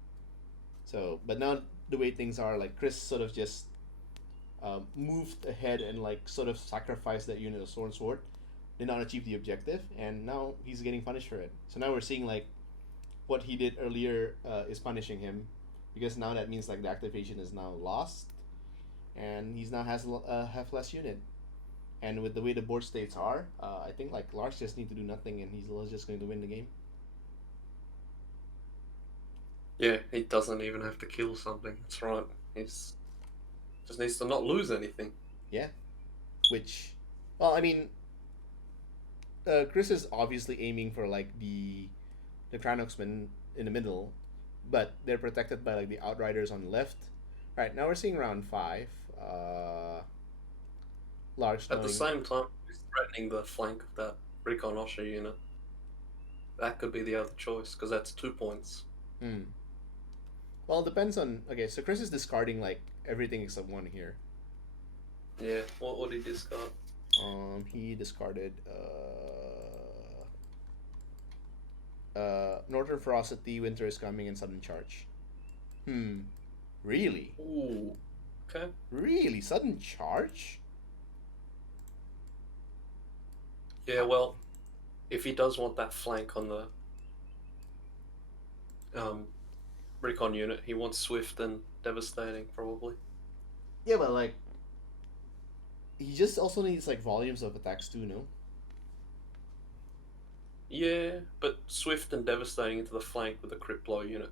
So, but now the way things are, like Chris sort of just moved ahead and like sort of sacrificed that unit of sworn sword, did not achieve the objective, and now he's getting punished for it. So now we're seeing like what he did earlier is punishing him, because now that means like the activation is now lost, and he's now has have less unit. And with the way the board states are, I think like Larks just need to do nothing, and he's just going to win the game. Yeah, he doesn't even have to kill something. That's right. He's just needs to not lose anything. Yeah, which, well, I mean, Chris is obviously aiming for like the Cranoxmen in the middle, but they're protected by like the Outriders on the left. Right now we're seeing round 5. Large At the same time, he's threatening the flank of that Recon Osher unit. That could be the other choice, because that's 2 points. Well, it depends on. Okay, so Chris is discarding like everything except 1 here. Yeah, what did he discard? He discarded Northern Ferocity, Winter is Coming, and Sudden Charge. Really? Ooh. Okay. Really? Sudden Charge? Yeah, well, if he does want that flank on the Recon unit, he wants Swift and Devastating, probably. Yeah, but like, he just also needs like volumes of attacks too, no? Yeah, but Swift and Devastating into the flank with a crit blow unit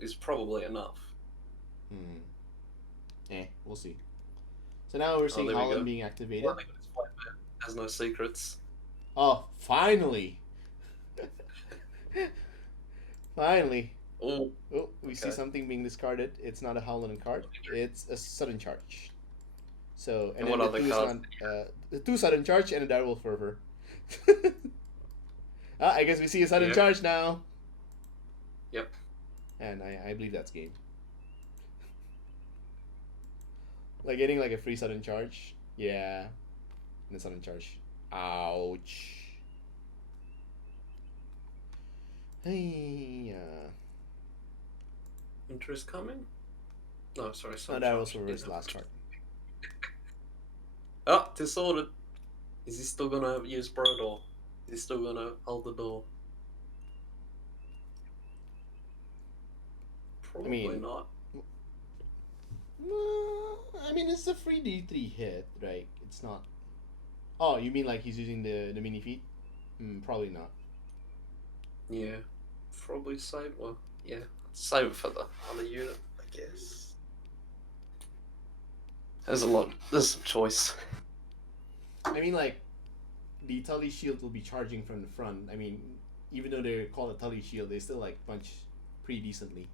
is probably enough. We'll see. So now we're seeing there we Holland go. being activated. Well, I think it's fine, man. Has no secrets. Oh, finally! Finally! Oh, We see Okay. something being discarded. It's not a Howland card. It's a Sudden Charge. So, And then what other cards? the 2 Sudden Charge and a Direwolf Fervor. I guess we see a Sudden Yeah. Charge now. Yep. And I believe that's game. Like getting like a free Sudden Charge. Yeah. And a Sudden Charge. Ouch. Hey, Winter is Coming? No, sorry. no, that was Fervor's last card. Oh, disordered. Is he still gonna use Brodor? Is he still gonna hold the door? Probably mean- not. I mean, it's a free D3 hit, right? It's not. Oh, you mean like he's using the mini feat? Probably not. Yeah, probably save. Well, yeah, save it for the other unit, I guess. There's some choice. I mean, like, the Tully Shield will be charging from the front. I mean, even though they're called a Tully Shield, they still like punch pretty decently.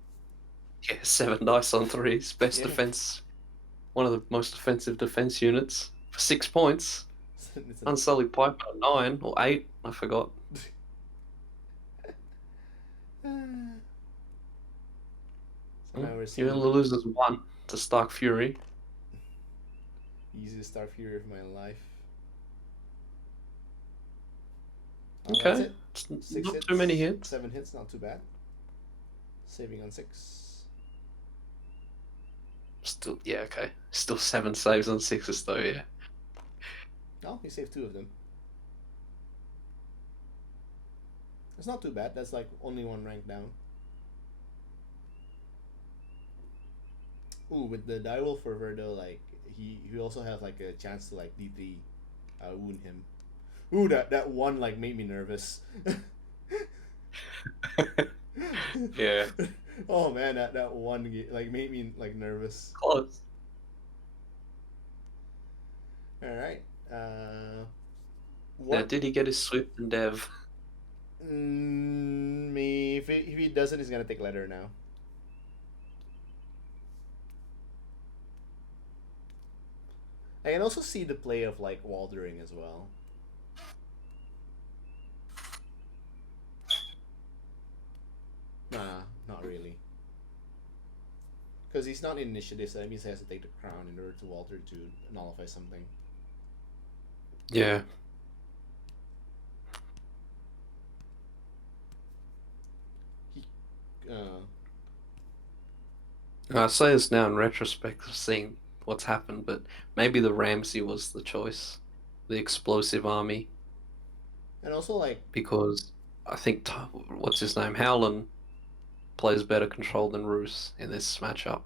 Yeah, 7 dice on 3s. Best Yeah. defense. One of the most offensive defense units for 6 points. It's a- Unsullied Piper 9 or 8. I forgot. So now we're He seeing only loses 1 to Stark Fury. easiest Star Fury of my life. Okay. That's it. It's 6 not hits, too many hits. 7 hits, not too bad. Saving on 6. Still, yeah, okay. Still 7 saves on 6s though, yeah. No, he saved 2 of them. It's not too bad. That's like only 1 rank down. Ooh, with the Direwolf Fervor though, like he also has like a chance to like D3 wound him. Ooh, that one like made me nervous. Yeah. Oh man, that one like made me like nervous. Close. All right. Now, What? did he get his Swift and Dev? If he doesn't, he's gonna take letter now. I can also see the play of like Waldering as well. Nah, not Because he's not in initiative, so that means he has to take the crown in order to Walter to nullify something. Yeah. Uh, I say this now in retrospect of seeing what's happened, but maybe the Ramsey was the choice, the explosive army, and also, like, because I think what's his name, Howland, plays better control than Roos in this matchup.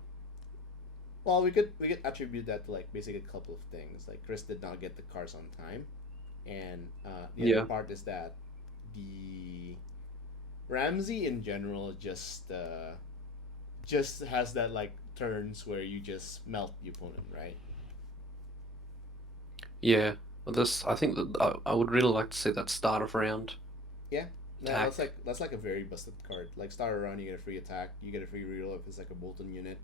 well, we could attribute that to like basically a couple of things. Like Chris did not get the cars on time, and the Yeah. other part is that the Ramsey in general just has that like turns where you just melt the opponent, right? Yeah, but this I think that I would really like to see that start of round. Yeah. No, Attack. that's like a very busted card. Like start around, you get a free attack, you get a free reroll if it's like a Bolton unit.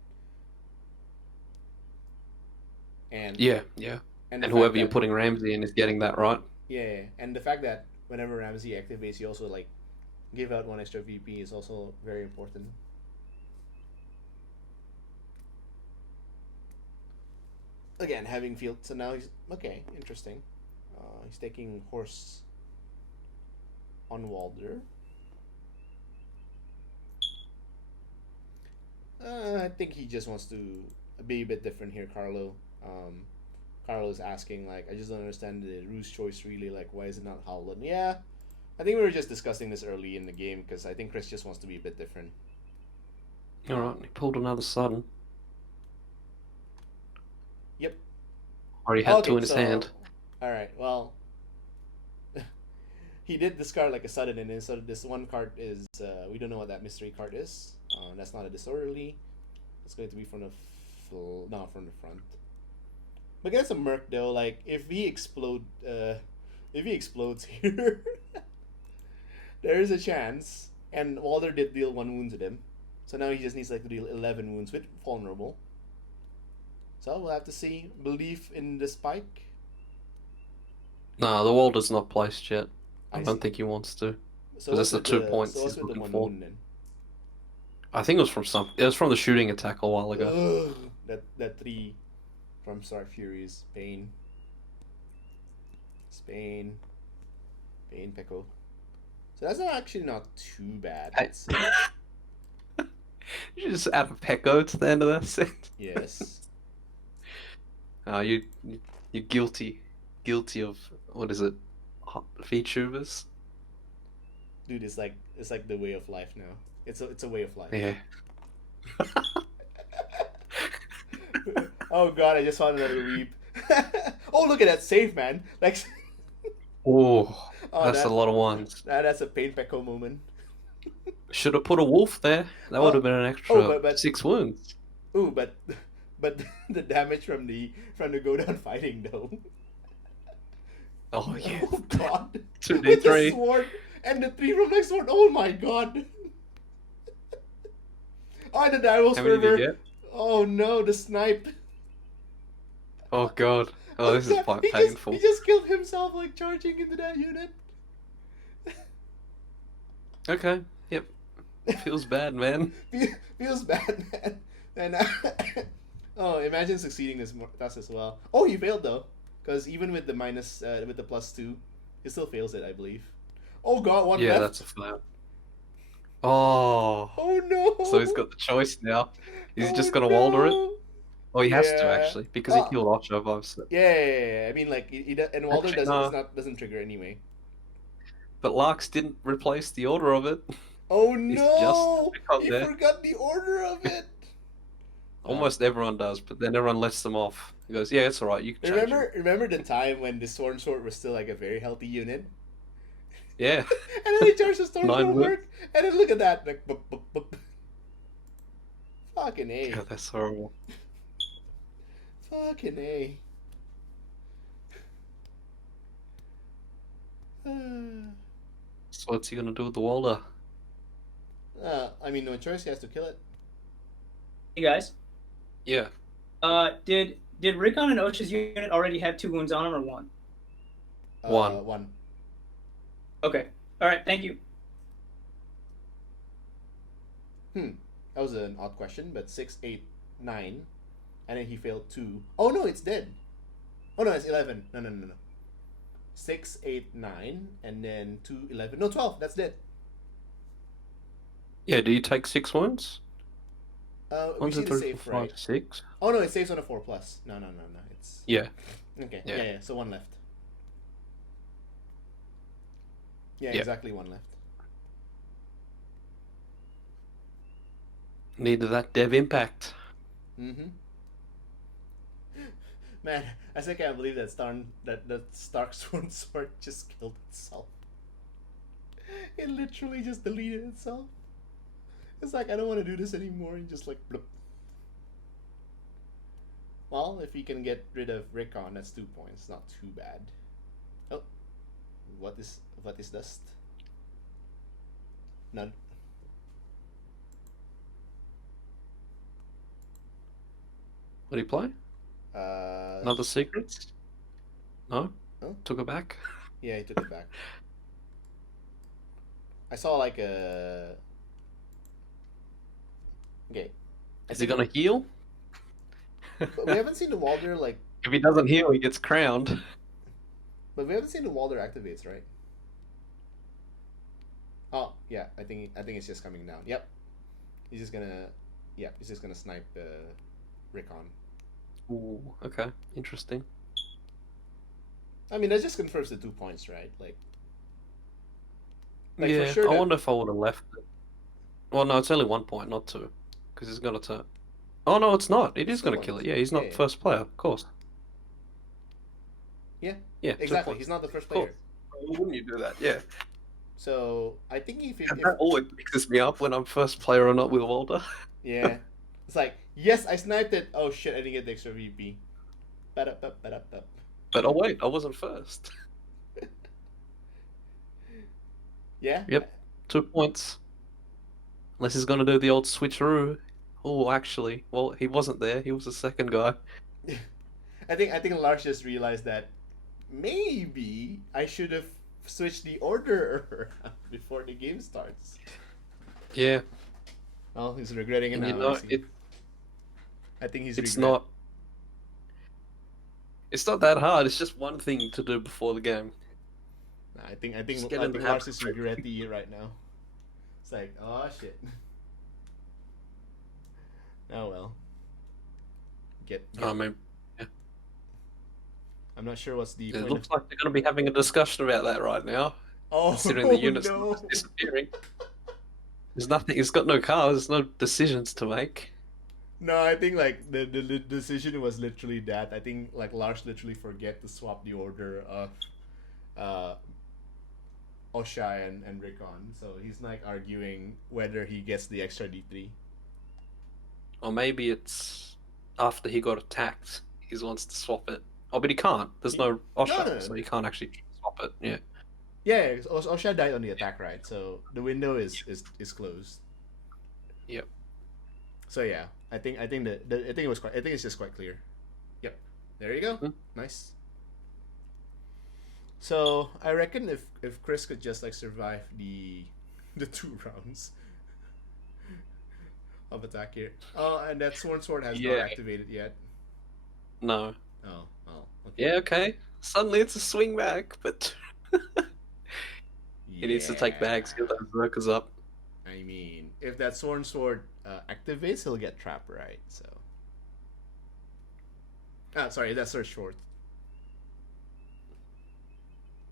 And Yeah, and and whoever you're putting Ramsey in is getting that right. yeah, and the fact that whenever Ramsey activates, you also like give out one extra VP is also very important. Again, having field, so now he's okay. Interesting. He's taking horse on Walder. I think he just wants to be a bit different here, Carlo. Carlo is asking like, I just don't understand the Roos choice really. Like, why is it not Howland? Yeah, I think we were just discussing this early in the game because I think Chris just wants to be a bit different. All right, he pulled another sudden. Yep. Already had two in his hand. All right. Well, he did discard like a sudden, and then so this one card is we don't know what that mystery card is. That's not a disorderly. It's going to be from the no, from the front. But that's a merc though. Like if he explodes here, there is a chance. And Walder did deal 1 wound to him, so now he just needs like to deal 11 wounds with vulnerable. So we'll have to see. Belief in the spike. No, the wall does not placed yet. I don't see. think he wants to. So Because that's the 2 points So what's he's with the looking 1 for. wound then? I think it was from It was from the shooting attack a while ago. Ugh, that 3 from Stark Furies. Spain, Peko. So that's actually not too bad. Hey. You just add a Pecco to the end of that sentence. Yes. You're guilty of what is it? VTubers. Dude, it's like the way of life now. It's a way of life. Yeah. Oh god, I just found another reap. Oh, look at that save, man! Like, Oh, that's that- a lot of ones. that's a pain Pecco moment. Should have put a wolf there. That would have been an extra but 6 wounds. Ooh, but the damage from the go down fighting though. Oh yeah. Oh god. 2d3. With the sword and the 3 from next sword. Oh my god. Oh, the Direwolf How many did you Fervor. get? Oh no, the snipe. Oh god. Oh, this is quite painful. He just killed himself like charging into that unit. Okay. Yep. Feels bad, man. Feels bad, man. And oh, imagine succeeding this task as well. Oh, he failed though, because even with the minus, with the +2, he still fails it, I believe. Oh god, one Yeah, left. that's a fail. Oh. Oh no. So he's got the choice now. He's just gonna no. Walder it. Oh, he has to Yeah. actually because he killed Ocho obviously. Yeah. I mean, like, and Walder Actually, no. doesn't trigger anyway. But Larks didn't replace the order of it. Oh He's no! just come He there. forgot the order of it. Almost everyone does, but then everyone lets them off. He goes, "Yeah, it's all right. You can change it." Remember the time when the Storm Sword was still like a very healthy unit, Yeah. and then he charged the Storm 9 Sword wood. work, and then look at that, like, bup, bup, bup. Fucking A. God, that's horrible. Fucking A. So what's he gonna do with the Walder? I mean, no choice. He has to kill it. Hey guys, Yeah. did Rickon and Ocha's unit already have 2 wounds on him or 1? One. One. Okay. All right. Thank you. That was an odd question, but 6, 8, 9, and then he failed 2. Oh no, it's dead. Oh no, it's 11. No. 6, 8, 9, and then 2, 11. No, 12. That's dead. Yeah, do you take 6 wounds? We 1, see 2, the 3, save, 4, 5, right? 6. Oh no, it saves on a 4 plus. No. It's Yeah. okay. Yeah. Yeah. So 1 left. Yeah, Yeah. exactly 1 left. Needed that dev impact. Mm-hmm. Man, I still can't believe that Stark Sworn Sword just killed itself. It literally just deleted itself. It's like, I don't want to do this anymore, and just like bloop. Well, if you can get rid of Rickon, that's 2 points. Not too bad. Oh, what is dust? None. What do you play? Another secrets? No? Oh? Took it back? Yeah, he took it back. I saw like a. Okay. Is he gonna heal? But we haven't seen the Walder like. If he doesn't heal, he gets crowned. But we haven't seen the Walder activates, right? Oh yeah, I think it's just coming down. Yep. He's just gonna. Yeah, he's just gonna snipe Rickon. Ooh, okay. Interesting. I mean, that just confirms the 2 points, right? Like yeah, for sure. I wonder if I would have left it. Well, no, it's only 1 point, not 2. Because he's gonna turn. Oh, no, it's not. It is Still gonna kill it. points. Yeah, he's not Yeah. first player, of course. Yeah. Yeah, 2 Exactly. points. He's not the first Of course. player. Why wouldn't you do that? Yeah. So I think if That always mixes me up when I'm first player or not with Walder. yeah, it's like, yes, I sniped it. Oh shit, I didn't get the extra VP. Ba-da-ba-ba-da-ba. But oh wait, I wasn't first. Yeah. Yep. 2 points. Unless he's gonna do the old switcheroo. Oh, actually, well, he wasn't there. He was the second guy. I think Lars just realized that maybe I should have switched the order before the game starts. Yeah. Well, he's regretting it And now. you know, I see. I think he's. it's not. It's not that hard. It's just one thing to do before the game. Nah, I think Just get in the Lars habit. is regretting it right now. It's like, oh shit. Oh well. I mean, I'm not sure what's the it point looks of... like they're going to be having a discussion about that right now. Oh, Considering the units no. are just disappearing. There's nothing. He's got no cars. No decisions to make. No, I think like the decision was literally that. I think like Lars literally forget to swap the order of Oshai and Rickon. So he's like arguing whether he gets the extra D3. Or maybe it's after he got attacked. He wants to swap it. Oh, but he can't. There's no Osha, No. so he can't actually swap it. Yeah. Yeah, Oshai died on the attack, right? So the window is closed. Yep. So yeah, I think it's just quite clear. Yep. There you go. Hmm. Nice. So I reckon if Chris could just like survive the 2 rounds of attack here. Oh, and that Sworn Sword has not Yeah. activated yet. No. Oh, well. Okay. Yeah. Okay. Suddenly it's a swing back, but he needs to take bags, get those workers up. I mean, if that Sworn Sword activates, he'll get trapped, right? So. Ah, sorry, that's Surge Fort.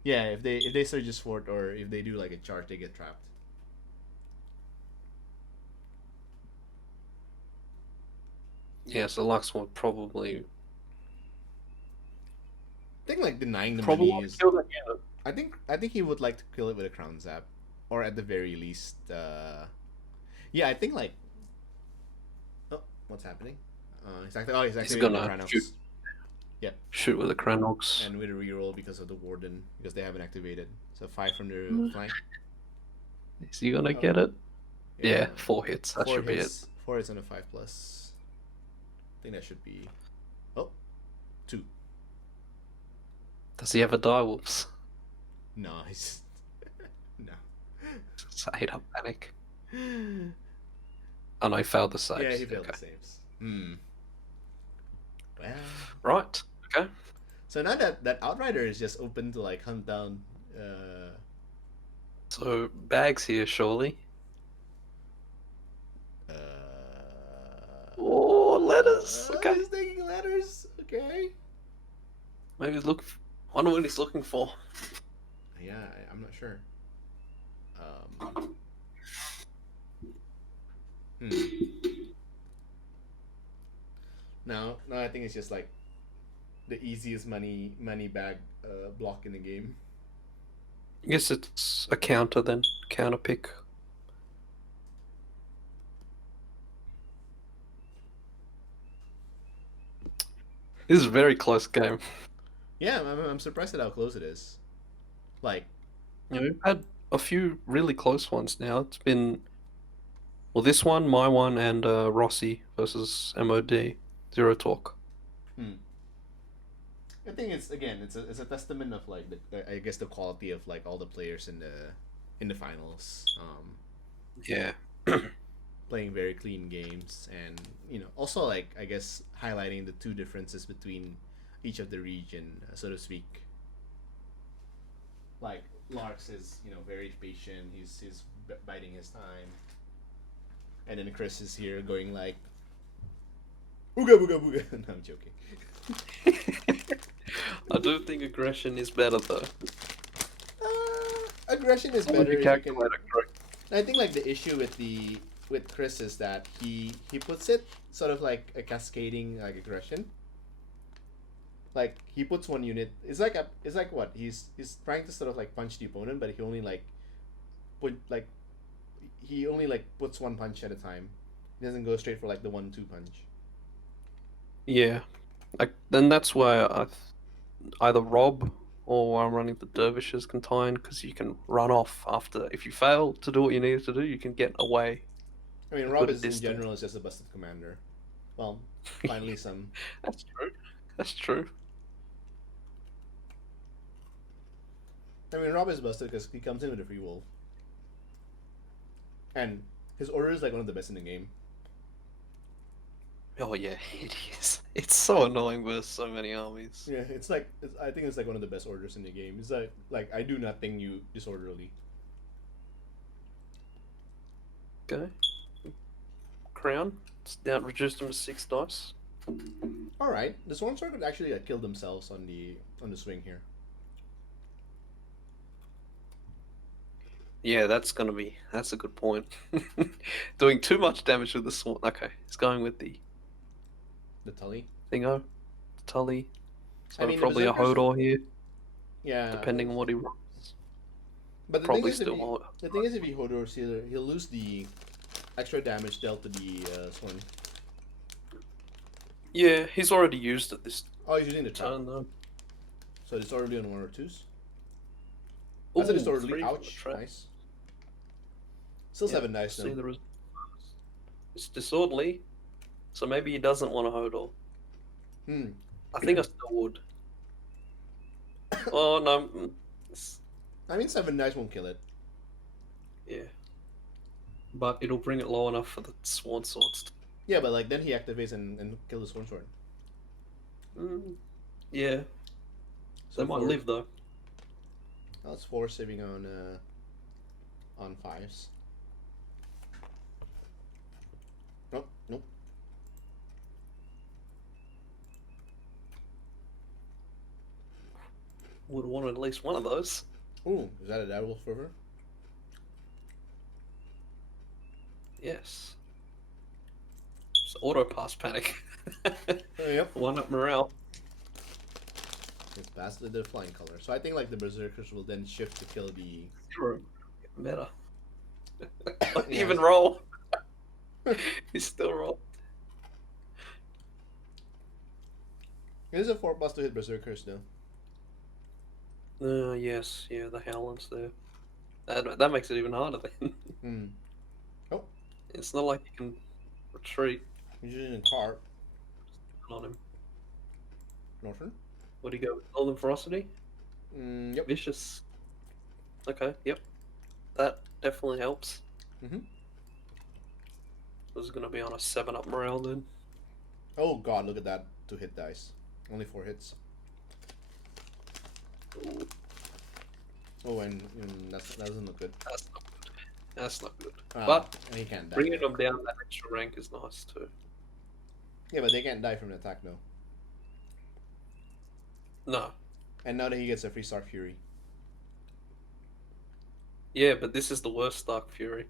Yeah, if they Surge his fort or if they do like a charge, they get trapped. Yeah, so Larks will probably I think like denying the probably money is. kill that unit. I think he would like to kill it with a crown zap, or at the very least, yeah. I think like. Oh, what's happening? He's activating gonna the Cranox. shoot. Shoot with the Cranox. And with a reroll because of the Warden, because they haven't activated. So 5 from the flank. Is he gonna get it? Yeah, 4 hits. That 4 should be it. hits. 4 hits on a 5+. I think that should be. Oh, 2. Does he ever die? Whoops. No, he's no. It's a 8-up panic. Oh no, he failed the saves. Yeah, he failed Okay. the saves. Hmm. Well, Right. Okay. so now that Outrider is just open to like hunt down. So bags here, surely. Uh, Oh, letters. Okay. He's taking letters. Okay. Maybe look. Wonder what he's looking for. Yeah, I'm not sure. Um, hmm. No, I think it's just like the easiest money bag block in the game. I guess it's a counter then. Counter pick. This is a very close game. Yeah, I'm surprised at how close it is. Like, You know, we've had a few really close ones now. It's been well, this one, my one, and Rossi versus MOD. Zero talk. hmm. I think it's again, it's a testament of like I guess the quality of like all the players in the finals. Yeah. Playing very clean games, and also like I guess highlighting the two differences between each of the region, so to speak. Like Larks is very patient. He's biding his time, and then Chris is here going like ooga booga booga. No, I'm joking. I do think aggression is better though. Aggression is Would better you if you can. calculate it correct? I think like the issue with Chris is that he puts it sort of like a cascading like aggression. Like he puts one unit. It's like what he's trying to sort of like punch the opponent, but he only like puts one punch at a time. He doesn't go straight for like the 1-2 punch. Yeah. Like then that's why either Rob or I'm running the dervishes can tie in because you can run off after if you fail to do what you needed to do, you can get away. I mean, A Rob good is in distance. general is just a busted commander. Well, finally some. That's true. That's true. I mean, Rob is busted because he comes in with a free wolf, and his order is like one of the best in the game. Oh yeah, it is. It's so annoying with so many armies. Yeah, I think it's like one of the best orders in the game. It's like I do nothing you disorderly. Okay. Crown. It's down reduced them to 6 dice. All right, the Swarm Sword could actually kill themselves on the swing here. Yeah, that's a good point. Doing too much damage with the sword. Okay, he's going with the The Tully. thingo. Tully. So I mean, the probably a Berserkers- Hodor here, Yeah. depending on what he runs. But the Probably thing is, still Hodor. the thing is, if he Hodors, he'll lose the extra damage dealt to the Swarm. Yeah, he's already used it this Oh, he's using the trap. turn though. So disorderly on 1 or 2s. That's a Ooh, disorderly. 3 from the Ouch. trap. Nice. Still Yeah, 7 dice see though. the it's disorderly, so maybe he doesn't want a Hodor. Hmm. I think I still would. Oh no, I mean, 7 dice won't kill it. yeah. But it'll bring it low enough for the Sworn Swords. Yeah, but like then he activates and kills the Swarm Sword. Yeah, So they might four- live though. That's 4 saving on 5s. Nope, nope. Would have wanted at least one of those. Ooh, is that a Direwolf River? Yes. It's auto pass panic. Oh, yep. One up morale. It's past the flying color. So I think like the Berserkers will then shift to kill the. Zero. Meta. Yeah. Even roll. He's still roll. It is a 4+ to hit Berserkers though. Yes, yeah, the Howlands there. That makes it even harder then. Hmm. It's not like you can retreat He's using a cart. on him. Northern. What do you go with? Northern Ferocity? Yep. Vicious. Okay, yep. That definitely helps. Mhm. This is going to be on a 7 up morale then. Oh god, look at that 2-hit dice. Only 4 hits. Ooh, Oh, and that doesn't look good. that's not good. That's not good. Ah, But and he can't die. bringing them down that extra rank is nice too. Yeah, but they can't die from an attack though. No. And now that he gets a free Stark Fury. Yeah, but this is the worst Stark Fury.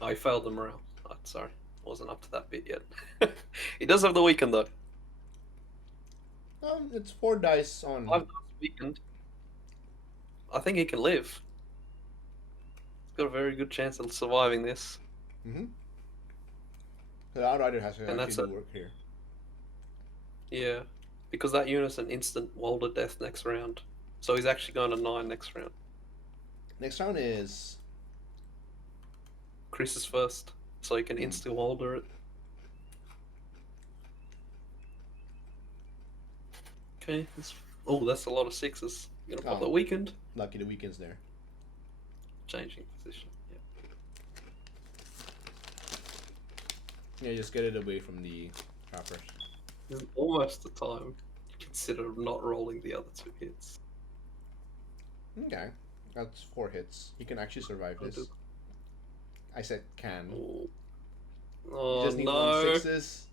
Oh, he failed the morale. Oh, sorry. Wasn't up to that bit yet. He does have the weekend though. It's 4 dice on. 5 dice weekend. I think he can live. He's got a very good chance of surviving this. Mm-hmm. The Outrider has to And actually that's do work here. Yeah, because that unit's an instant Walder death next round. So he's actually going to 9 next round. Next round is. Chris is first, so he can insta Walder it. Okay, that's a lot of 6s. You're gonna pop Oh. the weekend. Lucky the weekend's there. Changing position. Yeah. Yeah, just get it away from the trappers. There's almost the time to consider not rolling the other 2 hits. Okay. That's 4 hits. He can actually survive I'll this. do- I said can. Oh, You oh just need no! 1 6s.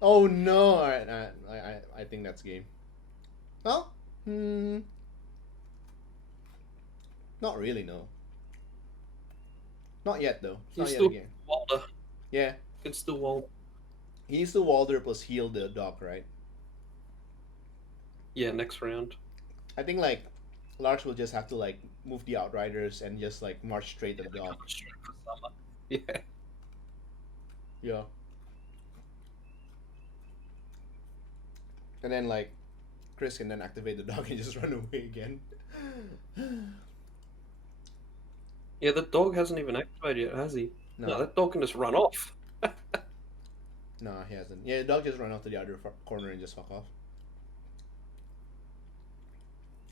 Oh no! Alright, I think that's game. Well, not really, no. Not yet though. It's You not yet still a game. Walder. Yeah. You can still Walder. He needs to Walder plus heal the dock, right? Yeah, next round. I think like Larks will just have to like move the Outriders and just like march straight to the dock. Coming straight for summer. Yeah. Yeah. And then like Chris can then activate the dog and just run away again. Yeah, the dog hasn't even activated yet, has he? No. No, that dog can just run off. No, he hasn't. Yeah, the dog just run off to the other corner and just fuck off.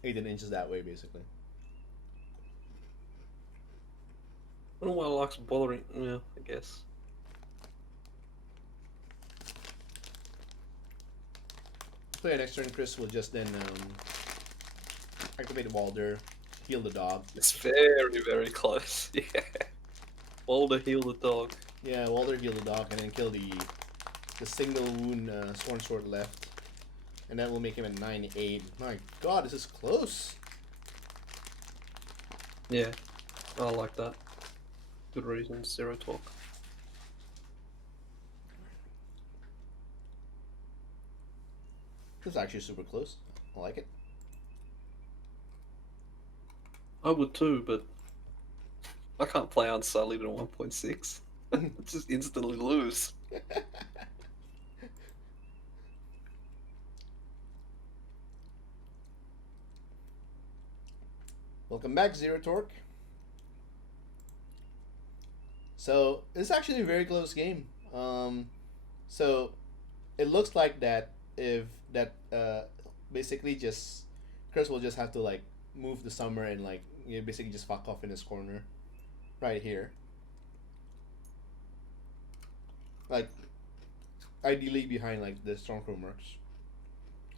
18 inches that way, basically. I don't know why Larks bothering. Yeah, I guess. So yeah, next turn Chris will just then activate the Walder, heal the dog. It's very, very close. Yeah. Walder heal the dog. Yeah, Walder heal the dog and then kill the single wound Sworn Sword left. And that will make him a 9-8. My god, this is close. Yeah. I like that. Good reason, 0 talk. This is actually super close. I like it. I would too, but I can't play Unsullied at 1.6. Just instantly lose. Welcome back, Zero Torque. So it's actually a very close game. So it looks like that if that basically just Chris will just have to like move the summer and like basically just fuck off in his corner, right here. Like ideally behind like the Stormcrow mercs.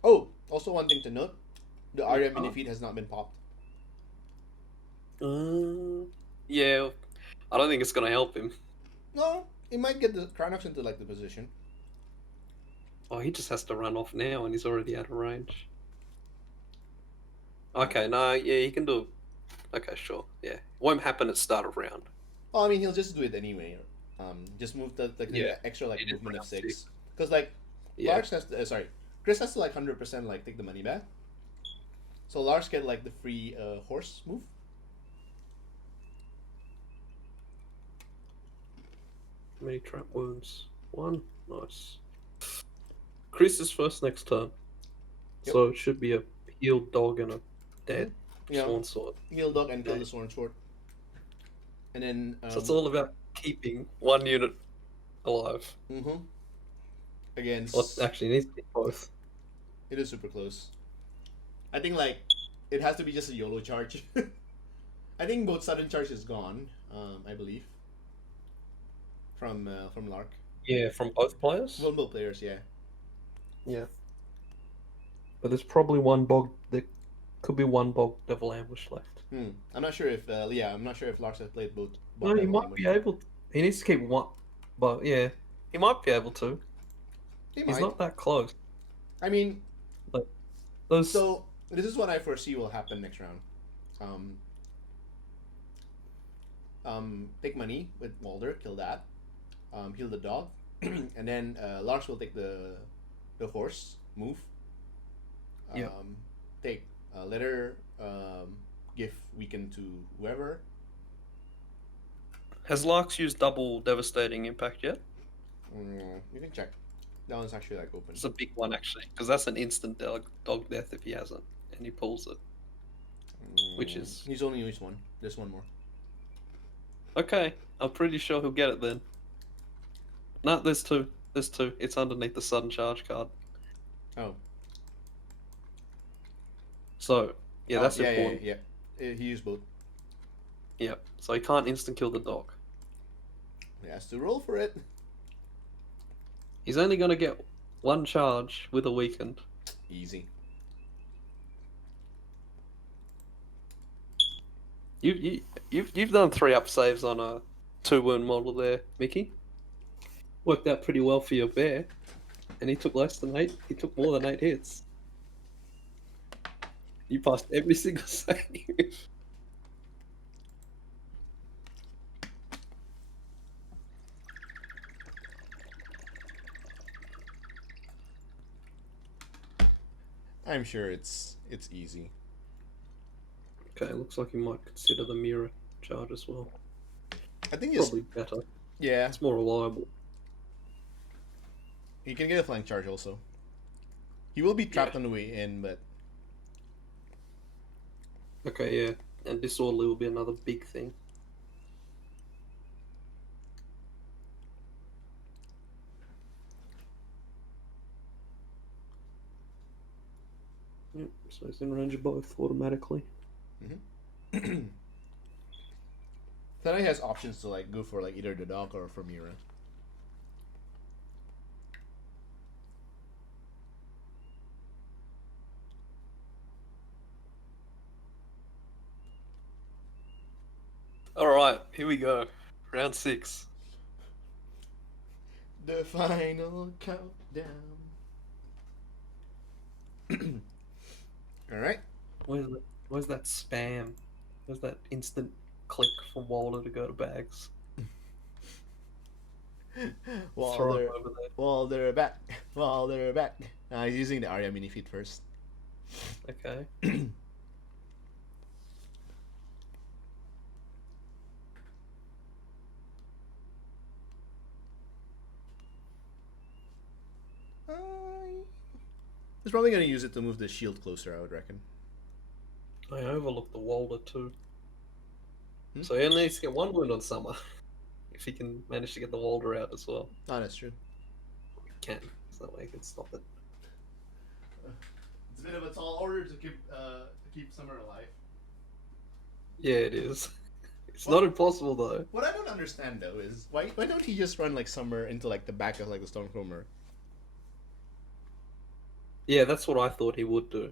Oh, also one thing to note: the Arya mini feed has not been popped. Yeah, I don't think it's gonna help him. No, it might get the Cranox into like the position. Oh, he just has to run off now, and he's already out of range. Okay, no, yeah, he can do it. Okay, sure, yeah. Won't happen at start of round. Oh, I mean, he'll just do it anyway. Just move the Yeah. extra like It is movement of round 6. Because like, Yeah. Larks has to, sorry, Chris has to like 100% like take the money back. So Larks get like the free horse move. How many trap wounds? 1. Nice. Chris is first next turn. Yep. So it should be a healed dog and a dead Yeah, sworn sword. heal dog and kill Okay. the Sworn Sword. And then So it's all about keeping one unit alive. against. Well, actually, it needs to be both. It is super close. I think like it has to be just a YOLO charge. I think both sudden charge is gone. I believe. From Lark. Yeah, from both players. Multiple players, yeah. Yeah. But there's probably one bog. There could be one bog devil ambush left. I'm not sure if I'm not sure if Larks has played both. No, he Devil might Ambush. be able. He needs to keep one. But yeah, he might be able to. He He's might. not that close. I mean, Like those. so this is what I foresee will happen next round. Take money with Mulder, kill that. Heal the dog, and then Lars will take the horse, move. Yep. Take letter, give weaken to whoever. Has Larks used double devastating impact yet? You can check. That one's actually like open. It's a big one actually, because that's an instant dog death if he hasn't, and he pulls it. Which is He's only used one. There's one more. okay. I'm pretty sure he'll get it then. No, there's two. There's two. It's underneath the sudden charge card. Oh. So yeah, that's yeah, important. yeah. He used both. Yep. So he can't instant kill the dog. He has to roll for it. He's only gonna get one charge with a weakened. Easy. You've done 3 up saves on a 2 wound model there, Mickey. Worked out pretty well for your bear, and he took less than 8. He took more than 8 hits. You passed every single save. I'm sure it's easy. Okay, looks like you might consider the mirror charge as well. I think it's Probably better. yeah. It's more reliable. He can get a flank charge also. He will be trapped on the way in, but Okay, yeah. And disorderly will be another big thing. Yep, so he's in range of both automatically. then he has options to like go for like either the dog or for Mira. Alright, here we go. Round 6. The final countdown. All right. Where's that spam? Where's that instant click from Waller to go to bags? Throw him over there. While they're back. While they're back. He's using the Arya mini feed first. Okay. He's probably gonna use it to move the shield closer, I would reckon. I overlooked the Walder too. Hmm? So he only needs to get 1 wound on Summer. If he can manage to get the Walder out as well. Oh, that's true. He can. So that way he can stop it. It's a bit of a tall order to keep Summer alive. Yeah, it is. It's not impossible though. What I don't understand though is why don't he just run like Summer into like the back of like the Stormcromer? Yeah, that's what I thought he would do.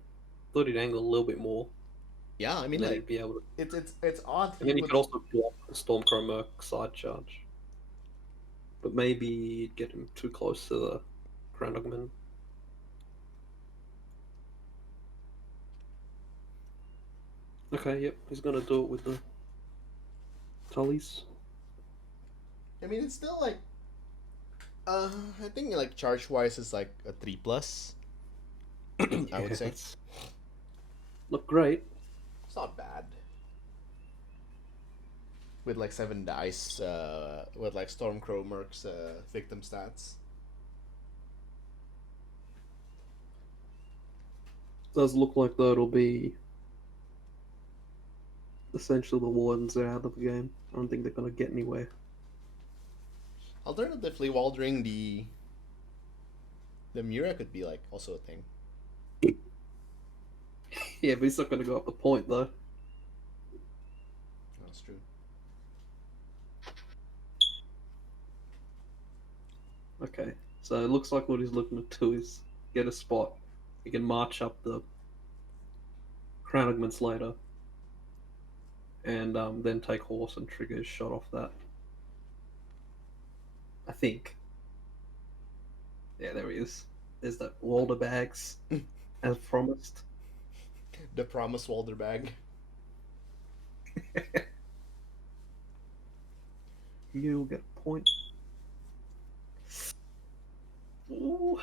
Thought he'd angle a little bit more. Yeah, I mean And then like he'd be able to. it's odd. And then he could also block the Stormcromer side charge. But maybe you'd get him too close to the Crown Dogman. Okay, yep, he's gonna do it with the Tullies. I mean it's still like I think like charge wise it's like a 3+. I would say. Yes. Look great. It's not bad. With like 7 dice, with like Stormcromer's victim stats. Does look like though it'll be essentially the Wardens are out of the game. I don't think they're gonna get anywhere. Alternatively, Waldering the Mira could be like also a thing. Yeah, but he's not gonna go up the point though. That's true. Okay, so it looks like what he's looking to do is get a spot. He can march up the Crownagments later, and then take horse and trigger his shot off that. I think. Yeah, there he is. There's that Walder bags, as promised. The promised Walder bag. You'll get a point. Ooh.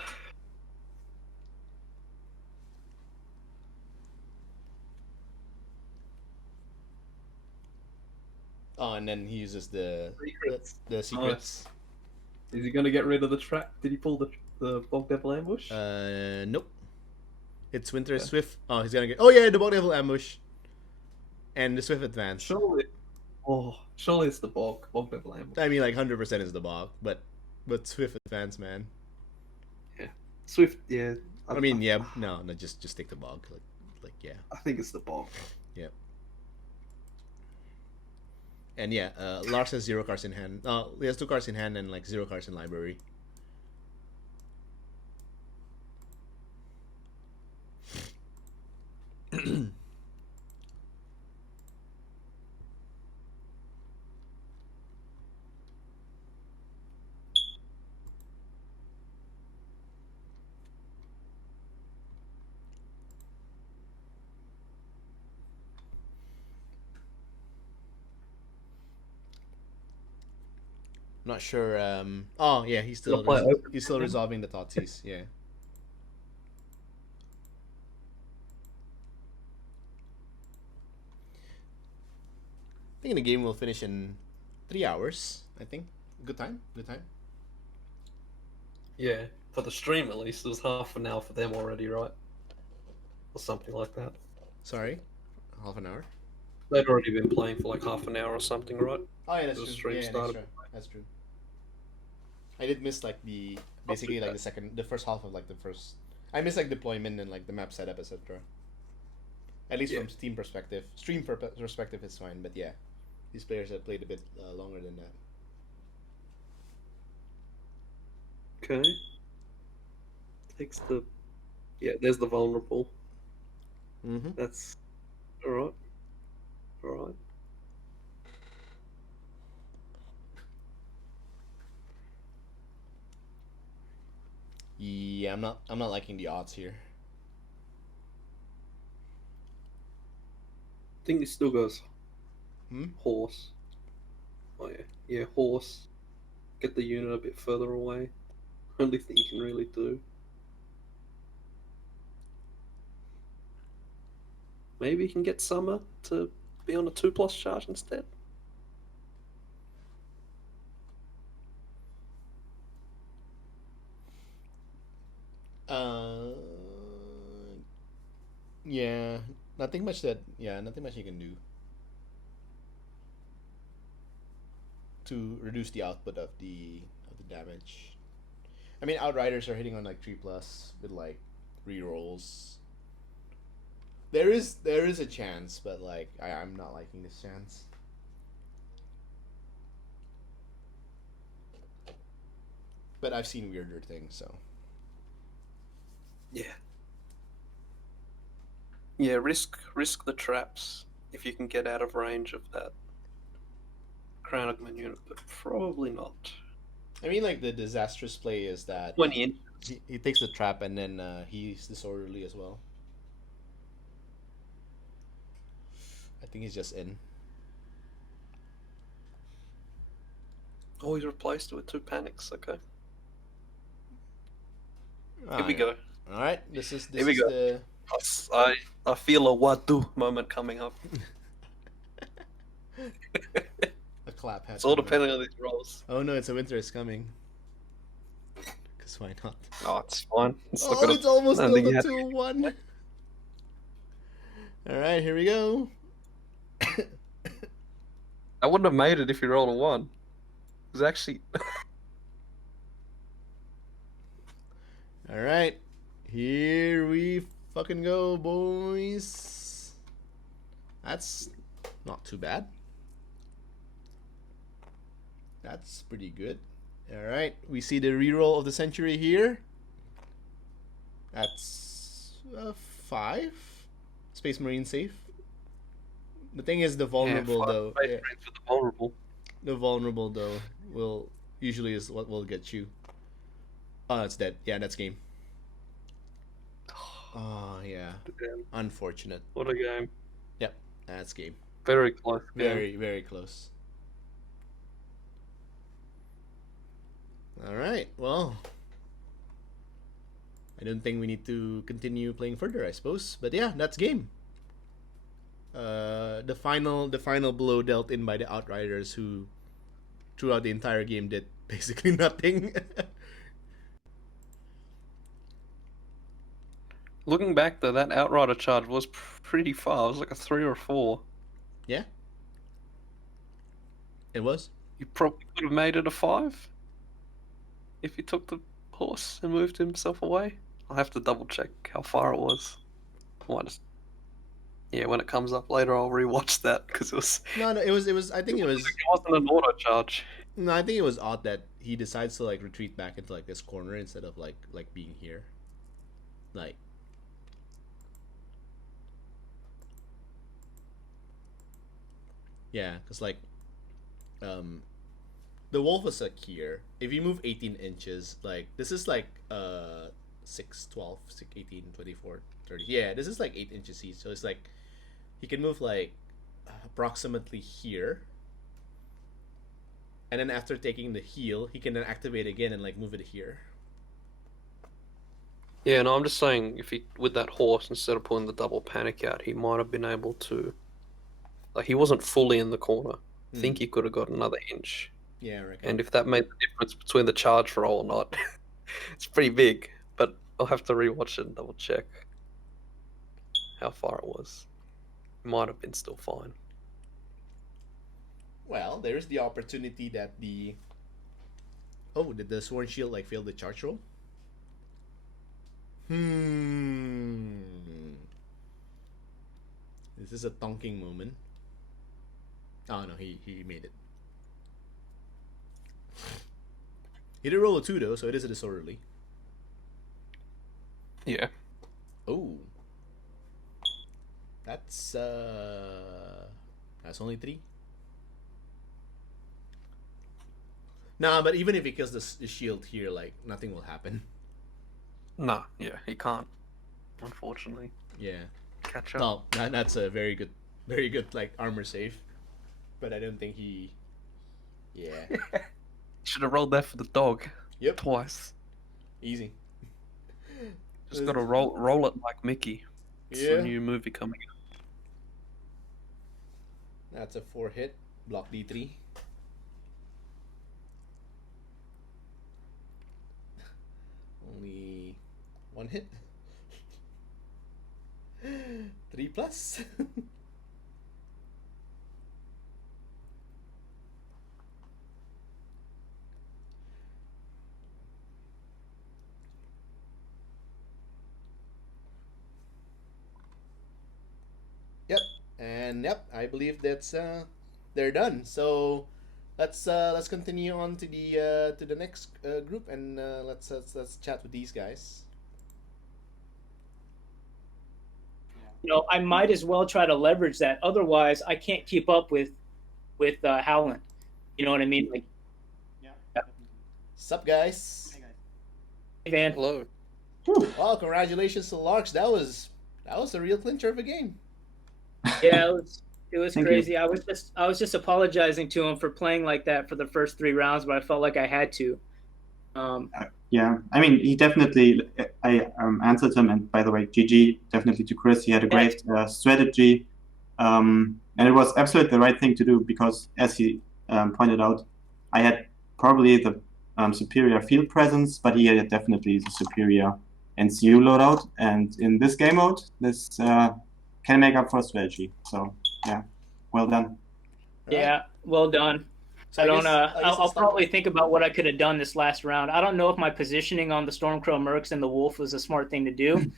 Oh, and then he uses Secrets. the secrets. Is he gonna get rid of the trap? Did he pull the Bog Devil ambush? Nope. It's Winter Okay. Swift. Oh, he's gonna get. Oh yeah, the Bog Devil ambush. And the Swift advance. Surely. Oh, surely it's the Bog Devil ambush. I mean, like 100% is the Bog, but Swift advance, man. Swift, yeah. I mean, yeah, no, just take the Bog, like yeah, I think it's the Bog. yeah. And yeah, Lars has 0 cards in hand. He has 2 cards in hand and like 0 cards in library. Not sure. Oh yeah, he's still Gonna play open he's still hand? resolving the Thoughtseize. Yeah. I think the game will finish in 3 hours. I think. Good time. Good time. Yeah, for the stream at least, it was half an hour for them already, right? Or something like that. Sorry, half an hour. They'd already been playing for like half an hour or something, right? Oh yeah, that's The true. stream Yeah, that's started. true. That's true. I did miss like basically like the first half of like the first. I missed like deployment and like the map setup, etc. At least Yeah. from Steam perspective. Stream perspective is fine, but yeah, these players have played a bit longer than that. Okay. Takes the. Yeah, there's the vulnerable. Mm-hmm. That's. Alright. Alright. Yeah, I'm not liking the odds here. I think he still goes Hmm? horse. Oh yeah. Yeah, horse. Get the unit a bit further away. Only thing you can really do. Maybe you can get Summer to be on a 2+ charge instead. Uh, yeah, nothing much you can do to reduce the output of the damage. I mean, Outriders are hitting on like 3+ with like rerolls. There is a chance, but like I'm not liking this chance. But I've seen weirder things, so. Yeah. Yeah, risk the traps if you can get out of range of that Crownagman unit, but probably not. I mean, like the disastrous play is that 20 inches. he takes the trap and then he's disorderly as well. I think he's just in. Oh, he's replaced it with 2 panics. Okay. Ah, Here we go. All right, this is Here we go. the I feel a Wadu moment coming up. a clap. It's all depending on these rolls. Oh no, it's a winter is coming. Cause why not? Oh, it's fine. It's not Oh, gonna- it's almost I still think you the had- 2-1. All right, here we go. I wouldn't have made it if you rolled a 1. It was actually. All right, here we fucking go, boys. That's not too bad. That's pretty good. All right, we see the reroll of the century here. That's 5. Space Marine safe. The thing is, the vulnerable though. Space Yeah, Marines for the vulnerable. the vulnerable though will usually is what will get you. Oh, it's dead. Yeah, that's game. Oh yeah, Damn, unfortunate. what a game. Yep, that's game. Very close game. Very, very close. All right. Well, I don't think we need to continue playing further, I suppose. But yeah, that's game. The final blow dealt in by the Outriders, who throughout the entire game did basically nothing. Looking back though, that Outrider charge was pretty far. It was like a 3 or 4. Yeah, it was. You probably could have made it a 5 if he took the horse and moved himself away. I'll have to double check how far it was. I might just... Yeah, when it comes up later, I'll rewatch that because it was. No, no, it was. It was. I think it was. It wasn't an auto charge. No, I think it was odd that he decides to like retreat back into like this corner instead of like being here. Like. Yeah, because like, the wolf is like here. If you move 18 inches, like this is like 6, 12, 6, 18, 24, 30. Yeah, this is like 8 inches each. So it's like he can move like approximately here. And then after taking the heal, he can then activate again and like move it here. Yeah, no, I'm just saying if he with that horse instead of pulling the double panic out, he might have been able to. Like he wasn't fully in the corner. I think he could have got another inch. Yeah, I reckon. And if that made the difference between the charge roll or not, it's pretty big. But I'll have to rewatch it and double check how far it was. It might have been still fine. Well, there's the opportunity that the. Oh, did the Sworn Shield like fail the charge roll? This is a tonking moment. Oh no, he made it. He did roll a 2 though, so it is a disorderly. Yeah. Oh. That's only 3. Nah, but even if he kills the shield here, like nothing will happen. Nah, yeah, he can't. Unfortunately. Yeah. Catch up. No, that's a very good like armor save, but I don't think he. Yeah. Should have rolled that for the dog. Yep. Twice. Easy. Just gotta roll it like Mickey. It's Yeah. a new movie coming out. That's a 4 hit. Block D3. Only 1 hit. 3 plus. Yep, and yep, I believe that's they're done. So let's continue on to the next group, and let's chat with these guys. You know, I might as well try to leverage that. Otherwise, I can't keep up with Howland. You know what I mean? Like, Yeah. Yeah. Definitely. Sup, guys? Hey guys. hey, Van. Hello. Well, congratulations to Larks. That was a real clincher of a game. Yeah, it was Thank crazy. I was just apologizing to him for playing like that for the first 3 rounds, but I felt like I had to. Yeah, I mean, he definitely. I answered him, and by the way, GG definitely to Chris. He had a great strategy, and it was absolutely the right thing to do because, as he pointed out, I had probably the superior field presence, but he had definitely the superior NCU loadout. And in this game mode, this can make up for strategy. So yeah, well done. Yeah, well done. So I'll probably think about what I could have done this last round. I don't know if my positioning on the Stormcrow Mercs and the Wolf was a smart thing to do.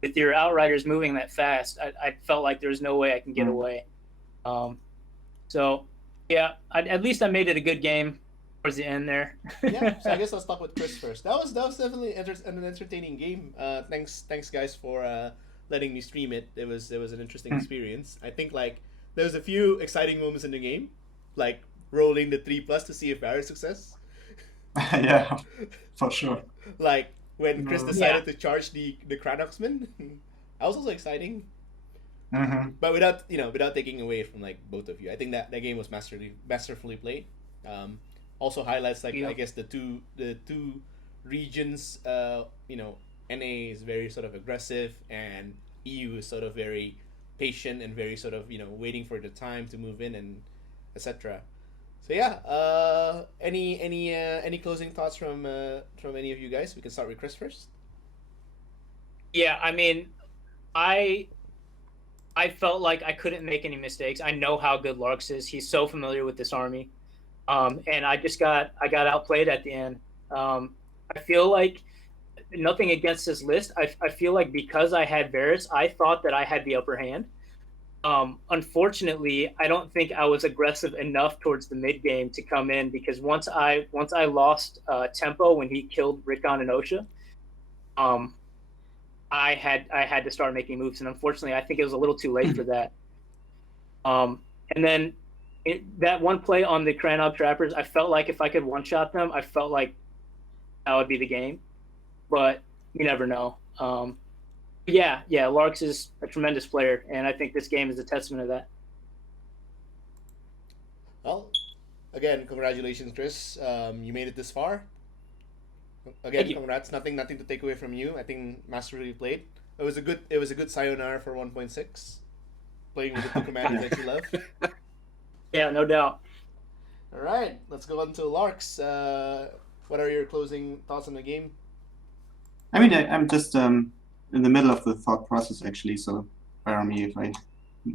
With your Outriders moving that fast, I felt like there's no way I can get away. So, yeah, at least I made it a good game. towards the end there. Yeah, so I guess I'll start with Chris first. That was definitely an entertaining game. Thanks guys for letting me stream it. It was an interesting experience. I think like there was a few exciting moments in the game, like rolling the 3+ to see if Barrett's success. Yeah, for sure. Like when Chris Mm. decided to charge the Kranoxman. That was also exciting. Hmm. But without taking away from like both of you, I think that game was masterfully played. Also highlights like Yeah. I guess the two regions. NA is very sort of aggressive, and EU is sort of very patient and very sort of waiting for the time to move in and etc. So yeah, any closing thoughts from any of you guys? We can start with Chris first. Yeah, I mean, I felt like I couldn't make any mistakes. I know how good Larks is. He's so familiar with this army, and I got outplayed at the end. I feel like nothing against this list. I feel like because I had Varus, I thought that I had the upper hand. Unfortunately, I don't think I was aggressive enough towards the mid game to come in, because once I lost tempo when he killed Rickon and Osha, I had to start making moves, and unfortunately, I think it was a little too late for that. And then that one play on the Kranog Trappers, I felt like if I could one-shot them, I felt like that would be the game. But you never know. Yeah, Larks is a tremendous player, and I think this game is a testament to that. Well, again, congratulations, Chris. You made it this far. Again, Thank you. congrats. Nothing to take away from you. I think masterfully played. It was a good sayonara for 1.6. Playing with the two commanders that you love. Yeah, no doubt. All right, let's go on to Larks. What are your closing thoughts on the game? I mean, I'm just in the middle of the thought process actually, so bear on me if I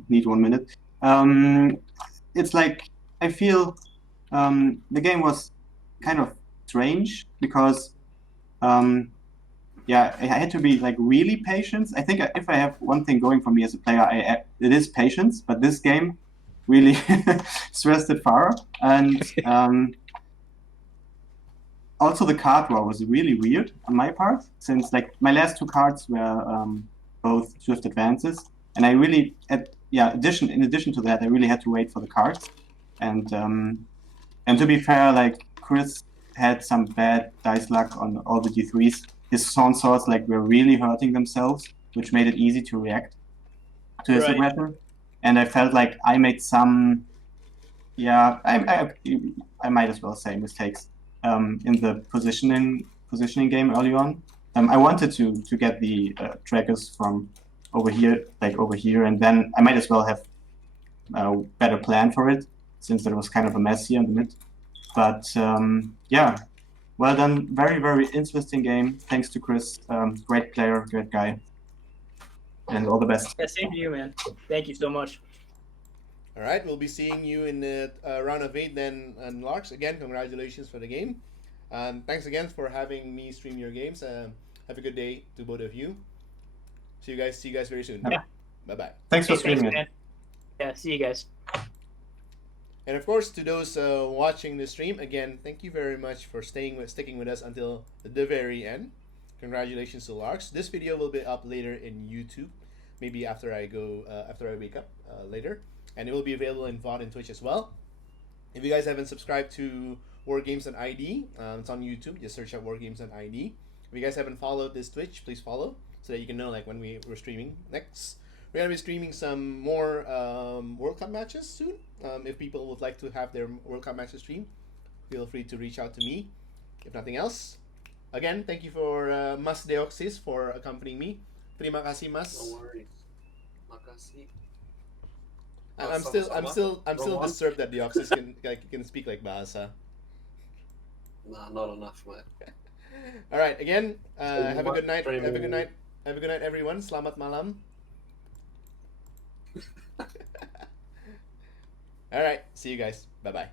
need 1 minute. It's like I feel the game was kind of strange because I had to be like really patient. I think if I have one thing going for me as a player, it is patience. But this game really stressed it far, and also the card draw was really weird on my part, since like my last two cards were both swift advances, and I really in addition to that, I really had to wait for the cards, and to be fair, like Chris had some bad dice luck on all the D3s. His swords like were really hurting themselves, which made it easy to react to his Right. aggression. And I felt like I made some, I might as well say mistakes in the positioning game early on. I wanted to get the trackers from over here, and then I might as well have a better plan for it, since there was kind of a mess here in the mid. But well done. Very, very interesting game. Thanks to Chris. Great player, great guy. And all the best. Yeah, same to you, man. Thank you so much. All right, we'll be seeing you in the round of 8 then, and Larks. Again, congratulations for the game. Thanks again for having me stream your games. Have a good day to both of you. See you guys very soon. Yeah. Bye-bye. Thanks for Hey, thanks, streaming it. man. Yeah, see you guys. And of course, to those watching the stream, again, thank you very much for sticking with us until the very end. Congratulations to Larks. This video will be up later in YouTube, maybe after I wake up later, and it will be available in VOD and Twitch as well. If you guys haven't subscribed to War Games and ID, it's on YouTube. Just search up War Games and ID. If you guys haven't followed this Twitch, please follow so that you can know like when we're streaming next. We're gonna be streaming some more World Cup matches soon. If people would like to have their World Cup matches streamed, feel free to reach out to me. If nothing else, again, thank you for Mas Deoxys for accompanying me. Terima kasih, Mas. No worries. Makasih. I'm still disturbed that Deoxys can speak like Bahasa. Nah, not enough, mate. All right, again, So have a good night. streaming- Have a good night. Have a good night, everyone. Selamat malam. All right, see you guys. Bye bye.